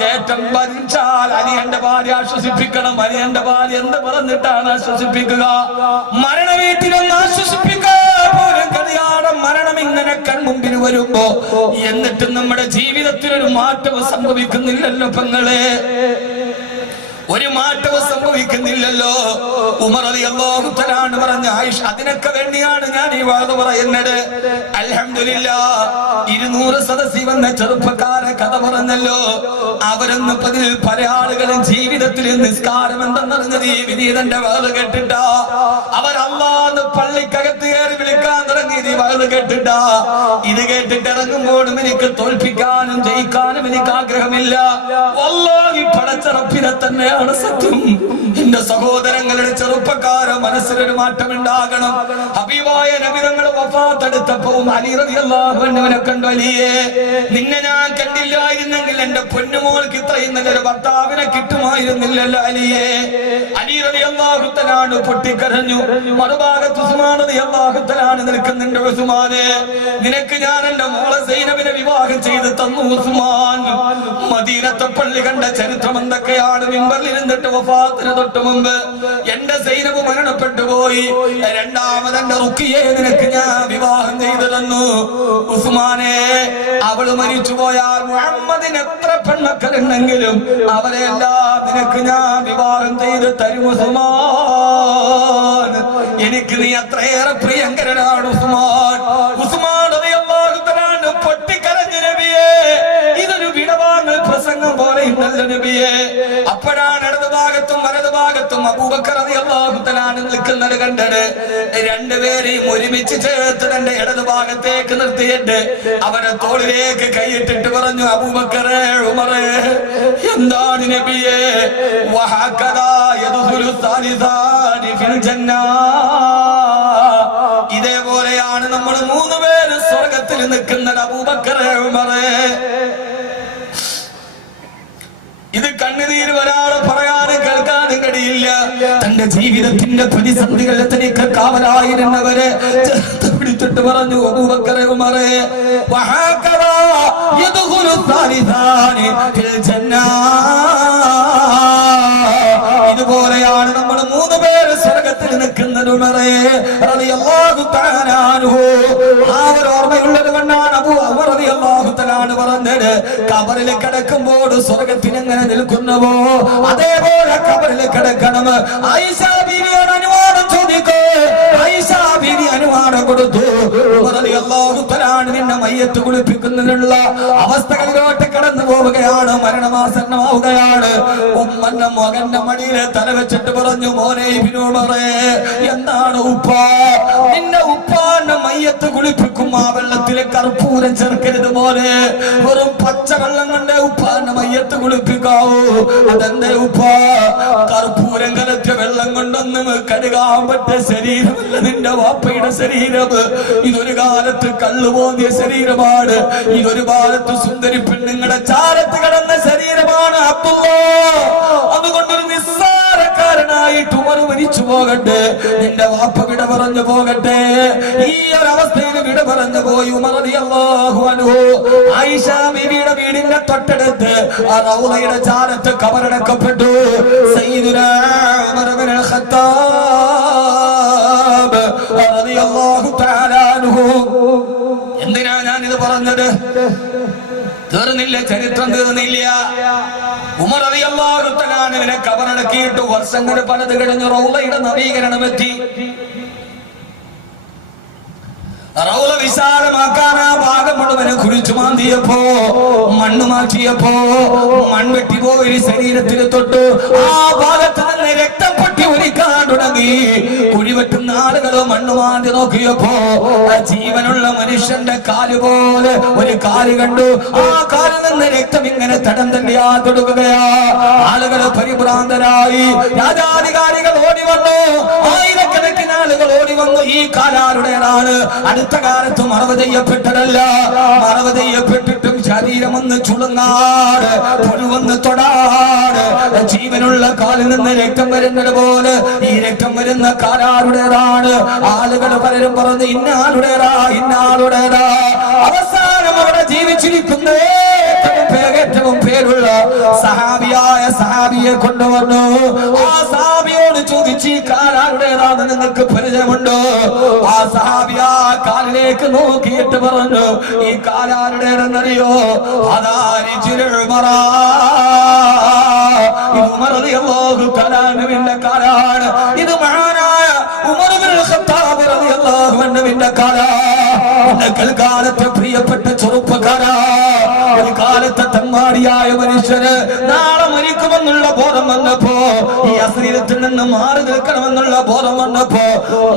ജേഷ്ഠൻ ഭരിച്ചാൽ അനിയന്റെ ഭാര്യ ആശ്വസിപ്പിക്കണം. അനിയന്റെ ഭാര്യ എന്ത് പറഞ്ഞിട്ടാണ് ആശ്വസിപ്പിക്കുക? മരണ വീട്ടിലൊന്ന് ആശ്വസിപ്പിക്കാൻ പോലും കഴിയാതെ മരണം ഇങ്ങനെ കൺമുമ്പിൽ വരുമ്പോ എന്നിട്ട് നമ്മുടെ ജീവിതത്തിൽ ഒരു മാറ്റം സംഭവിക്കുന്നില്ലല്ലോ പെങ്ങളെ. ഒരു മാറ്റവും സംഭവിക്കുന്നില്ലല്ലോ. ഉമർ റളിയല്ലാഹു തആല പറഞ്ഞ ആയിഷ, അതിനൊക്കെ വേണ്ടിയാണ് ഞാൻ ഈ വാദ പറയുന്നത്. അൽഹംദുലില്ലാഹ് 200 സദസ്സിൽ വന്ന ചെറുപ്പക്കാരെ കഥ പറഞ്ഞല്ലോ. അവരൊന്നും പതിൽ പല ആളുകളും ജീവിതത്തിൽ നിസ്കാരം എന്തെന്നറിഞ്ഞത് ഈ വിനീതന്റെ വാദ കേട്ടിട്ടാ. അവർ അല്ലാഹ് പള്ളിക്കകത്ത് കയറി വിളിക്കാൻ തുടങ്ങിയത് ഈ വാദ കേട്ടിട്ടാ. ഇത് കേട്ടിട്ട് ഇറങ്ങുമ്പോഴും എനിക്ക് തോൽപ്പിക്കാനും ജയിക്കാനും എനിക്ക് ആഗ്രഹമില്ല. വല്ലാഹി പടച്ച റബ്ബിനെ തന്നെ സത്യം. എന്റെ സഹോദരങ്ങളുടെ ചെറുപ്പക്കാര മനസ്സിലൊരു മാറ്റം ഉണ്ടാകണം. ഹബീബായ നബി തങ്ങൾ വഫാത്തെടുത്തപ്പോൾ അലി റളിയല്ലാഹു അൻഹുവിനെ കണ്ടു. അലിയേ, നിന്നെ ഞാൻ കണ്ടില്ലായിരുന്നെങ്കിൽ എന്റെ പൊന്നുമോൾക്ക് ഇത്രയും നല്ലൊരു ഭർത്താവിനെ കിട്ടുമായിരുന്നില്ലല്ലോ അലിയേ. അലി റളിയല്ലാഹു തആല പൊട്ടിക്കരഞ്ഞു. മറുഭാഗത്ത് ഉസ്മാൻ റളിയല്ലാഹു തആല നിൽക്കുന്നുണ്ട്. ഉസ്മാനെ, നിനക്ക് ഞാൻ എന്റെ മോളെ സൈനബിനെ വിവാഹം ചെയ്ത് തന്നു. ഉസ്മാൻ, മദീനത്തെ പള്ളി കണ്ട ചരിത്രം എന്തൊക്കെയാണ്. ഇരുന്നിട്ട് വഫാത്തിന് തൊട്ട് മുമ്പ് എന്റെ സൈനബ് മരണപ്പെട്ടു പോയി. രണ്ടാമത് എന്റെ റുഖിയെ നിനക്ക് ഞാൻ വിവാഹം ചെയ്തു തന്നു. ഉസ്മാനെ, അവള് മരിച്ചു പോയാൽ മുഹമ്മദിന് എത്ര പെൺമക്കളുണ്ടെങ്കിലും അവരെല്ലാം നിനക്ക് ഞാൻ വിവാഹം ചെയ്ത് തരും. ഉസ്മാൻ, എനിക്ക് നീ അത്രയേറെ പ്രിയങ്കരനാണ് ഉസ്മാൻ. ഉസ്മാൻ റളിയല്ലാഹു തആല പൊട്ടിക്കരഞ്ഞു. നബിയേ, ഇതൊരു വിടവാങ്ങൽ പ്രസംഗം പോലെ ഇന്നല്ല നബിയേ. അപ്പോഴാണ് ഇടതുഭാഗത്തും വലതുഭാഗത്തും അബൂബക്കർ റളിയല്ലാഹു തആല നിൽക്കുന്നത് കണ്ടത്. 2 പേരെയും ഒരുമിച്ച് ചേർത്ത് തന്റെ ഇടതുഭാഗത്തേക്ക് നിർത്തിയിട്ട് അവരെ തോളിലേക്ക് കൈയിട്ടിട്ട് പറഞ്ഞു, അബൂബക്കറേ, ഉമറേ, എന്താണ് നബിയേ? വഹകദാ യദ്ഖുലു സാലിസാനി ഫിൽ ജന്നാ. ഇതേപോലെയാണ് നമ്മൾ 3 പേര് സ്വർഗ്ഗത്തിൽ നിൽക്കുന്നത്. അബൂബക്കറേ, ഉമറേ, ഇത് കണ്ണുനീര് ഒരാളെ പറയാനും കേൾക്കാനും കഴിയില്ല. തന്റെ ജീവിതത്തിന്റെ പ്രതിസന്ധികളെ തനിക്ക് കാവലായിരുന്നവരെ ചേർത്ത് പിടിച്ചിട്ട് പറഞ്ഞു, അബൂബക്കർ, ഉമറേ, വഹകദാ യദ്ഖുലു സാലിസാനി ഫിൽ ജന്നാ. ഇതുപോലെയാണ് നമ്മൾ 3 പേര് സ്വർഗ്ഗത്തിൽ നിൽക്കുന്നത്. ഉമറേ റളിയല്ലാഹു തആല അൻഹു, ആ ഒരു ഓർമ്മയുള്ളത് കൊണ്ടാണ് അബൂബക്കർ റളിയല്ലാഹു തആല പറഞ്ഞത്, ഖബറിൽ കിടക്കുമ്പോൾ സ്വർഗ്ഗത്തിൽ എങ്ങനെ നിൽക്കുന്നവോ അതേപോലെ ഖബറിൽ കിടക്കണം. ആയിഷ ബീവിയോട് അനുവാദം ചോദിക്കൂ. ആയിഷ ബീവി അനുവാദം കൊടുത്തു. ഉമർ റളിയല്ലാഹു തആല നിന്നെ മയ്യത്ത് കുളിപ്പിക്കുന്നതിനുള്ള അവസ്ഥകളിലോട്ട് കടന്നു പോവുകയാണ്, മരണമാസന്നമാവുകയാണ്. ഉമ്മന്റെ മകന്റെ മടിയിലെ തല വെച്ചിട്ട് പറഞ്ഞു, മോനെ ഇബ്നു ഉമറേ, എന്താണ് ഉപ്പ? നിന്റെ ഉപ്പാന്റെ മയ്യത്ത് കുളിപ്പിക്കും ആ വെള്ളത്തിലെ കർപ്പൂരം ചേർക്കരുത് മോനെ. വെറും പച്ചവെള്ളം കൊണ്ട് ഉപ്പാന്റെ മയ്യത്ത് കുളിപ്പിക്കാവൂ. അതെന്തേ ഉപ്പ? കർപ്പൂരം കലർത്തിയ വെള്ളം കൊണ്ടൊന്നും കഴുകാൻ പറ്റിയ ശരീരമല്ല നിന്റെ വാപ്പയുടെ ശരീരം. ഇതൊരു കാലത്ത് കള്ളുപോന്തിയ ശരീരമാണ്. ഇതൊരു കാലത്ത് സുന്ദരി പെണ്ണുങ്ങളുടെ ചാരത്ത് കിടന്ന ശരീരമാണ് അബ്ദുല്ലാ. അതുകൊണ്ടൊരു നിസ്സാരക്കാരനായിട്ട് ഉമർ മരിച്ചു പോകട്ടെ, നിന്റെ വാപ്പ വിട പറഞ്ഞു പോകട്ടെ. ഈ ഒരു അവസ്ഥയിൽ വിട പറഞ്ഞു പോയി ഉമർ റളിയല്ലാഹു അൻഹു. ആയിഷ ബീവിയുടെ വീടിന്റെ തൊട്ടടുത്ത് ആ റൗളയുടെ ചാരത്ത് കബറടക്കപ്പെട്ടു സയ്യിദുനാ ഉമർ ഇബ്നുൽ ഖത്താബ് റളിയല്ലാഹു തആല അൻഹു. എന്തിനാ ഞാൻ ഇത് പറഞ്ഞത്? തീർന്നില്ല, ചരിത്രം തീർന്നില്ല. ഉമർ റളിയല്ലാഹു തആല അൻഹുവിനെ കബറടക്കിയിട്ട് വർഷങ്ങൾ പലത് കഴിഞ്ഞു റൗളയുടെ നവീകരണം എത്തി. റൗള വിശാലമാക്കാൻ ആ ഭാഗം മുഴുവനെ കുഴിച്ചു മാന്തിയപ്പോ, മണ്ണ് മാറ്റിയപ്പോ മൺവെട്ടി പോയി ശരീരത്തിൽ തൊട്ട് ആ ഭാഗത്ത് നിന്ന് രക്തം പൊട്ടി ഒലിക്കാൻ തുടങ്ങി. കുഴിവെട്ടുന്ന ആളുകളോ മണ്ണ് മാന്തി നോക്കിയപ്പോ ജീവനുള്ള മനുഷ്യന്റെ കാല് പോലെ ഒരു കാല് കണ്ടു. ആ കാലിൽ നിന്ന് രക്തം ഇങ്ങനെ തടം തന്നെയാ തൊടുകയാ. ആളുകള് പരിഭ്രാന്തരായി. രാജാധികാരികൾ ഓടി വന്നു, ആയിരക്കണക്കിന് ആളുകൾ ഓടി വന്നു. ഈ കാലാരുടേതാണ്? അടുത്ത കാലത്ത് മറവ് ചെയ്യപ്പെട്ടതല്ല. മറവ് ചെയ്യപ്പെട്ടിട്ടും ശരീരം ഒന്ന് ചുളുങ്ങാട്, പുഴുവന്ന് തൊടാട്, ജീവനുള്ള കാലിൽ നിന്ന് രക്തം വരുന്നത് പോലെ ഈ രക്തം വരുന്ന കാലാരുടേതാണ്? ആളുകൾ പലരും പറഞ്ഞു ഇന്നാളുടേതാ, ഇന്നാളുടേതാ. അവസാനം അവിടെ ജീവിച്ചിരിക്കുന്ന ഏറ്റവും പേരുള്ള സഹാബിയായ സഹാബിയെ കൊണ്ടുവന്നു. ആ സഹാബിയോട് ചോദിച്ചു, ഈ കാലാരുടേതാണ്, നിങ്ങൾക്ക് പരിചയമുണ്ടോ? ആ സഹാബിയ കാലിലേക്ക് നോക്കിയിട്ട് പറഞ്ഞു, ഈ കാലാരുടേതെന്നറിയോ? ഉമർ റളിയല്ലാഹു തആല അൻഹുവിന്റെ കാലാണ്. ഇത് മഹാനായ ഉമർ ഇബ്നുൽ ഖത്താബ് റളിയല്ലാഹു അൻഹുവിന്റെ കാലാണ്. കാലത്തെ പ്രിയപ്പെട്ട ചെറുപ്പക്കാരാ, ഒരു കാലത്തെ തമ്മാടിയായ മനുഷ്യന് നാളെ മരിക്കുമെന്നുള്ള ബോധം വന്നപ്പോ, ഈ അശ്ലീലത്തിൽ നിന്ന് മാറി നിൽക്കണമെന്നുള്ള ബോധം വന്നപ്പോ,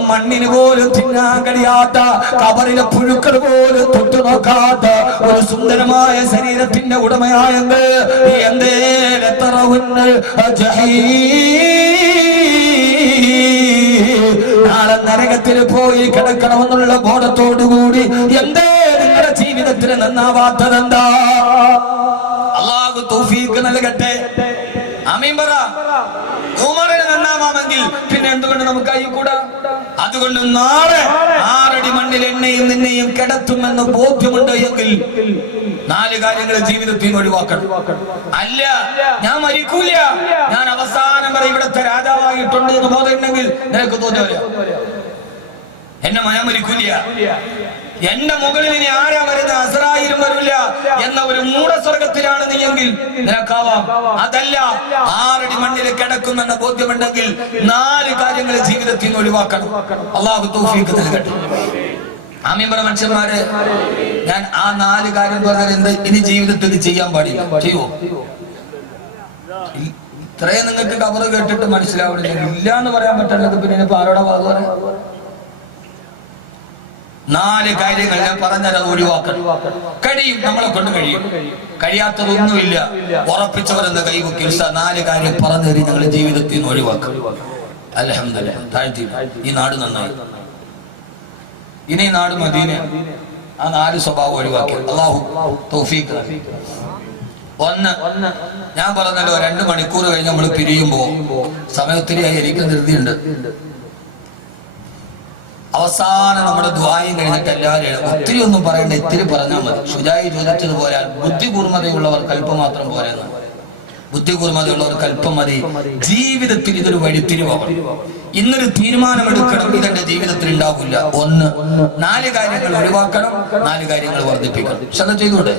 മണ്ണിന് പോലും തിന്നാൻ കഴിയാത്ത, കബറിലെ പുഴുക്കൾ പോലും തൊട്ടു നോക്കാത്ത ഒരു സുന്ദരമായ ശരീരത്തിന്റെ ഉടമയായെങ്കിൽ എന്തേ നാളെ നരകത്തിൽ പോയി കിടക്കണമെന്നുള്ള ബോധത്തോടുകൂടി എന്തേ നിങ്ങളുടെ ജീവിതത്തിന് നന്നാവാത്തതെന്താ? അല്ലാഹു തൗഫീഖ് നൽകട്ടെ. ആമീൻ പറ. ഉമറിന് നന്നാവാമെങ്കിൽ പിന്നെ എന്തുകൊണ്ട് നമുക്ക് അയ്യൂടാ? അതുകൊണ്ട് നാളെ 6 അടി മണ്ണിൽ എന്നെയും നിന്നെയും കിടത്തുമെന്ന് ബോധ്യമുണ്ട് എങ്കിൽ 4 കാര്യങ്ങൾ ജീവിതത്തിൽ ഒഴിവാക്കണം. അല്ല, ഞാൻ മരിക്കൂല, ഞാൻ അവസാനം വരെ ഇവിടുത്തെ രാജാവായിട്ടുണ്ട് എന്ന് ബോധമുണ്ടെങ്കിൽ നിനക്ക് തോന്നില്ല എന്നെ ഞാൻ മരിക്കൂല, എന്റെ മുകളിൽ ഇനി ആരാ വരുന്ന, അസ്രായിലും വരില്ല എന്ന ഒരു മൂഢസ്വർഗത്തിലാണ് നീ എങ്കിൽ നിനക്കാവാം. അതല്ല, 6 അടി മണ്ണിൽ കിടക്കുമെന്ന ബോധ്യമുണ്ടെങ്കിൽ 4 കാര്യങ്ങൾ ജീവിതത്തിൽ നിന്ന് ഒഴിവാക്കണം. അല്ലാഹു തൗഫീഖ് നൽകട്ടെ. ആമീൻ പറ മനുഷ്യന്മാരെ. ഞാൻ ആ 4 കാര്യം പറഞ്ഞാൽ എന്ത് ഇനി ജീവിതത്തിൽ ചെയ്യാൻ പാടില്ല. ചെയ്യുവോ? ഇത്രയും നിങ്ങൾക്ക് കബറ് കേട്ടിട്ട് മനസ്സിലാവണില്ല. ഇല്ല എന്ന് പറയാൻ പറ്റുന്നത് പിന്നെ ഇപ്പൊ ആരോടാ പറയാ? 4 കാര്യങ്ങൾ ഞാൻ പറഞ്ഞാൽ അത് ഒഴിവാക്കണം. കഴിയും, നമ്മളെ കൊണ്ട് കഴിയും. കഴിയാത്തതൊന്നുമില്ല. ഉറപ്പിച്ചവരെന്ന് കൈവക്കി 4 കാര്യം പറഞ്ഞു തരും ഞങ്ങളുടെ ജീവിതത്തിൽ നിന്ന് ഒഴിവാക്കും. അൽഹംദുലില്ലാഹ്, താഴ്ത്തി. ഈ നാട് നന്നായി. ഇനി നാട് മദീന. ആ 4 സ്വഭാവം ഒഴിവാക്കി. അല്ലാഹു തൗഫീഖ്. 1, ഞാൻ പറഞ്ഞല്ലോ 2 മണിക്കൂർ കഴിഞ്ഞ് നമ്മൾ പിരിയുമ്പോ സമയത്തിരി എനിക്ക് ധൃതിയുണ്ട്. അവസാനം നമ്മുടെ ദുആയും കഴിഞ്ഞിട്ട് എല്ലാവരും ഒത്തിരി ഒന്നും പറയണ്ട, ഇത്തിരി പറഞ്ഞാൽ മതി. ശുജായി ചോദിച്ചതുപോലെ ബുദ്ധി കൂർമ്മതയുള്ളവർക്ക് അല്പം മാത്രം പോരെന്ന്. ബുദ്ധി കൂർമ്മതയുള്ളവർക്ക് അല്പം മതി. ജീവിതത്തിൽ ഇതൊരു വഴിത്തിരിവാണ്. ഇന്നൊരു തീരുമാനമെടുക്കണം, ഇതെന്റെ ജീവിതത്തിൽ ഉണ്ടാവില്ല. 1, 4 കാര്യങ്ങൾ ഒഴിവാക്കണം, 4 കാര്യങ്ങൾ വർദ്ധിപ്പിക്കണം. ശ്രദ്ധ ചെയ്തൂടെ?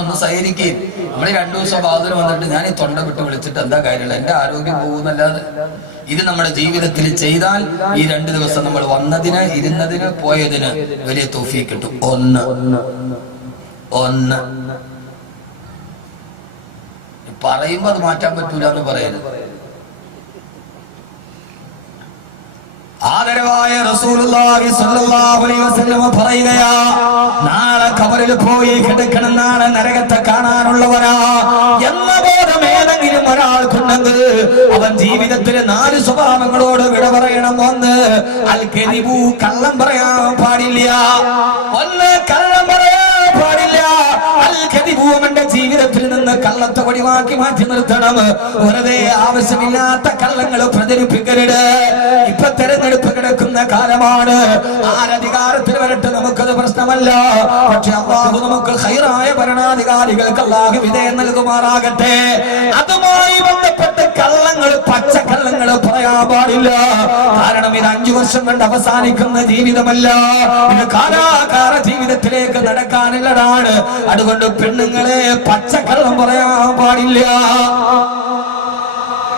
ഒന്ന് സഹകരിക്കുകയും നമ്മള് 2 ദിവസം ബാധന വന്നിട്ട് ഞാൻ ഈ തൊണ്ട വിട്ട് വിളിച്ചിട്ട് എന്താ കാര്യമുള്ള, എന്റെ ആരോഗ്യം പോകുന്നല്ലാതെ. ഇത് നമ്മുടെ ജീവിതത്തിൽ ചെയ്താൽ ഈ 2 ദിവസം നമ്മൾ വന്നതിന്, ഇരുന്നതിന്, പോയതിന് വലിയ തൗഫീഖ് കിട്ടും. 1. ഒന്ന്. പറയുമ്പോ അത് മാറ്റാൻ പറ്റൂല എന്ന് പറയരുത്. ആദരവായ റസൂലുള്ളാഹി സ്വല്ലല്ലാഹു അലൈഹി വസല്ലം പറയുകയാ, നാളെ ഖബറിൽ പോയി കിടക്കണം, നാളെ നരകത്തെ കാണാനുള്ളവരാ എന്ന ബോധം ഏതെങ്കിലും ഒരാൾക്കുണ്ടെങ്കിൽ അവൻ ജീവിതത്തിലെ 4 സ്വഭാവങ്ങളോട് വിട പറയണം. ഒന്ന്, അൽ കദിബു, കള്ളം പറയാൻ പാടില്ല. ഒന്ന്, കള്ളം പറയാൻ പാടില്ല. അൽ കദിബു, അവന്റെ ജീവിതത്തിൽ നിന്ന് കള്ളത്തെ ഒഴിവാക്കി മാറ്റി നിർത്തണം. വെറുതെ ആവശ്യമില്ലാത്ത കള്ളങ്ങൾ പ്രചരിപ്പിക്കരുത്. ഇപ്പൊ തെരഞ്ഞെടുപ്പ് കിടക്കുന്ന കാലമാണ്. ആരധികാരത്തിൽ വരട്ടെ, നമുക്കത് പ്രശ്നമല്ല. പക്ഷെ അല്ലാഹു നമുക്ക് ഖൈറായ ഭരണാധികാരികൾക്ക് അല്ലാഹു വിജയം നൽകുമാറാകട്ടെ. അതുമായി ബന്ധപ്പെട്ട് കള്ളങ്ങൾ, പച്ചക്കള്ളങ്ങൾ പറയാൻ പാടില്ല. കാരണം ഇത് 5 വർഷം കൊണ്ട് അവസാനിക്കുന്ന ജീവിതമല്ല, ഇത് കാലാകാല ജീവിതത്തിലേക്ക് നടക്കാനുള്ളതാണ്. അതുകൊണ്ട് പെണ്ണുങ്ങളെ പച്ചക്കള്ളം പറയാൻ പാടില്ല.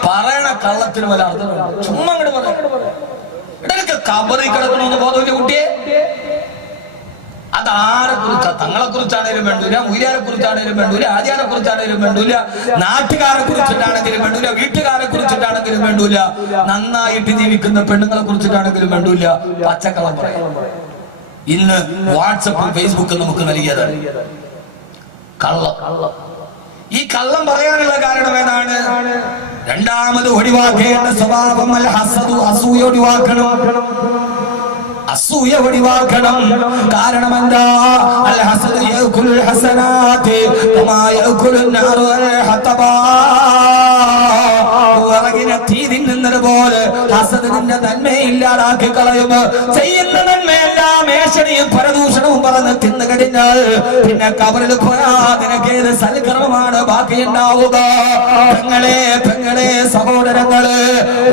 പറയണ കള്ളത്തിന് വല്ല അർത്ഥമില്ല. ചുമ്മാ അങ്ങോട്ട് പറയാം. ഇടയ്ക്ക് കബറിൽ കിടക്കണമെന്ന് ബോധമില്ല കുട്ടിയെ. അതാരെ കുറിച്ചാ? തങ്ങളെ കുറിച്ചാണേലും വേണ്ടൂല, മുരിയാരെ കുറിച്ചാണേലും വേണ്ടൂല, ആചാരെ കുറിച്ചാണേലും വേണ്ടൂല, നാട്ടുകാരെ കുറിച്ചിട്ടാണെങ്കിലും വേണ്ടൂല, വീട്ടുകാരെ കുറിച്ചിട്ടാണെങ്കിലും വേണ്ടൂല, നന്നായിട്ട് ജീവിക്കുന്ന പെണ്ണുങ്ങളെ കുറിച്ചിട്ടാണെങ്കിലും വേണ്ടൂല. പച്ചക്കള്ളം പറയാം. ഇന്ന് വാട്സപ്പും ഫേസ്ബുക്കും നമുക്ക് നൽകിയതാണ് കള്ളം. ഈ കള്ളം പറയാനുള്ള കാരണം ഏതാണ്? രണ്ടാമത് ഒഴിവാക്കേണ്ട സ്വഭാവം അൽ ഹസദു, അസൂയ ഒഴിവാക്കണം. അസൂയ ഒഴിവാക്കണം. കാരണം എന്താ? അൽ ഹസദു യഅകുലുൽ ഹസനാതി കമാ യഅകുലുൻ നാറു അൽ ഹതബാ. വിറകിനെ തീ തിന്നുന്നതുപോലെ ഹസദ് നിന്റെ നന്മയെ ഇല്ലാതാക്കി കളയും. ചെയ്യുന്ന നന്മയെല്ലാം മേശടിയും പരദൂഷണവും പറഞ്ഞ് തിന്നു കഴിഞ്ഞാൽ പിന്നെ കബറിൽ പോയാ നിനക്ക് ഏത് സൽക്കർമ്മമാണ് ബാക്കിയുണ്ടാവുക? പെങ്ങളെ സഹോദരങ്ങള്,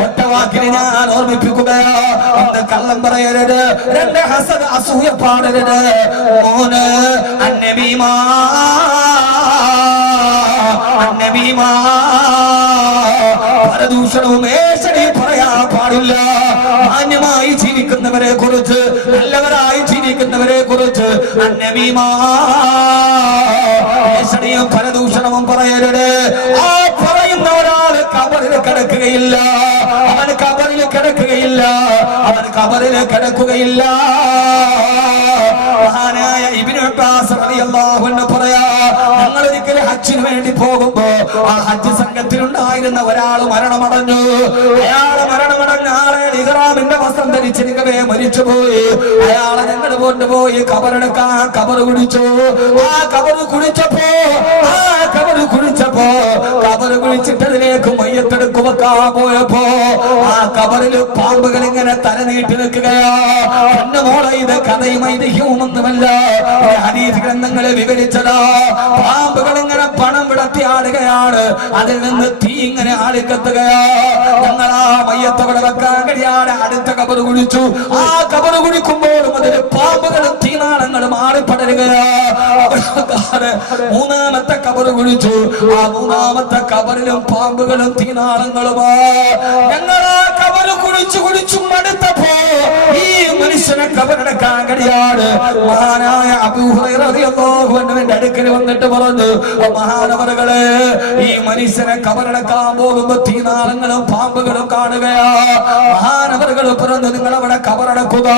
ഒറ്റവാക്കിന് ഞാൻ ഓർമ്മിപ്പിക്കുകയാ, ഒന്ന് കള്ളം പറയരുത്. 2, ഹസദ്, അസൂയ പാടരുത്. 3, അന്നബീമാ, പരദൂഷണവും ഏഷണിയും പറയാൻ പാടില്ല. മാന്യമായി ജീവിക്കുന്നവരെ കുറിച്ച്, നല്ലവരായി ജീവിക്കുന്നവരെ കുറിച്ച് അന്നബീമാ, ഏഷണിയും പരദൂഷണവും പറയരുത്. ആ പറയുന്ന ഒരാൾ കബറിൽ കിടക്കുകയില്ല, അവൻ കബറിൽ കിടക്കുകയില്ല, അവൻ കബറിൽ കിടക്കുകയില്ല. മഹാനായ ഇബ്നു അബ്ബാസ് റളിയല്ലാഹു അൻഹു പറയാ, ഞങ്ങൾ ഒരിക്കൽ ഹജ്ജിന് വേണ്ടി പോകുമ്പോ ആ ഹജ്ജ് സംഘത്തിലുണ്ടായിരുന്ന ഒരാൾ മരണമടഞ്ഞു. അയാൾ മരണമടഞ്ഞ ആളെ ഇഹ്റാമിന്റെ വസ്ത്രം ധരിച്ചിരിക്കവേ മരിച്ചുപോയി. അയാളെ ഞങ്ങൾ കൊണ്ടുപോയി കബറെടുക്കാൻ കബറ് കുടിച്ചു. ആ കബറ് കുടിച്ചപ്പോ കബറ് കുടിച്ചിട്ടതിലേക്ക് മയ്യത്തെടുക്കു വെക്കാൻ പോയപ്പോ ആ കബറിൽ പാമ്പുകൾ ഇങ്ങനെ തല നീട്ടി നിൽക്കുകയാ. എന്റെ മോളെ, ഇത് കഥയും ഐതിഹ്യവും ഒന്നുമല്ല, ഹദീസ് ഗ്രന്ഥങ്ങളെ വിവരിച്ചതാ. പാമ്പുകൾ ഇങ്ങനെ പണം വിടത്തി ആടുകയാണ്, അതിൽ നിന്ന് തീ ഇങ്ങനെ ആളിക്കത്തുകയാ. ഞങ്ങൾ ആ മയ്യത്തവിടെ വെക്കാൻ കഴിയാതെ അടുത്ത കബറ് കുടിച്ചു. ആ കബറ് കുടിക്കുമ്പോഴും അതിൽ പാമ്പുകളും തീനാളങ്ങളും ആടിപ്പടരുകയാ. 3ാമത്തെ കബറ് കുടിച്ചു. ആ 3ാമത്തെ കബറിലും പാമ്പുകളും തീനാളങ്ങളുമാ. ഞങ്ങൾ ആ കബറ് കുടിച്ചു മടുത്തപ്പോ ഈ മനുഷ്യനെ കബറടക്കാൻ കഴിയാതെ മഹാനായ അബൂ ഹുറൈറ റളിയല്ലാഹു അൻഹുവിന്റെ അടുക്കൽ വന്നിട്ട് പറഞ്ഞു, മഹാനവറുകളെ, ഈ മനുഷ്യനെ കബറടക്കാൻ പോകുമ്പോ തീനാളങ്ങളും പാമ്പുകളും കാണുകയാ. മഹാനവറുകൾ പറഞ്ഞു, നിങ്ങൾ അവിടെ കബറടക്കുക.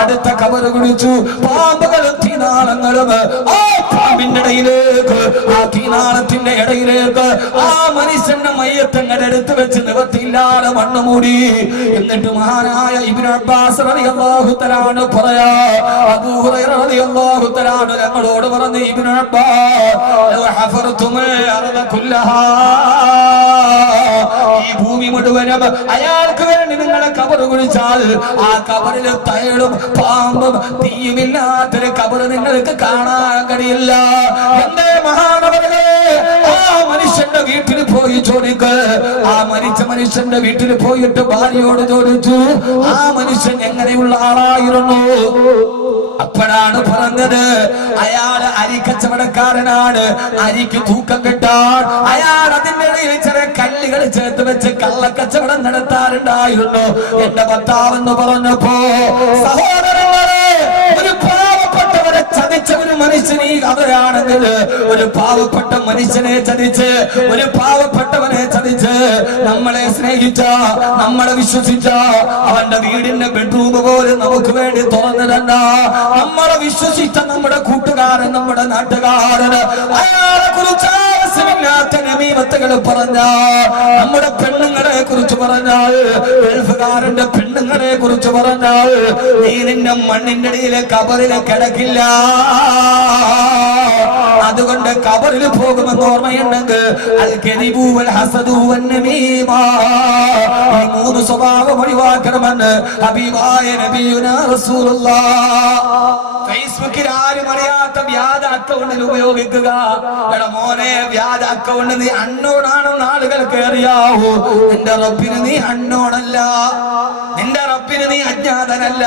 അടുത്ത കബറ് കുടിച്ചു. പാമ്പുകളും തീനാളങ്ങളും ആ പാമ്പിന്റെ ഇടയിലേക്ക്, ആ തീനാളത്തിന്റെ ഇടയിലേക്ക് ആ മനുഷ്യന്റെ മയ്യത്തങ്ങളുടെ അടുത്ത് വെച്ച് നിവൃത്തിയില്ലാതെ മണ്ണ് മൂടി. എന്നിട്ട് മഹാനായ ഇബ്നു അബ്ബാസ് റളിയല്ലാഹു തആല അൻഹു പറയാ, അബൂ ഹുറൈറ റളിയല്ലാഹു തആല അൻഹു ഞങ്ങളോട് പറഞ്ഞു, ഇബ്നു അബ്ബാസ് ഹഫർതുൽ അർദ കുല്ലഹാ, ഈ ഭൂമി മുഴുവനും അയാൾക്ക് വേണ്ടി നിങ്ങളെ കബറ് കുഴിച്ചാൽ ആ കബറിൽ തേളും പാമ്പും തീയുമില്ലാത്തൊരു കബറ് നിങ്ങൾക്ക് കാണാൻ കഴിയില്ല. എന്റെ മഹാനവരേ, ആ മനുഷ്യന്റെ വീട്ടിൽ പോയി ചോദിക്ക്. ആ മരിച്ച മനുഷ്യന്റെ വീട്ടിൽ പോയിട്ട് ഭാര്യയോട് ചോദിച്ചു, ആ മനുഷ്യൻ എങ്ങനെയുള്ള ആളായിരുന്നു? അപ്പോഴാണ് പറഞ്ഞത്, അയാൾ അരിക്കച്ചവടക്കാരനാണ്. അരിക്ക് തൂക്കം കിട്ടാൻ അയാൾ അതിന്റെ ഇടയിൽ ചെറിയ കല്ലുകൾ ചേർത്ത് വെച്ച് കള്ളക്കച്ചവടം നടത്താറുണ്ടായിരുന്നു. എന്റെ ഭർത്താവെന്ന് പറഞ്ഞപ്പോ, സഹോദരങ്ങളെ, ഒരു പാവപ്പെട്ടവരെ ചതിച്ച ഒരു മനുഷ്യൻ ഈ കഥയാണെങ്കിൽ ഒരു പാവപ്പെട്ട മനുഷ്യനെ ചതിച്ച്, ഒരു പാവപ്പെട്ടവനെ ചതിച്ച് നമ്മളെ സ്നേഹിച്ച, നമ്മളെ വിശ്വസിച്ച, അവന്റെ വീടിന്റെ ബെഡ്റൂം പോലും നമുക്ക് വേണ്ടി തുറന്നു തന്ന, നമ്മളെ വിശ്വസിച്ച നമ്മുടെ കൂട്ടുകാരൻ, നമ്മുടെ നാട്ടുകാരൻ, അയാളെ കുറിച്ച് ആവശ്യമില്ലാത്ത നമീമത്തുകൾ പറഞ്ഞ, നമ്മുടെ പെണ്ണുങ്ങളെ കുറിച്ച് പറഞ്ഞാൽ, ഗൾഫുകാരന്റെ പെണ്ണുങ്ങളെ കുറിച്ച് പറഞ്ഞാൽ, നീ നിന്റെ മണ്ണിന്റെ അടിയിലെ കബറിലെ കിടക്കില്ല. അതുകൊണ്ട് കബറിൽ പോകുമെന്ന് ഓർമ്മയുണ്ടെങ്കിൽ ഈ 3 സ്വഭാവം ഒഴിവാക്കണമെന്ന് ഹബീബായ നബിയുനാ റസൂലുള്ളാഹ്. ഫേസ്ബുക്കിൽ ആരും അറിയാത്ത വ്യാജ അക്കൗണ്ടിൽ ഉപയോഗിക്കുക. എടാ മോനെ, വ്യാജ അക്കൗണ്ട് നീ അണ്ണോണാണെന്ന് ആളുകൾക്ക് അറിയാവൂ. നിന്റെ റബ്ബിന് നീ അണ്ണോണല്ല, നിന്റെ റബ്ബിന് നീ അജ്ഞാതനല്ല.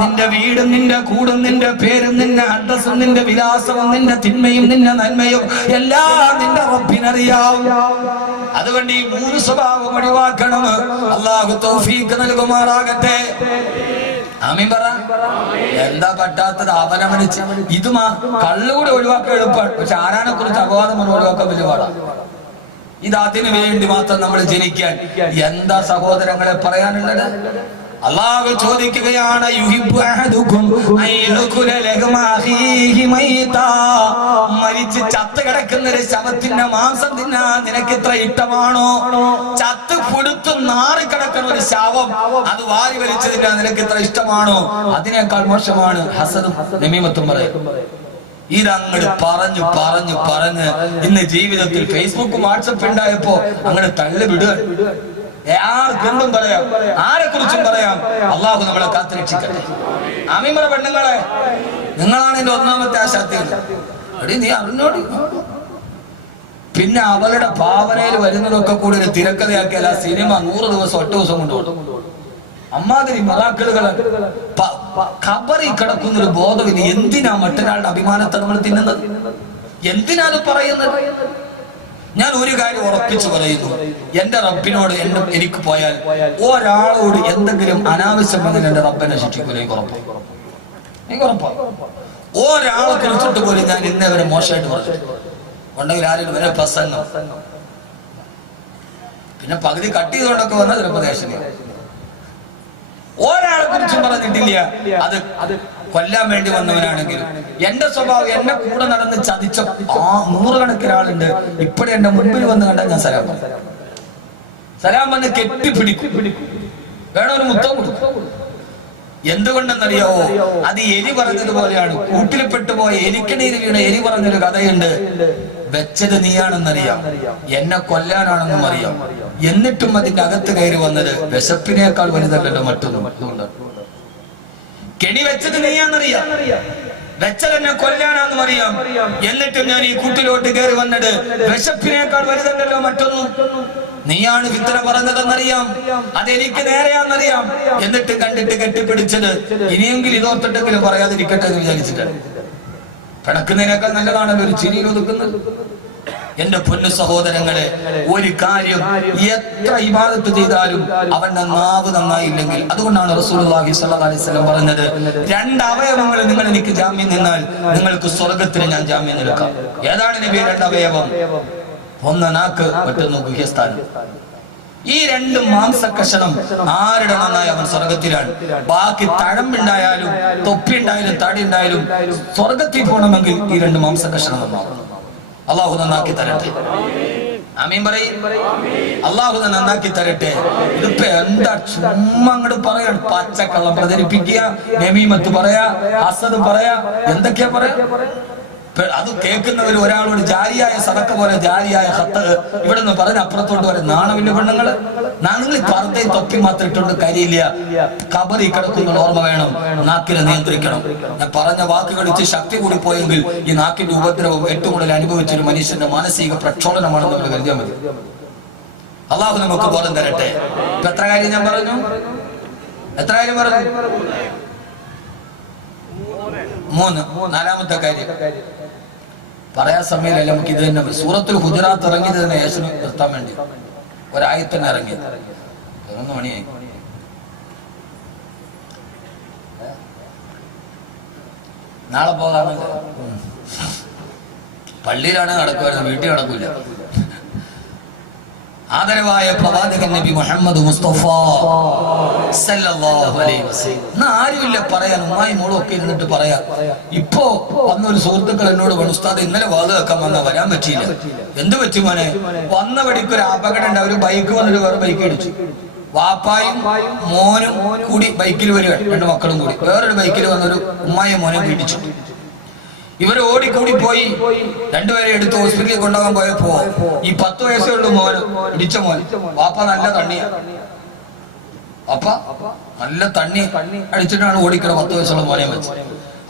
നിന്റെ വീടും നിന്റെ കൂടും നിന്റെ പേരും നിന്റെ അഡ്രസ്സും നിന്റെ വിലാസവും നിന്റെ തിന്മയും നിന്റെ നന്മയും എല്ലാം നിന്റെ റബ്ബിനറിയാവും. അതുകൊണ്ട് ഈ 3 സ്വഭാവം ഒഴിവാക്കണം. അല്ലാഹു തൗഫീഖ് നൽകുമാറാകട്ടെ. ആമീൻ പറ. എന്താ പറ്റാത്തത്? അവനമനിച്ച് ഇതുമാ കള്ളുകൂടെ ഒഴിവാക്കാൻ എളുപ്പമാണ്. പക്ഷെ ആരാനെ കുറിച്ച് അപവാദം ഒഴിവാക്കാൻ വലിയ പാടാണ്. ഇത് അതിനു വേണ്ടി മാത്രം നമ്മൾ ജനിക്കാൻ. എന്താ സഹോദരങ്ങളെ പറയാനുള്ളത്? അല്ലാഹു ചോദിക്കുകയാണ്, മരിച്ച് ചത്ത് കിടക്കുന്ന ഒരു ശവത്തിന്റെ മാംസം തിന്നാൻ നിനക്ക് ഇത്ര ഇഷ്ടമാണോ? ചത്ത് പൊടുത്തു നാറിക്കിടക്കുന്ന ഒരു ശവം അത് വാരി വലിച്ചു തിന്നാൻ നിനക്ക് ഇത്ര ഇഷ്ടമാണോ? അതിനേക്കാൾ മോശമാണ് ഹസദും നമീമത്തും പറയും. ഇതങ്ങട് പറഞ്ഞു പറഞ്ഞു പറഞ്ഞ് ഇന്ന് ജീവിതത്തിൽ ഫേസ്ബുക്കും വാട്സപ്പ് ഉണ്ടായപ്പോ അങ്ങട് തള്ളി വിടുക. ആർക്കെന്തും പറയാം, ആരെ കുറിച്ചും പറയാം. അള്ളാഹു നമ്മളെ കാത്തുരക്ഷിക്കട്ടെ. ആമീൻ പറ. പെണ്ണുങ്ങളെ, നിങ്ങളാണ് എന്റെ ഒന്നാമത്തെ ആശാത്തി. എടി നീ അറിഞ്ഞോടി. പിന്നെ അവളുടെ ഭാവനയിൽ വരുന്നതൊക്കെ കൂടി ഒരു തിരക്കഥയാക്കിയാൽ ആ സിനിമ 100 ദിവസം 8 ദിവസം കൊണ്ടുപോകും. അമ്മാതിരി മറാക്കളുകൾ. ഖബറിൽ കിടക്കുന്നൊരു ബോധമില്ല. എന്തിനാ മറ്റൊരാളുടെ അഭിമാനത്തെ നമ്മൾ തിന്നുന്നത്? എന്തിനാണ് പറയുന്നത്? ഞാൻ ഒരു കാര്യം ഉറപ്പിച്ചു പറയുന്നു, എന്റെ റബ്ബിനോട് എനിക്ക് പോയാൽ ഒരാളോട് എന്തെങ്കിലും അനാവശ്യം വന്നാൽ എന്റെ റബ്ബിനെ ശിക്ഷിക്കൂല. എനിക്ക് ഉറപ്പാ. ഒരാളെ കുറിച്ചിട്ട് പോലും ഞാൻ ഇന്നേ വരെ മോശമായിട്ട് പറഞ്ഞു ഉണ്ടെങ്കിൽ ആരും വരെ പ്രസംഗം, പിന്നെ പകുതി കട്ട് ചെയ്തുകൊണ്ടൊക്കെ വന്നാൽ ചിലപ്പോൾ ദേശം. ഒരാളെ കുറിച്ചും പറഞ്ഞിട്ടില്ല. അത് കൊല്ലാൻ വേണ്ടി വന്നവനാണെങ്കിലും എന്റെ സ്വഭാവം എന്നെ കൂടെ നടന്ന് ചതിച്ച 100 കണക്കിന് ആളുണ്ട്. ഇപ്പഴേ എന്റെ മുൻപിൽ വന്ന് കണ്ടാൽ ഞാൻ സലാം വന്ന് കെട്ടിപ്പിടിക്കും. വേണം ഒരു മുത്തം കൊടുക്കും. എന്തുകൊണ്ടെന്നറിയാവോ? അത് എലി പറഞ്ഞതുപോലെയാണ്. കൂട്ടിൽപ്പെട്ടുപോയ എലിക്കണീര് വീണ എലി പറഞ്ഞൊരു കഥയുണ്ട്. വെച്ചത് നീയാണെന്നറിയാം, എന്നെ കൊല്ലാനാണെന്നും അറിയാം, എന്നിട്ടും അതിന്റെ അകത്ത് കയറി വന്നത് വിശപ്പിനേക്കാൾ വലുതല്ലല്ലോ മറ്റൊന്നും. കെണി വെച്ചത് നീയാണെന്നറിയാം, വെച്ചത് എന്നെ കൊല്ലാനാണെന്നും അറിയാം, എന്നിട്ടും ഞാൻ ഈ കൂട്ടിലോട്ട് കയറി വന്നത് വിശപ്പിനേക്കാൾ വലുതല്ലല്ലോ മറ്റൊന്നും. നീയാണ് വിത്തന പറഞ്ഞതെന്നറിയാം, അതെനിക്ക് നേരെയാണെന്നറിയാം, എന്നിട്ട് കണ്ടിട്ട് കെട്ടിപ്പിടിച്ചത്. ഇനിയെങ്കിലും ഇതോർത്തിട്ടെങ്കിലും പറയാതിരിക്കട്ടെ എന്ന് വിചാരിച്ചിട്ട്. കിടക്കുന്നതിനേക്കാൾ നല്ലതാണല്ലോ ഒരു ചിരിയിൽ ഒതുക്കുന്നത്. എന്റെ പൊന്നു സഹോദരങ്ങളെ, ഒരു കാര്യം എത്ര ഇബാദത്ത് ചെയ്താലും അവന്റെ നാവ് നന്നായില്ലെങ്കിൽ, അതുകൊണ്ടാണ് റസൂലുള്ളാഹി സ്വല്ലല്ലാഹി അലൈഹി വസല്ലം പറഞ്ഞത്, 2 അവയവങ്ങൾ നിങ്ങൾ എനിക്ക് ജാമ്യം നിന്നാൽ നിങ്ങൾക്ക് സ്വർഗത്തിന് ഞാൻ ജാമ്യം നിൽക്കാം. ഏതാണ് നബി 2 അവയവം? ഒന്ന് നാക്ക്, മറ്റൊന്ന് ഗുഹ്യസ്ഥാനം. ഈ 2 മാംസകഷണം ആരുടെ നന്നായി അവൻ സ്വർഗത്തിലാണ്. ബാക്കി തഴമ്പുണ്ടായാലും തൊപ്പി ഉണ്ടായാലും തടി ഉണ്ടായാലും സ്വർഗത്തിൽ പോകണമെങ്കിൽ ഈ 2 മാംസകഷണം നന്നാവും. അള്ളാഹു നന്നാക്കി തരട്ടെ. ആമീൻ പറയും. അള്ളാഹു നന്നാക്കി തരട്ടെ. ഇതിപ്പോ എന്താ ചുമ്മാ അങ്ങോട്ട് പറയാൻ, പച്ചക്കള്ളം പ്രചരിപ്പിക്കുക, നമീമത്ത് പറയാ, ഹസദ് പറയാ, എന്തൊക്കെയാ പറയാ. അത് കേൾക്കുന്നവർ ഒരാളോട് ജാരിയായ സദക്ക പോലെ ജാരിയായ ഹത്ത് ഇവിടെ നിന്ന് പറഞ്ഞ് അപ്പുറത്തോട്ട് വരെ നാണമില്ല പെണ്ണുങ്ങള്. നിങ്ങൾ പർദ്ദയും തൊപ്പി മാത്രം ഇട്ടുകൊണ്ട് കാര്യമില്ല. കബറി കിടക്കുന്ന ഓർമ്മ വേണം. നാക്കിനെ നിയന്ത്രിക്കണം. ഞാൻ പറഞ്ഞ വാക്കുകൾ ഇച്ചിരി ശക്തി കൂടി പോയെങ്കിൽ ഈ നാക്കിന്റെ ഉപദ്രവം ഏറ്റവും കൂടുതൽ അനുഭവിച്ചൊരു മനുഷ്യന്റെ മാനസിക പ്രക്ഷോഭനമാണെന്ന് നമ്മൾ കരുതിയാൽ മതി. അള്ളാഹു നമുക്ക് ബോധം തരട്ടെ. ഇപ്പൊ എത്ര കാര്യം ഞാൻ പറഞ്ഞു? എത്ര കാര്യം പറഞ്ഞു? 3. 4-ാമത്തെ കാര്യം പറയാൻ സമയമില്ല. നമുക്ക് ഇത് തന്നെ സൂറത്തുൽ ഹുജറാത്ത് ഇറങ്ങിയത് തന്നെ യേശുവിനെ നിർത്താൻ വേണ്ടി ഒരായത്തന്നെ ഇറങ്ങിയത്. 11 മണിയായി. നാളെ പോകാമല്ലോ. പള്ളിയിലാണ് നടക്കുമായിരുന്നു, വീട്ടിൽ നടക്കൂല. ആദരവായ പ്രവാചകൻ നബി മുഹമ്മദ് മുസ്തഫ സല്ലല്ലാഹു അലൈഹി വസല്ലം. ഇന്ന് ആരുമില്ല പറയാൻ, ഉമ്മായി മോളും ഒക്കെ ഇരുന്നിട്ട് പറയാം. ഇപ്പോ വന്നൊരു സുഹൃത്തുക്കൾ എന്നോട് പറഞ്ഞു, ഉസ്താദ് ഇന്നലെ വാത് വെക്കാൻ വന്നാ വരാൻ പറ്റിയില്ല. എന്ത് പറ്റി മോനെ? വന്ന വഴിക്ക് ഒരു അപകടം ഉണ്ട്. ഒരു ബൈക്ക് വന്നിട്ട് വേറെ ബൈക്ക് ഇടിച്ചു. വാപ്പായും മോനും കൂടി ബൈക്കിൽ വരിക, 2 മക്കളും കൂടി വേറൊരു ബൈക്കിൽ വന്നൊരു ഉമ്മായും മോനെ ഇടിച്ചു. ഇവർ ഓടിക്കൂടി പോയി, 2 പേരെ എടുത്ത് ഹോസ്പിറ്റലിൽ കൊണ്ടുപോകാൻ പോയപ്പോ ഈ 10 വയസ്സേ ഉള്ളൂ മോന്, ഇടിച്ച മോൻ. വാപ്പ നല്ല തണ്ണി, വാപ്പ നല്ല തണ്ണി അടിച്ചിട്ടാണ് ഓടിക്കണ 10 വയസ്സുള്ള മോനെ വെച്ച്.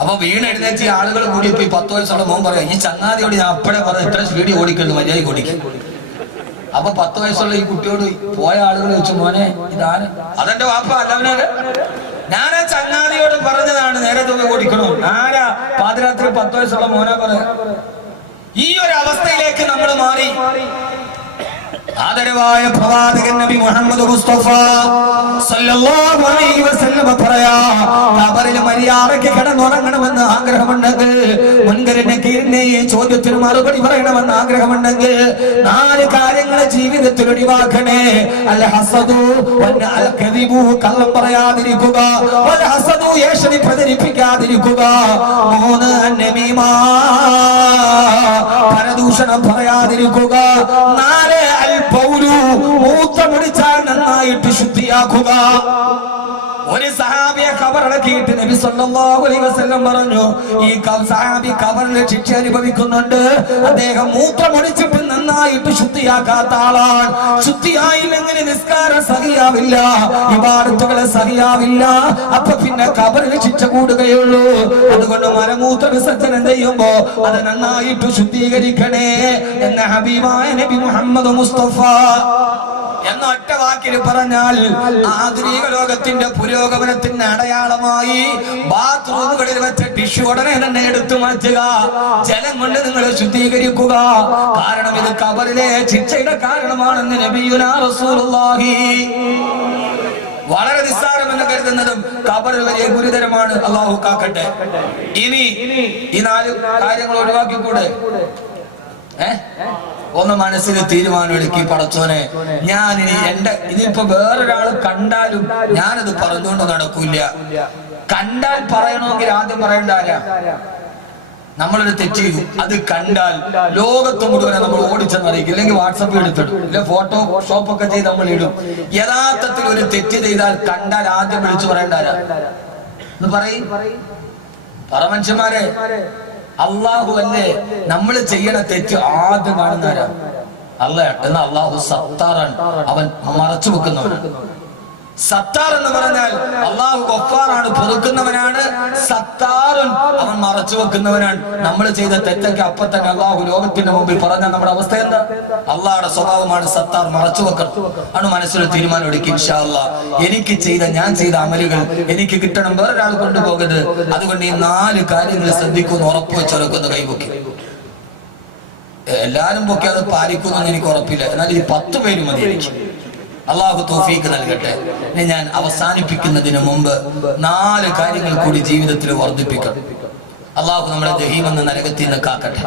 അപ്പൊ വീണെഴുന്നേച്ച് ആളുകൾ കൂടി പോയി 10 വയസ്സുള്ള മോൻ പറയാം, ഈ ചങ്ങാതിയോട് ഞാൻ അപ്പഴേ പറഞ്ഞ ഇത്ര സ്പീഡിൽ ഓടിക്കരുത്, മര്യാദയ്ക്ക് ഓടിക്കും. അപ്പൊ 10 വയസ്സുള്ള ഈ കുട്ടിയോട് പോയ ആളുകൾ വെച്ചു, മോനെ ഇതാണ്. അതെന്റെ വാപ്പ അല്ലവനാണ്, ഞാനാ ചങ്ങാതിയോട് പറഞ്ഞതാണ് നേരെ തൂങ്ങി ഓടിക്കണോ. ആരാ പാതിരാത്രി 10 വയസ്സുള്ള മോനാ പറയാ. ഈ ഒരു അവസ്ഥയിലേക്ക് നമ്മൾ മാറി. ആദരവായ പ്രവാചകൻ നബി മുഹമ്മദ് മുസ്തഫ സല്ലല്ലാഹു അലൈഹി വസല്ലം പറയാ, ഖബറിൽ മര്യാദയ്ക്ക് കിടന്നുറങ്ങണമെന്ന് ആഗ്രഹമുണ്ടെങ്കിൽ, മുൻകർ നക്കീറിന്റെ ഈ ചോദ്യത്തിന് മറുപടി പറയണമെന്ന് ആഗ്രഹമുണ്ടെങ്കിൽ 4 കാര്യങ്ങൾ ജീവിതത്തിൽ ഒഴിവാക്കണേ. അൽ ഹസദു വൽ കദിബു, കള്ളം പറയാതിരിക്കുക. വൽ ഹസദു, ഏഷണി പ്രചരിപ്പിക്കാതിരിക്കുക. 3 നമീമ, പരദൂഷണം പറയാതിരിക്കുക. 4 മൂത്രമൊഴിച്ചാൽ നന്നായിട്ട് ശുദ്ധിയാക്കുക. ഒരു സഹാബിയെ ഖബറടക്കിയിട്ട് നബി സല്ലല്ലാഹു അലൈഹി വസല്ലം പറഞ്ഞു, ഈ സഹാബി ഖബറിൽ ശിക്ഷ അനുഭവിക്കുന്നുണ്ട്. അദ്ദേഹം മൂത്രമൊഴിച്ചിട്ട് നന്നായിട്ട് ശുദ്ധിയാക്കാത്ത ആളാണ്. ശുദ്ധിയായില്ലെങ്കിൽ നിസ്കാരം സഹിയാവില്ല, ഇബാദത്തുകൾ സഹിയാവില്ല. അപ്പൊ പിന്നെ ഖബറിൽ ശിക്ഷ കൂടുകയുള്ളൂ. അതുകൊണ്ട് മലമൂത്ര വിസർജനം ചെയ്യുമ്പോ അത് നന്നായിട്ട് ശുദ്ധീകരിക്കണേ എന്ന ഹബീബായ നബി മുഹമ്മദ് മുസ്തഫ എന്ന ഒറ്റ വാക്കിൽ പറഞ്ഞാൽ, ആധുനിക ലോകത്തിന്റെ പുരോഗമനത്തിന്റെ അടയാളമായി ബാത്റൂമുകളിൽ വെച്ച ടിഷ്യൂ ഉടനെ തന്നെ എടുത്തു മാറ്റുക, ജലം കൊണ്ട് നിങ്ങൾ ശുദ്ധീകരിക്കുക. കാരണം ഇത് ഖബറിലെ ശിക്ഷയുടെ കാരണമാണെന്ന് നബിയുനാ റസൂലുള്ളാഹി. വളരെ നിസ്സാരമെന്ന് കരുതുന്നതും ഖബറിൽ വലിയ ഗുരുതരമാണ്. അല്ലാഹു കാക്കട്ടെ. ഇനി ഈ 4 കാര്യങ്ങൾ ഒഴിവാക്കിക്കൂടെ? ഒന്ന് മനസ്സിൽ തീരുമാനമെടുക്കി, പടച്ചോനെ ഞാൻ ഇനിയിപ്പോ വേറൊരാൾ കണ്ടാലും ഞാനത് പറഞ്ഞുകൊണ്ട് നടക്കൂല. കണ്ടാൽ പറയണമെങ്കിൽ ആദ്യം പറയേണ്ട ആരാ? നമ്മളൊരു തെറ്റ് ചെയ്തു, അത് കണ്ടാൽ ലോകത്ത് മുഴുവനെ നമ്മൾ ഓടിച്ചെന്നറിയിക്കും. ഇല്ലെങ്കിൽ വാട്സപ്പിൽ എടുത്തിടും, ഇല്ല ഫോട്ടോ ഷോപ്പൊക്കെ ചെയ്ത് നമ്മൾ ഇടും. യഥാർത്ഥത്തിൽ ഒരു തെറ്റ് ചെയ്താൽ കണ്ടാൽ ആദ്യം വിളിച്ചു പറയേണ്ട ആരാ എന്ന് പറയും. പറ മനുഷ്യന്മാരെ, അള്ളാഹു അല്ലേ നമ്മൾ ചെയ്യണ തെറ്റ് ആദ്യം കാണുന്നവരാ? അല്ല. എന്നാൽ അള്ളാഹു സത്താറാണ്, അവൻ മറച്ചു വെക്കുന്നവനാണ്. സത്താർ എന്ന് പറഞ്ഞാൽ അള്ളാഹു ഗഫാറാണ്, പൊറുക്കുന്നവനാണ്. സത്താറുൻ, അവൻ മറച്ചു വെക്കുന്നവനാണ്. നമ്മൾ ചെയ്ത തെറ്റൊക്കെ അപ്പൊ തന്നെ അള്ളാഹു ലോകത്തിന്റെ മുമ്പിൽ പറഞ്ഞാൽ നമ്മുടെ അവസ്ഥ എന്താ? അള്ളാഹുടെ സ്വഭാവമാണ് സത്താർ, മറച്ചു വെക്കണം. ആണ് മനസ്സിൽ തീരുമാനം എടുക്കും, ഇൻഷാ അല്ലാഹ് ഞാൻ ചെയ്ത അമലുകൾ എനിക്ക് കിട്ടണം, വേറൊരാൾ കൊണ്ടുപോകരുത്. അതുകൊണ്ട് ഈ 4 കാര്യങ്ങൾ ശ്രദ്ധിക്കുമെന്ന് ഉറപ്പ് വെച്ചൊരക്കൊന്ന് കൈപൊക്കി. എല്ലാരും പൊക്കി അത് പാലിക്കുമെന്ന് എനിക്ക് ഉറപ്പില്ല, എന്നാൽ ഈ 10 പേര് മതി എനിക്ക്. അള്ളാഹു തൗഫീഖ് നൽകട്ടെ. ഞാൻ അവസാനിപ്പിക്കുന്നതിന് മുമ്പ് 4 കാര്യങ്ങൾ കൂടി ജീവിതത്തിൽ വർദ്ധിപ്പിക്കണം. അള്ളാഹു നമ്മളെ ജഹീം എന്ന നരകത്തിൽ നിന്ന് കാക്കട്ടെ.